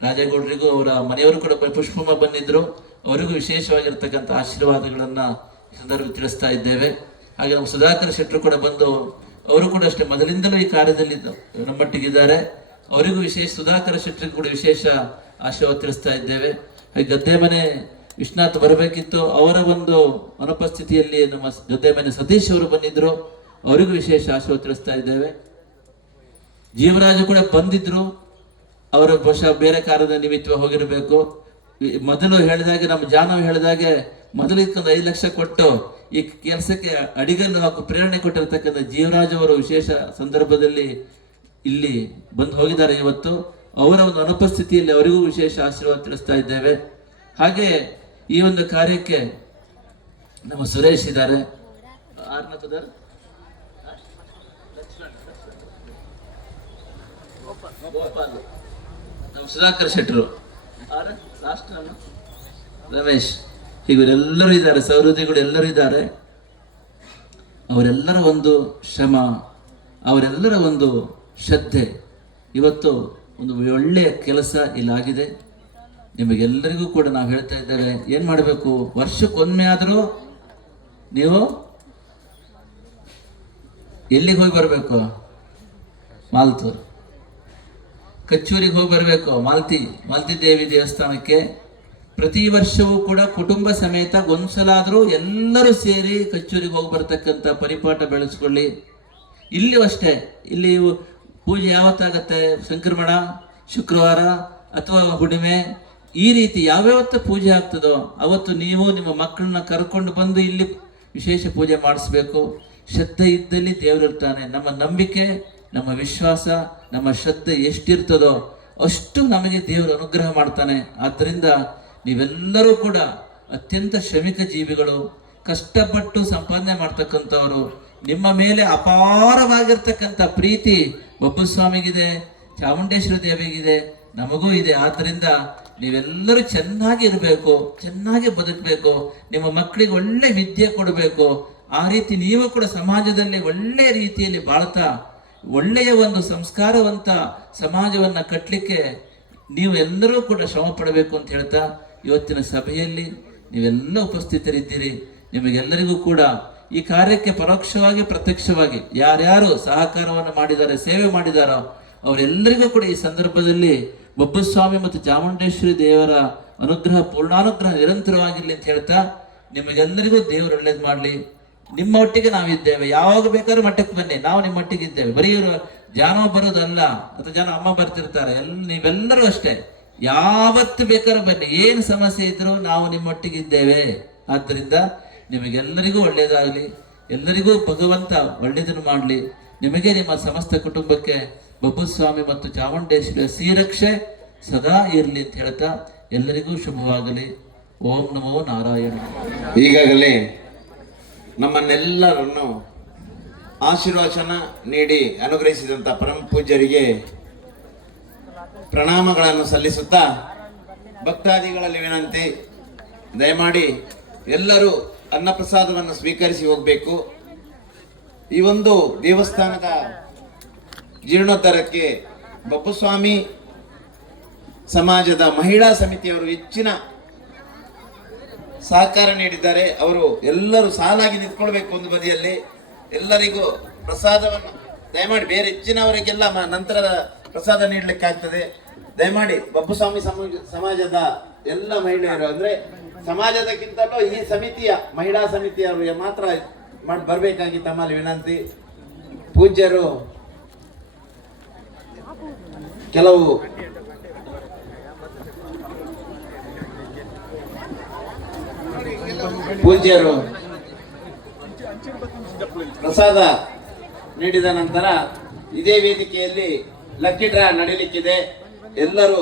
ರಾಜೇಗೌಡರಿಗೂ ಅವರ ಮನೆಯವರು ಕೂಡ ಪುಷ್ಪಮ್ಮ ಬಂದಿದ್ರು, ಅವರಿಗೂ ವಿಶೇಷವಾಗಿರ್ತಕ್ಕಂಥ ಆಶೀರ್ವಾದಗಳನ್ನ ಈ ಸಂದರ್ಭ ತಿಳಿಸ್ತಾ ಇದ್ದೇವೆ. ಹಾಗೆ ನಮ್ಮ ಸುಧಾಕರ್ ಶೆಟ್ಟರು ಕೂಡ ಬಂದು, ಅವರು ಕೂಡ ಅಷ್ಟೇ ಮೊದಲಿಂದಲೂ ಈ ಕಾರ್ಯದಲ್ಲಿ ನಮ್ಮೊಟ್ಟಿಗಿದ್ದಾರೆ. ಅವರಿಗೂ ಸುಧಾಕರ್ ಶೆಟ್ಟರಿಗೂ ಕೂಡ ವಿಶೇಷ ಆಶೀರ್ವಾದ ತಿಳಿಸ್ತಾ ಇದ್ದೇವೆ. ಹಾಗೆ ಗದ್ದೆ ಮನೆ ವಿಶ್ವನಾಥ್ ಬರಬೇಕಿತ್ತು, ಅವರ ಒಂದು ಅನುಪಸ್ಥಿತಿಯಲ್ಲಿ ನಮ್ಮ ಗದ್ದೆ ಮನೆ ಸತೀಶ್ ಅವರು ಬಂದಿದ್ರು, ಅವರಿಗೂ ವಿಶೇಷ ಆಶೀರ್ವಾದ ತಿಳಿಸ್ತಾ ಇದ್ದೇವೆ. ಜೀವರಾಜು ಕೂಡ ಬಂದಿದ್ರು, ಅವರು ಬಹುಶಃ ಬೇರೆ ಕಾರ್ಯದ ನಿಮಿತ್ತ ಹೋಗಿರಬೇಕು. ಮೊದಲು ಹೇಳಿದಾಗೆ ನಮ್ಮ ಜಾನವ್ ಹೇಳಿದಾಗೆ ಮೊದಲು ಇದಕ್ಕೊಂದು 5 ಲಕ್ಷ ಕೊಟ್ಟು ಈ ಕೆಲಸಕ್ಕೆ ಅಡಿಗಲ್ಲು ಹಾಕು ಪ್ರೇರಣೆ ಕೊಟ್ಟಿರ್ತಕ್ಕಂಥ ಜೀವರಾಜ್ ಅವರು ವಿಶೇಷ ಸಂದರ್ಭದಲ್ಲಿ ಇಲ್ಲಿ ಬಂದು ಹೋಗಿದ್ದಾರೆ. ಇವತ್ತು ಅವರ ಒಂದು ಅನುಪಸ್ಥಿತಿಯಲ್ಲಿ ಅವರಿಗೂ ವಿಶೇಷ ಆಶೀರ್ವಾದ ತಿಳಿಸ್ತಾ ಇದ್ದೇವೆ. ಹಾಗೆ ಈ ಒಂದು ಕಾರ್ಯಕ್ಕೆ ನಮ್ಮ ಸುರೇಶ್ ಇದ್ದಾರೆ, ನಮ್ಮ ಸುಧಾಕರ್ ಶೆಟ್ಟರು, ರಮೇಶ್, ಹೀಗೆಲ್ಲರೂ ಇದ್ದಾರೆ, ಸೌಹೃದಿಗಳು ಎಲ್ಲರೂ ಇದ್ದಾರೆ. ಅವರೆಲ್ಲರ ಒಂದು ಶ್ರಮ, ಅವರೆಲ್ಲರ ಒಂದು ಶ್ರದ್ಧೆ ಇವತ್ತು ಒಂದು ಒಳ್ಳೆಯ ಕೆಲಸ ಇಲ್ಲಾಗಿದೆ. ನಿಮಗೆಲ್ಲರಿಗೂ ಕೂಡ ನಾವು ಹೇಳ್ತಾ ಇದ್ದೇವೆ, ಏನು ಮಾಡಬೇಕು, ವರ್ಷಕ್ಕೊಮ್ಮೆ ಆದರೂ ನೀವು ಎಲ್ಲಿಗೆ ಹೋಗಿ ಬರಬೇಕು? ಮಾಲ್ತೂರು, ಕಚ್ಚೂರಿಗೆ ಹೋಗಿ ಬರಬೇಕು. ಮಾಲ್ತಿ ದೇವಿ ದೇವಸ್ಥಾನಕ್ಕೆ ಪ್ರತಿ ವರ್ಷವೂ ಕೂಡ ಕುಟುಂಬ ಸಮೇತ ಒಂದ್ಸಲಾದರೂ ಎಲ್ಲರೂ ಸೇರಿ ಕಚ್ಚೂರಿಗೆ ಹೋಗಿ ಬರ್ತಕ್ಕಂಥ ಪರಿಪಾಠ ಬೆಳೆಸ್ಕೊಳ್ಳಿ. ಇಲ್ಲಿಯೂ ಅಷ್ಟೇ, ಇಲ್ಲಿ ಪೂಜೆ ಯಾವತ್ತಾಗತ್ತೆ? ಸಂಕ್ರಮಣ, ಶುಕ್ರವಾರ ಅಥವಾ ಹುಣ್ಣಿಮೆ, ಈ ರೀತಿ ಯಾವ್ಯಾವತ್ತು ಪೂಜೆ ಆಗ್ತದೋ ಅವತ್ತು ನೀವು ನಿಮ್ಮ ಮಕ್ಕಳನ್ನ ಕರ್ಕೊಂಡು ಬಂದು ಇಲ್ಲಿ ವಿಶೇಷ ಪೂಜೆ ಮಾಡಿಸ್ಬೇಕು. ಶ್ರದ್ಧೆ ಇದ್ದಲ್ಲಿ ದೇವರಿರ್ತಾನೆ. ನಮ್ಮ ನಂಬಿಕೆ, ನಮ್ಮ ವಿಶ್ವಾಸ, ನಮ್ಮ ಶ್ರದ್ಧೆ ಎಷ್ಟಿರ್ತದೋ ಅಷ್ಟು ನಮಗೆ ದೇವರು ಅನುಗ್ರಹ ಮಾಡ್ತಾನೆ. ಆದ್ದರಿಂದ ನೀವೆಲ್ಲರೂ ಕೂಡ ಅತ್ಯಂತ ಶ್ರಮಿಕ ಜೀವಿಗಳು, ಕಷ್ಟಪಟ್ಟು ಸಂಪಾದನೆ ಮಾಡ್ತಕ್ಕಂಥವ್ರು. ನಿಮ್ಮ ಮೇಲೆ ಅಪಾರವಾಗಿರ್ತಕ್ಕಂಥ ಪ್ರೀತಿ ಬಬ್ಬುಸ್ವಾಮಿಗಿದೆ, ಚಾಮುಂಡೇಶ್ವರಿ ದೇವಿಗಿದೆ, ನಮಗೂ ಇದೆ. ಆದ್ದರಿಂದ ನೀವೆಲ್ಲರೂ ಚೆನ್ನಾಗಿ ಇರಬೇಕು, ಚೆನ್ನಾಗಿ ಬದುಕಬೇಕು, ನಿಮ್ಮ ಮಕ್ಕಳಿಗೆ ಒಳ್ಳೆ ವಿದ್ಯೆ ಕೊಡಬೇಕು. ಆ ರೀತಿ ನೀವು ಕೂಡ ಸಮಾಜದಲ್ಲಿ ಒಳ್ಳೆಯ ರೀತಿಯಲ್ಲಿ ಬಾಳ್ತಾ ಒಳ್ಳೆಯ ಒಂದು ಸಂಸ್ಕಾರವಂತ ಸಮಾಜವನ್ನು ಕಟ್ಟಲಿಕ್ಕೆ ನೀವು ಎಲ್ಲರೂ ಕೂಡ ಶ್ರಮ ಪಡಬೇಕು ಅಂತ ಹೇಳ್ತಾ, ಇವತ್ತಿನ ಸಭೆಯಲ್ಲಿ ನೀವೆಲ್ಲ ಉಪಸ್ಥಿತರಿದ್ದೀರಿ. ನಿಮಗೆಲ್ಲರಿಗೂ ಕೂಡ ಈ ಕಾರ್ಯಕ್ಕೆ ಪರೋಕ್ಷವಾಗಿ ಪ್ರತ್ಯಕ್ಷವಾಗಿ ಯಾರ್ಯಾರು ಸಹಕಾರವನ್ನು ಮಾಡಿದ್ದಾರೆ, ಸೇವೆ ಮಾಡಿದಾರೋ ಅವರೆಲ್ಲರಿಗೂ ಕೂಡ ಈ ಸಂದರ್ಭದಲ್ಲಿ ಬಬ್ಬುಸ್ವಾಮಿ ಮತ್ತು ಚಾಮುಂಡೇಶ್ವರಿ ದೇವರ ಅನುಗ್ರಹ, ಪೂರ್ಣಾನುಗ್ರಹ ನಿರಂತರವಾಗಿರಲಿ ಅಂತ ಹೇಳ್ತಾ, ನಿಮಗೆಲ್ಲರಿಗೂ ದೇವರು ಒಳ್ಳೇದು ಮಾಡಲಿ. ನಿಮ್ಮ ಒಟ್ಟಿಗೆ ನಾವಿದ್ದೇವೆ, ಯಾವಾಗ ಬೇಕಾದ್ರೂ ಮಟ್ಟಕ್ಕೆ ಬನ್ನಿ, ನಾವು ನಿಮ್ಮ ಒಟ್ಟಿಗೆ ಇದ್ದೇವೆ. ಬರೀ ಇವರು ಜಾನೋ ಬರೋದಲ್ಲ, ಅಥವಾ ಜನ ಅಮ್ಮ ಬರ್ತಿರ್ತಾರೆ, ನೀವೆಲ್ಲರೂ ಅಷ್ಟೇ, ಯಾವತ್ತು ಬೇಕಾದ್ರೂ ಬನ್ನಿ, ಏನು ಸಮಸ್ಯೆ ಇದ್ರೂ ನಾವು ನಿಮ್ಮೊಟ್ಟಿಗೆ ಇದ್ದೇವೆ. ಆದ್ದರಿಂದ ನಿಮಗೆಲ್ಲರಿಗೂ ಒಳ್ಳೆಯದಾಗಲಿ, ಎಲ್ಲರಿಗೂ ಭಗವಂತ ಒಳ್ಳೆಯದನ್ನು ಮಾಡಲಿ. ನಿಮಗೆ, ನಿಮ್ಮ ಸಮಸ್ತ ಕುಟುಂಬಕ್ಕೆ ಬಬ್ಬುಸ್ವಾಮಿ ಮತ್ತು ಚಾಮುಂಡೇಶ್ವರಿಯ ಶ್ರೀರಕ್ಷೆ ಸದಾ ಇರಲಿ ಅಂತ ಹೇಳ್ತಾ ಎಲ್ಲರಿಗೂ ಶುಭವಾಗಲಿ. ಓಂ ನಮೋ ನಾರಾಯಣ. ಈಗಾಗಲೇ ನಮ್ಮನ್ನೆಲ್ಲರನ್ನು ಆಶೀರ್ವಚನ ನೀಡಿ ಅನುಗ್ರಹಿಸಿದಂಥ ಪರಮ ಪೂಜ್ಯರಿಗೆ ಪ್ರಣಾಮಗಳನ್ನು ಸಲ್ಲಿಸುತ್ತಾ, ಭಕ್ತಾದಿಗಳಲ್ಲಿ ವಿನಂತಿ, ದಯಮಾಡಿ ಎಲ್ಲರೂ ಅನ್ನಪ್ರಸಾದವನ್ನು ಸ್ವೀಕರಿಸಿ ಹೋಗಬೇಕು. ಈ ಒಂದು ದೇವಸ್ಥಾನದ ಜೀರ್ಣೋದ್ಧಾರಕ್ಕೆ ಬಬ್ಬುಸ್ವಾಮಿ ಸಮಾಜದ ಮಹಿಳಾ ಸಮಿತಿಯವರು ಹೆಚ್ಚಿನ ಸಹಕಾರ ನೀಡಿದ್ದಾರೆ. ಅವರು ಎಲ್ಲರೂ ಸಾಲಾಗಿ ನಿಂತ್ಕೊಳ್ಬೇಕು ಒಂದು ಬದಿಯಲ್ಲಿ. ಎಲ್ಲರಿಗೂ ಪ್ರಸಾದವನ್ನು ದಯಮಾಡಿ, ಬೇರೆ ಹೆಚ್ಚಿನವರಿಗೆಲ್ಲ ನಂತರದ ಪ್ರಸಾದ ನೀಡಲಿಕ್ಕೆ ಆಗ್ತದೆ. ದಯಮಾಡಿ ಬಬ್ಬುಸ್ವಾಮಿ ಸಮಾಜದ ಎಲ್ಲ ಮಹಿಳೆಯರು, ಅಂದ್ರೆ ಸಮಾಜದಕ್ಕಿಂತಲೂ ಈ ಸಮಿತಿಯ ಮಹಿಳಾ ಸಮಿತಿಯವರು ಮಾತ್ರ ಮಾಡಿ ಬರಬೇಕಾಗಿ ತಮ್ಮಲ್ಲಿ ವಿನಂತಿ. ಪೂಜ್ಯರು ಕೆಲವು ಪ್ರಸಾದ ನೀಡಿದ ನಂತರ ಇದೇ ವೇದಿಕೆಯಲ್ಲಿ ಲಕ್ಕಿ ಡ್ರಾ ನಡೀಲಿಕ್ಕಿದೆ. ಎಲ್ಲರೂ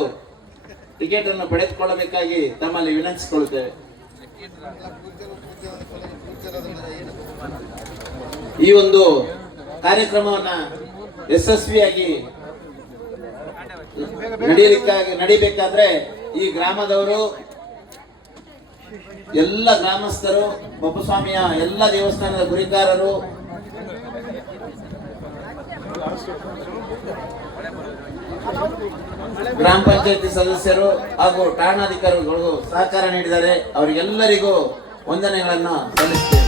ಟಿಕೆಟ್ ಅನ್ನು ಪಡೆದುಕೊಳ್ಳಬೇಕಾಗಿ ತಮ್ಮಲ್ಲಿ ವಿನಂತಿಸಿಕೊಳ್ಳುತ್ತೇವೆ. ಈ ಒಂದು ಕಾರ್ಯಕ್ರಮವನ್ನ ಯಶಸ್ವಿಯಾಗಿ ನಡಿಬೇಕಾದ್ರೆ ಈ ಗ್ರಾಮದವರು, ಎಲ್ಲ ಗ್ರಾಮಸ್ಥರು, ಬಬ್ಬುಸ್ವಾಮಿಯ ಎಲ್ಲ ದೇವಸ್ಥಾನದ ಗುರಿಕಾರರು, ಗ್ರಾಮ ಪಂಚಾಯತಿ ಸದಸ್ಯರು ಹಾಗೂ ಠಾಣಾಧಿಕಾರಿಗಳು ಸಹಕಾರ ನೀಡಿದ್ದಾರೆ. ಅವರಿಗೆಲ್ಲರಿಗೂ ವಂದನೆಗಳನ್ನು ಸಲ್ಲಿಸುತ್ತೇವೆ.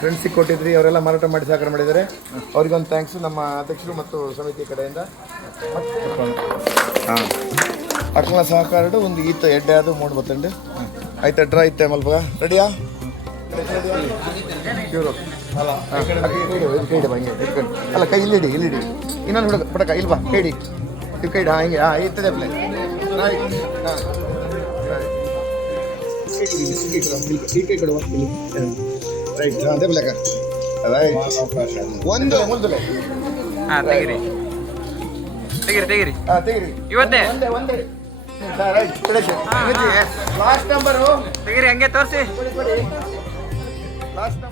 ಫ್ರೆಂಡ್ಸಿಗೆ ಕೊಟ್ಟಿದ್ರಿ, ಅವರೆಲ್ಲ ಮಾರಾಟ ಮಾಡಿ ಸಹಕಾರ ಮಾಡಿದ್ದಾರೆ. ಅವ್ರಿಗೊಂದು ಥ್ಯಾಂಕ್ಸ್ ನಮ್ಮ ಅಧ್ಯಕ್ಷರು ಮತ್ತು ಸಮಿತಿ ಕಡೆಯಿಂದ. ಹಾಂ ಅಕ್ಕಳ ಸಹಕಾರ ಒಂದು ಈತ ಎಡ್ಡೆ ಅದು ಮೂಡು ಬತ್ತಂಡು ಆಯ್ತಾ ಡ್ರಾ ಇತ್ತೆ ಮಲ್ಪ ರೆಡಿಯಾ ಅಲ್ಲ ಕೈ ಇಲ್ಲಿಡಿ ಇನ್ನೊಂದು ಹುಡುಗ ಪಟಕ ಇಲ್ವಾ ಹೇಳಿ ಕೈ ಹಿಡಿ. ಹಾಂ ಹಿಂಗೆ ಇರ್ತದೆ ಪ್ಲೇ ಕೈ ಕೊಡುವ ಇಲ್ಲಿ ರೈಟ್ ಅದೇ ಬ್ಲಾಕ ರೈಟ್ ಒಂದು ಮುಂದಲೆ ತೆಗಿರಿ ಇವತ್ತೇ ಒಂದೇ ರೈಟ್ ಲಾಸ್ಟ್ ನಂಬರು ತೆಗಿರಿ ಹಂಗೆ ತೋರಿಸಿ ಲಾಸ್ಟ್ ನಂಬರ್